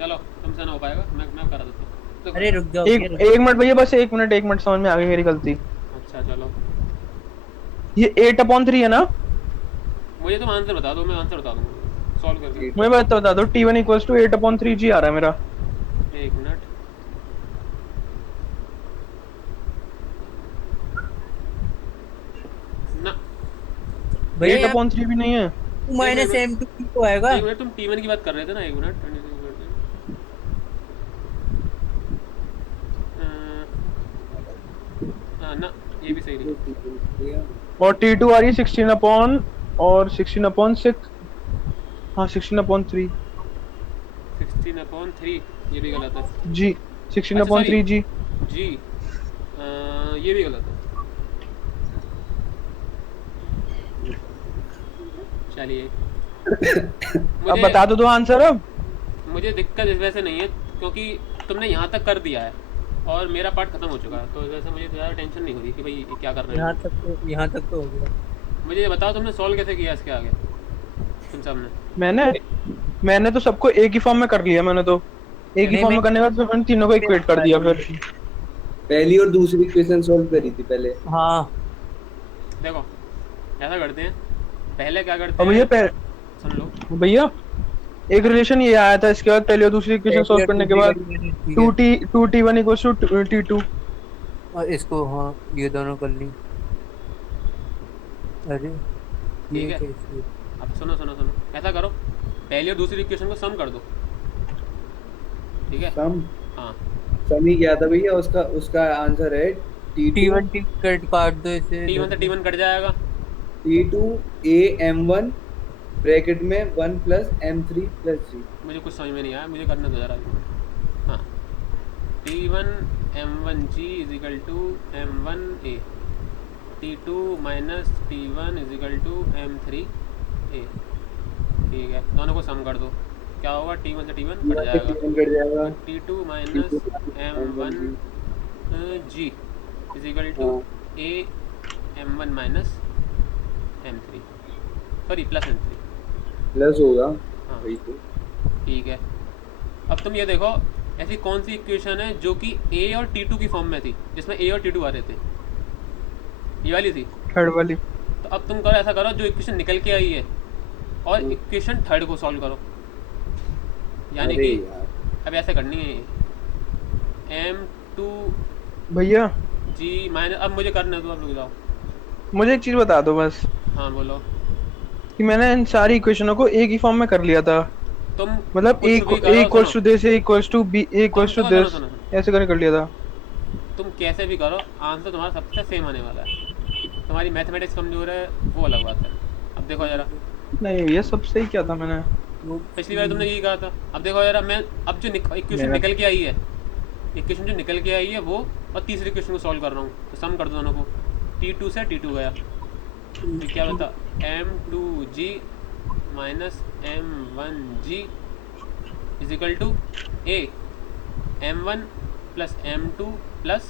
चलो तुमसे ना हो पाएगा, मैं करा देता हूँ। देखो। अरे रुक जाओ एक भैया, रुक एक मिनट भैया, बस एक मिनट समझ में आ गई मेरी गलती। अच्छा चलो, ये 8/3 है ना? मुझे तुम आंसर बता दो, मैं आंसर बता दूंगा सॉल्व करके। मुझे बात तो बता दो। T1 = 8/3 G आ रहा है मेरा। एक मिनट। ना भैया यहाँ 8/3 भी नहीं है। 2 - M2 तो आएगा। एक मिनट, तुम T1 की बात कर रहे थे ना, एक मिनट। ना ये भी सही नहीं। और T2 आ रही है 16 और 16/6। हाँ 16/3 16/3 ये भी गलत है। G। 16/3 G। जी ये भी गलत है। चलिए अब बता दो आंसर अब। मुझे दिक्कत इस वजह से नहीं है क्योंकि तुमने यहाँ तक कर दिया है और मेरा पार्ट खत्म हो चुका है, तो इस वजह से मुझे ज़्यादा टेंशन नहीं हो रही कि भाई ये क्या कर रहे यहाँ हैं। तक तो हो गया। मुझे ये बताओ तुमने सॉल्व कैसे किया इसके आगे तुम सब ने। मैंने तो सबको एक ही फॉर्म में कर लिया। मैंने तो एक ही नहीं, फॉर्म में करने के बाद फिर मैंने तीनों को इक्वेट कर दिया फिर। पहली और दूसरी इक्वेशन सॉल्व करी थी पहले। हाँ देखो ऐसा करते हैं, पहले क्या करते अब हैं सुन लो। भैया एक रिलेशन ये आया था, इसके बाद पहले और दूसरी इक्वेशन सॉल्व करने के बाद 2T1 = T2। और इसको हाँ ये दोनों कर ली। अरे ये ठीक है। कैसे? अब सुनो सुनो सुनो, ऐसा करो पहली और दूसरी इक्वेशन को सम कर दो, ठीक है। सम हाँ सम ही क्या था भैया, उसका उसका आंसर है T1 कट काट दो इसे। T1 से T1 कट जाएगा। T2 A M1 ब्रैकेट में 1 + M3 + G। मुझे कुछ समझ में नहीं आया, मुझे करने दो जरा। हाँ T1 M1G = M1A, T2 - T1 = M3A। ठीक है, दोनों को सम कर दो, क्या होगा। T1 से T1 कट जाएगा। कट जाएगा। T2 - M1G = A M1 - M3 sorry + M3 plus होगा। हाँ वही तो। ठीक है। अब तुम ये देखो ऐसी कौन सी इक्वेशन है जो कि A और T2 की फॉर्म में थी, जिसमें A और T2 आ रहे थे। ये वाली थी। थर्ड वाली। तो अब तुम करो ऐसा करो, जो इक्वेशन निकल के आई है और इक्वेशन थर्ड को सॉल्व करो, यानी अरे कि यार, अब ऐसे करनी है M2 भैया G माइनस। अब मुझे करने दो, अब रुक जाओ। मुझे एक चीज बता दो बस, हाँ बोलो। कि मैंने इन सारी इक्वेशनों को एक ही फॉर्म में कर लिया था। तुम मतलब कुछ भी करो, A = सुनो, this, A = B, A = सुनो, this, सुनो, ऐसे करके कर लिया था। तुम कैसे भी करो आंसर तुम्हारा सबसे सेम आने वाला है। तुम्हारी मैथमेटिक्स कमजोर है वो अलग बात है। अब देखो जरा, नहीं ये सब सही क्या था मैंने। पिछली बार तुमने यही कहा था। अब देखो जरा, मैं अब जो इक्वेशन निकल के आई है, इक्वेशन जो निकल के आई है वो, और तीसरी इक्वेशन को सॉल्व कर रहा हूँ, तो सम कर दो दोनों को। T2 से T2 गया, तो क्या बता, m2g minus m1g is equal to a m1 plus m2 plus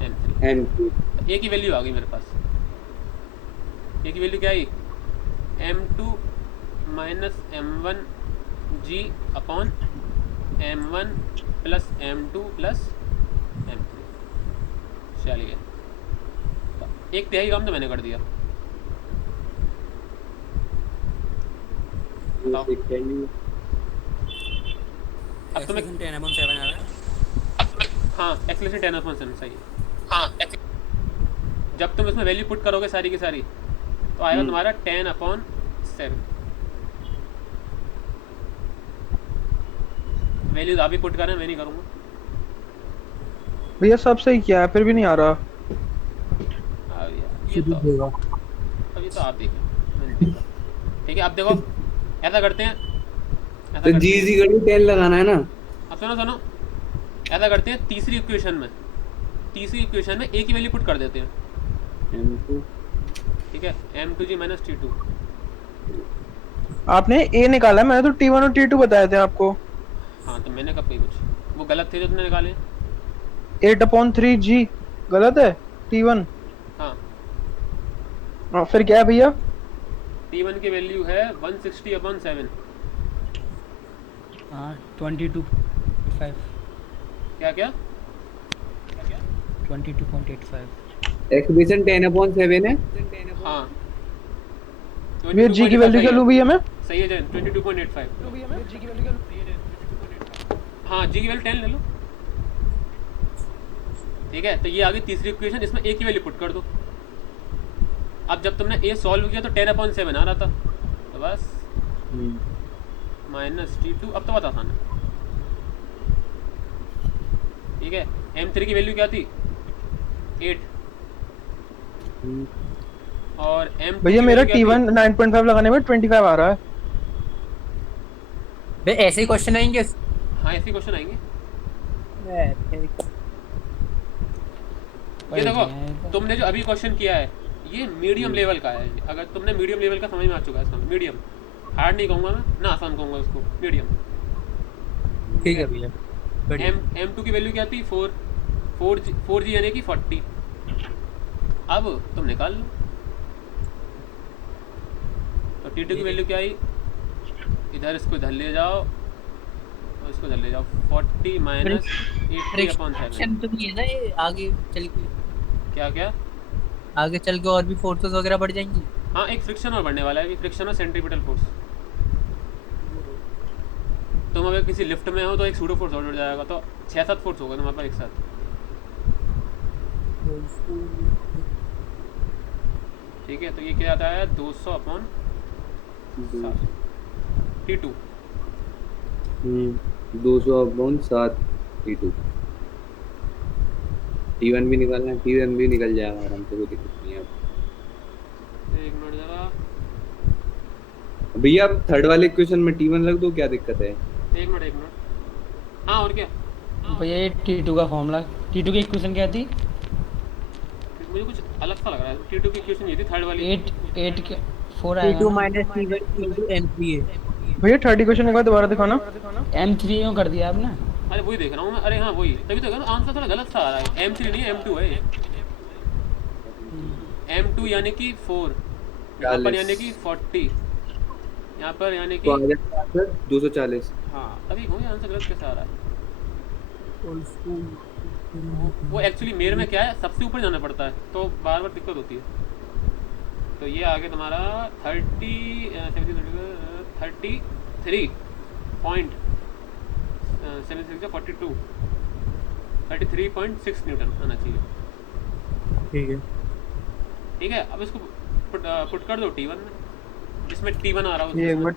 m3। M2 तो a की वैल्यू आ गई मेरे पास। a की वैल्यू क्या आई, m2 minus m1g upon m1 plus m2 plus m3। चलिए, तो 1/3 काम तो मैंने कर दिया। बताओ। अब तुम्हें 10/7 आ रहा है। हाँ एक्सलेशन 10/7 सही है। हाँ जब तुम इसमें वैल्यू पुट करोगे सारी की सारी, तो आएगा तुम्हारा 10/7। वैल्यूज आप ही पुट करें, मैं नहीं करूँगा। भैया सब सही किया है फिर भी नहीं आ रहा। अब यार ये शुरू तो देगा। आप देखें, मैंने देखा। ठीक है, अब देखो ऐसा करते हैं, ऐसा तो करते जी हैं। इज इक्वल टू 10 लगाना है ना। अब सुनो सुनो, ऐसा करते हैं तीसरी इक्वेशन में a की वैल्यू पुट कर देते हैं। M2 ठीक है, m2g माइनस t2। आपने ए निकाला है, मैंने तो T1 और T2 बताए थे आपको। हाँ तो मैंने कब कही कुछ, वो गलत थे जो तुमने निकाले। 8/3g गलत है T1। हाँ हाँ फिर क्या है भैया? t1 की वैल्यू है 160/7। हाँ 22.5 क्या क्या 22.85 एक्सप्रेशन 10/7 है। हाँ भैया जी की वैल्यू क्या लूँ भैया मैं? सही है जैन 22.85। हाँ जी की वैल्यू 10 ले लो। ठीक है, तो ये आ गई तीसरी इक्वेशन, इसमें a की वैल्यू पुट कर दो। अब जब तुमने a सॉल्व किया तो 10/7 आ रहा था, तो बस माइनस t2। अब तो बहुत आसान है। ठीक है, m3 की वैल्यू क्या थी 8, और m2 भैया की मेरा वैल्यू क्या T1 9.5 लगाने में 25 आ रहा है। भाई ऐसे ही क्वेश्चन आएंगे। थी? हाँ ऐसे क्वेश्चन आएंगे। ये देखो तुमने जो अभी क्वेश्चन किया है ये मीडियम लेवल का है। अगर तुमने मीडियम लेवल का समझ में आ चुका है इसका, मीडियम, हार्ड नहीं कहूँगा मैं ना, आसान कहूँगा उसको, मीडियम। ठीक है भैया, बढ़िया। m2 की वैल्यू क्या थी 4g यानी कि 40। अब तुम निकाल लो, तो t2 की वैल्यू क्या आई, इधर इसको इधर ले जाओ और इसको इधर ले जाओ, 40 माइनस 80/7। तो नहीं है ना ये, आगे चल के क्या क्या आगे चल के और भी फोर्सेस वगैरह बढ़ जाएंगी। हाँ एक फ्रिक्शन और बढ़ने वाला है, फ्रिक्शन और सेंट्रीपिटल फोर्स। तुम अगर किसी लिफ्ट में हो तो एक सूडो फोर्स और जुड़ जाएगा, तो 6-7 फोर्स होगा तुम्हारे पास एक साथ। ठीक है, तो ये क्या आता है 200/7 t2। 200/7 T2। T1 भी निकालना है, T1 भी निकल जाएगा आराम से, कोई दिक्कत नहीं है। एक मिनट जरा, भैया आप थर्ड वाले क्वेश्चन में T1 लग दो, क्या दिक्कत है? एक मिनट। हाँ और क्या, भैया ये T2 का फॉर्मूला, T2 की इक्वेशन क्या थी? मुझे कुछ अलग सा लग रहा है। t2 की इक्वेशन ये थी थर्ड वाली। 8 के 4 आएगा T2 ना? माइनस T1 इनटू M3 है। भैया 30 क्वेश्चन एक बार दोबारा दिखाना। M3 क्यों कर दिया आपने? अरे वही देख रहा हूँ मैं, अरे हाँ वही, तभी तो आंसर थोड़ा गलत सा आ रहा है। m3 नहीं m2 है। m2 यानी कि 4, यहाँ पर यानी कि 40, यहाँ पर यानी कि 240। हाँ, तभी कहूँ ये आंसर गलत कैसे आ रहा है। वो एक्चुअली मेरे में क्या है, सबसे ऊपर जाना पड़ता है तो बार बार दिक्कत होती है। तो ये आ गया तुम्हारा 33.6 न्यूटन आना चाहिए। ठीक है, ठीक है, अब इसको पुट कर दो T1 में, जिसमें T1 आ रहा है ये उसमें। एक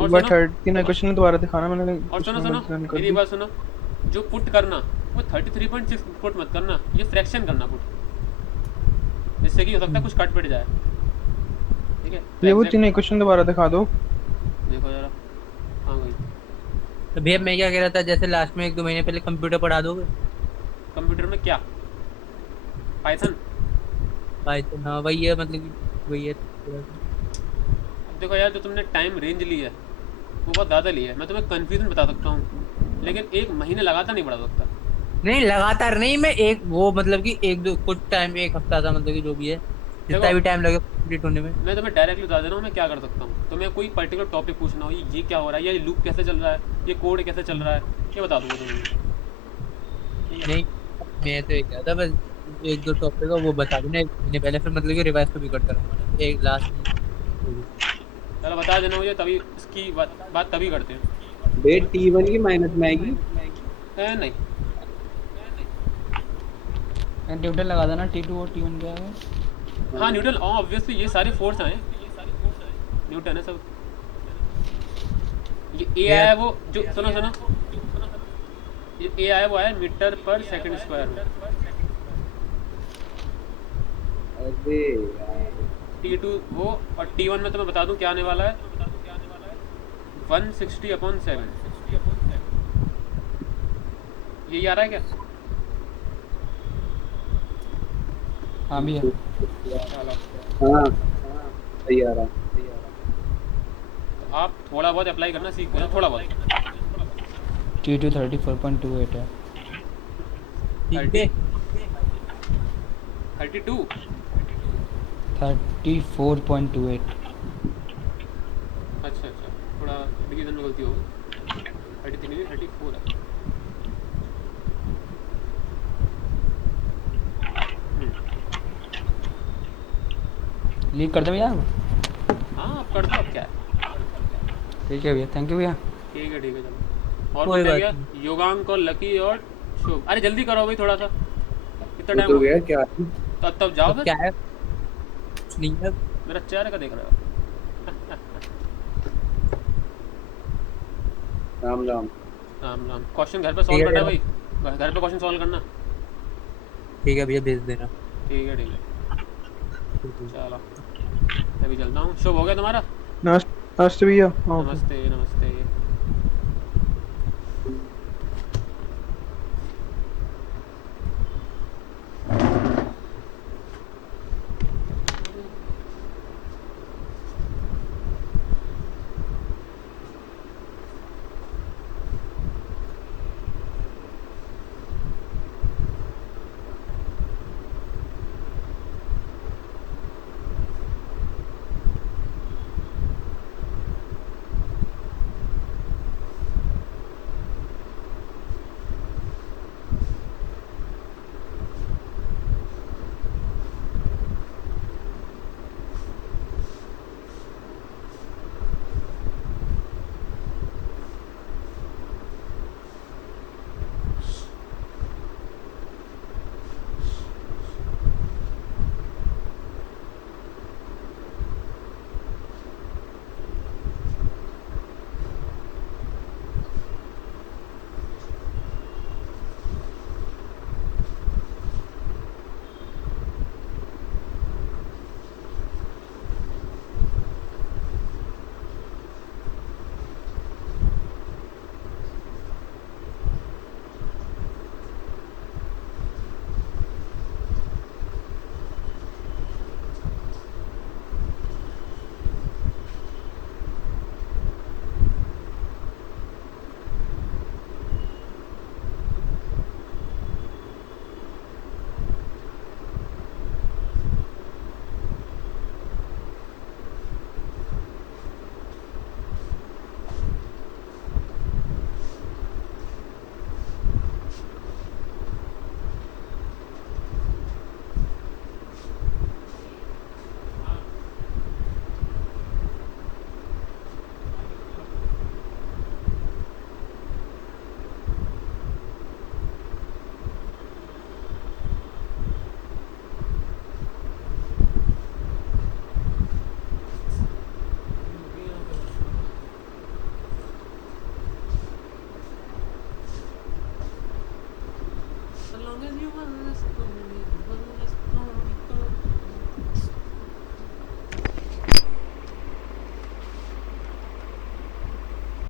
और बार सुनो, 30 क्वेश्चन दोबारा दिखाना। मैंने और सुनो कुछ सुनो नंबर कर मेरी दी। बात सुनो, जो पुट करना वो 33.6 पुट मत करना, ये फ्रैक्शन करना पुट, जिससे कि हो सकता है कुछ कट पिट जाए। ठीक है, तो ये वो exact- 3 क्वेश्चन दोबारा दिखा दो। देखो जरा, हाँ गई। तो भैया मैं क्या कह रहा था, जैसे लास्ट में 1-2 महीने पहले कंप्यूटर पढ़ा दोगे? कंप्यूटर में क्या, पाइथन? पाइथन हाँ वही है, मतलब कि वही है थोड़ा सा। अब देखो यार, जो तुमने टाइम रेंज ली है वो बहुत ज़्यादा ली है। मैं तुम्हें कन्फ्यूजन बता सकता हूँ, लेकिन एक महीने लगातार नहीं बढ़ा सकता। नहीं लगातार नहीं, मैं एक वो मतलब कि एक दो कुछ टाइम, एक हफ्ता था मतलब कि जो भी है, जितना देखो, भी टाइम लगे कंप्लीट होने में। मैं तुम्हें डायरेक्टली बता दे रहा हूँ मैं क्या कर सकता हूँ। तुम्हें कोई पर्टिकुलर टॉपिक पूछना हो, ये क्या हो रहा है, ये लूप कैसे चल रहा है, ये कोड कैसे चल रहा है, ये बता दूंगा तुम्हें। ठीक है, नहीं मैं तो ये कहा था बस, एक दो टॉपिक है वो बता देना एक महीने पहले, फिर मतलब कि रिवाइज तो भी करता रहूंगा ना, एक लास्ट में जो भी। चलो बता देना मुझे, तभी इसकी बात तभी करते हैं। बे T1 की माइनस में आएगी। नहीं, न्यूटन लगा देना, T2 और T1 क्या है। हाँ न्यूटन, ऑब्वियसली ये सारे फोर्स हैं, न्यूटन है सब। ये ए ये आया है वो जो, सुनो सुनो, ये ए आया वो आया मीटर पर सेकंड स्क्वायर में। अरे यार, T2 वो, और T1 में तो मैं बता दूं क्या आने वाला है, 160/7। यही आ रहा है क्या? हाँ भी है। चलो, हाँ सही आ रहा। तो आप थोड़ा बहुत अप्लाई करना सीख गए, थोड़ा बहुत। T2 34.28 है। ठीक है। 32। 34.28। अच्छा अच्छा, थोड़ा डिवीजन में गलती होगी, 33 नहीं 34 है। लीव कर दे भैया। हाँ आप कर दो, अब क्या है। ठीक है भैया, थैंक यू भैया। ठीक है चलो। और कोई कुछ रह बात गया? नहीं। योगांक और लकी और शुभ, अरे जल्दी करो भाई थोड़ा सा, कितना वो टाइम तो हो गया? गया क्या? तो तब जाओ अब फिर, क्या है, नहीं है। मेरा चेहरे का देख रहे हो। राम राम। राम राम। क्वेश्चन घर पे ठीक सॉल्व है करना भैया, भाई, घर पे क्वेश्चन सॉल्व करना। ठीक है भैया भेज देना। ठीक है ठीक है, ठीक है। चलो मैं भी चलता हूँ। शुभ हो गया तुम्हारा? नमस्ते भैया। हाँ, ओके। नमस्ते नमस्ते।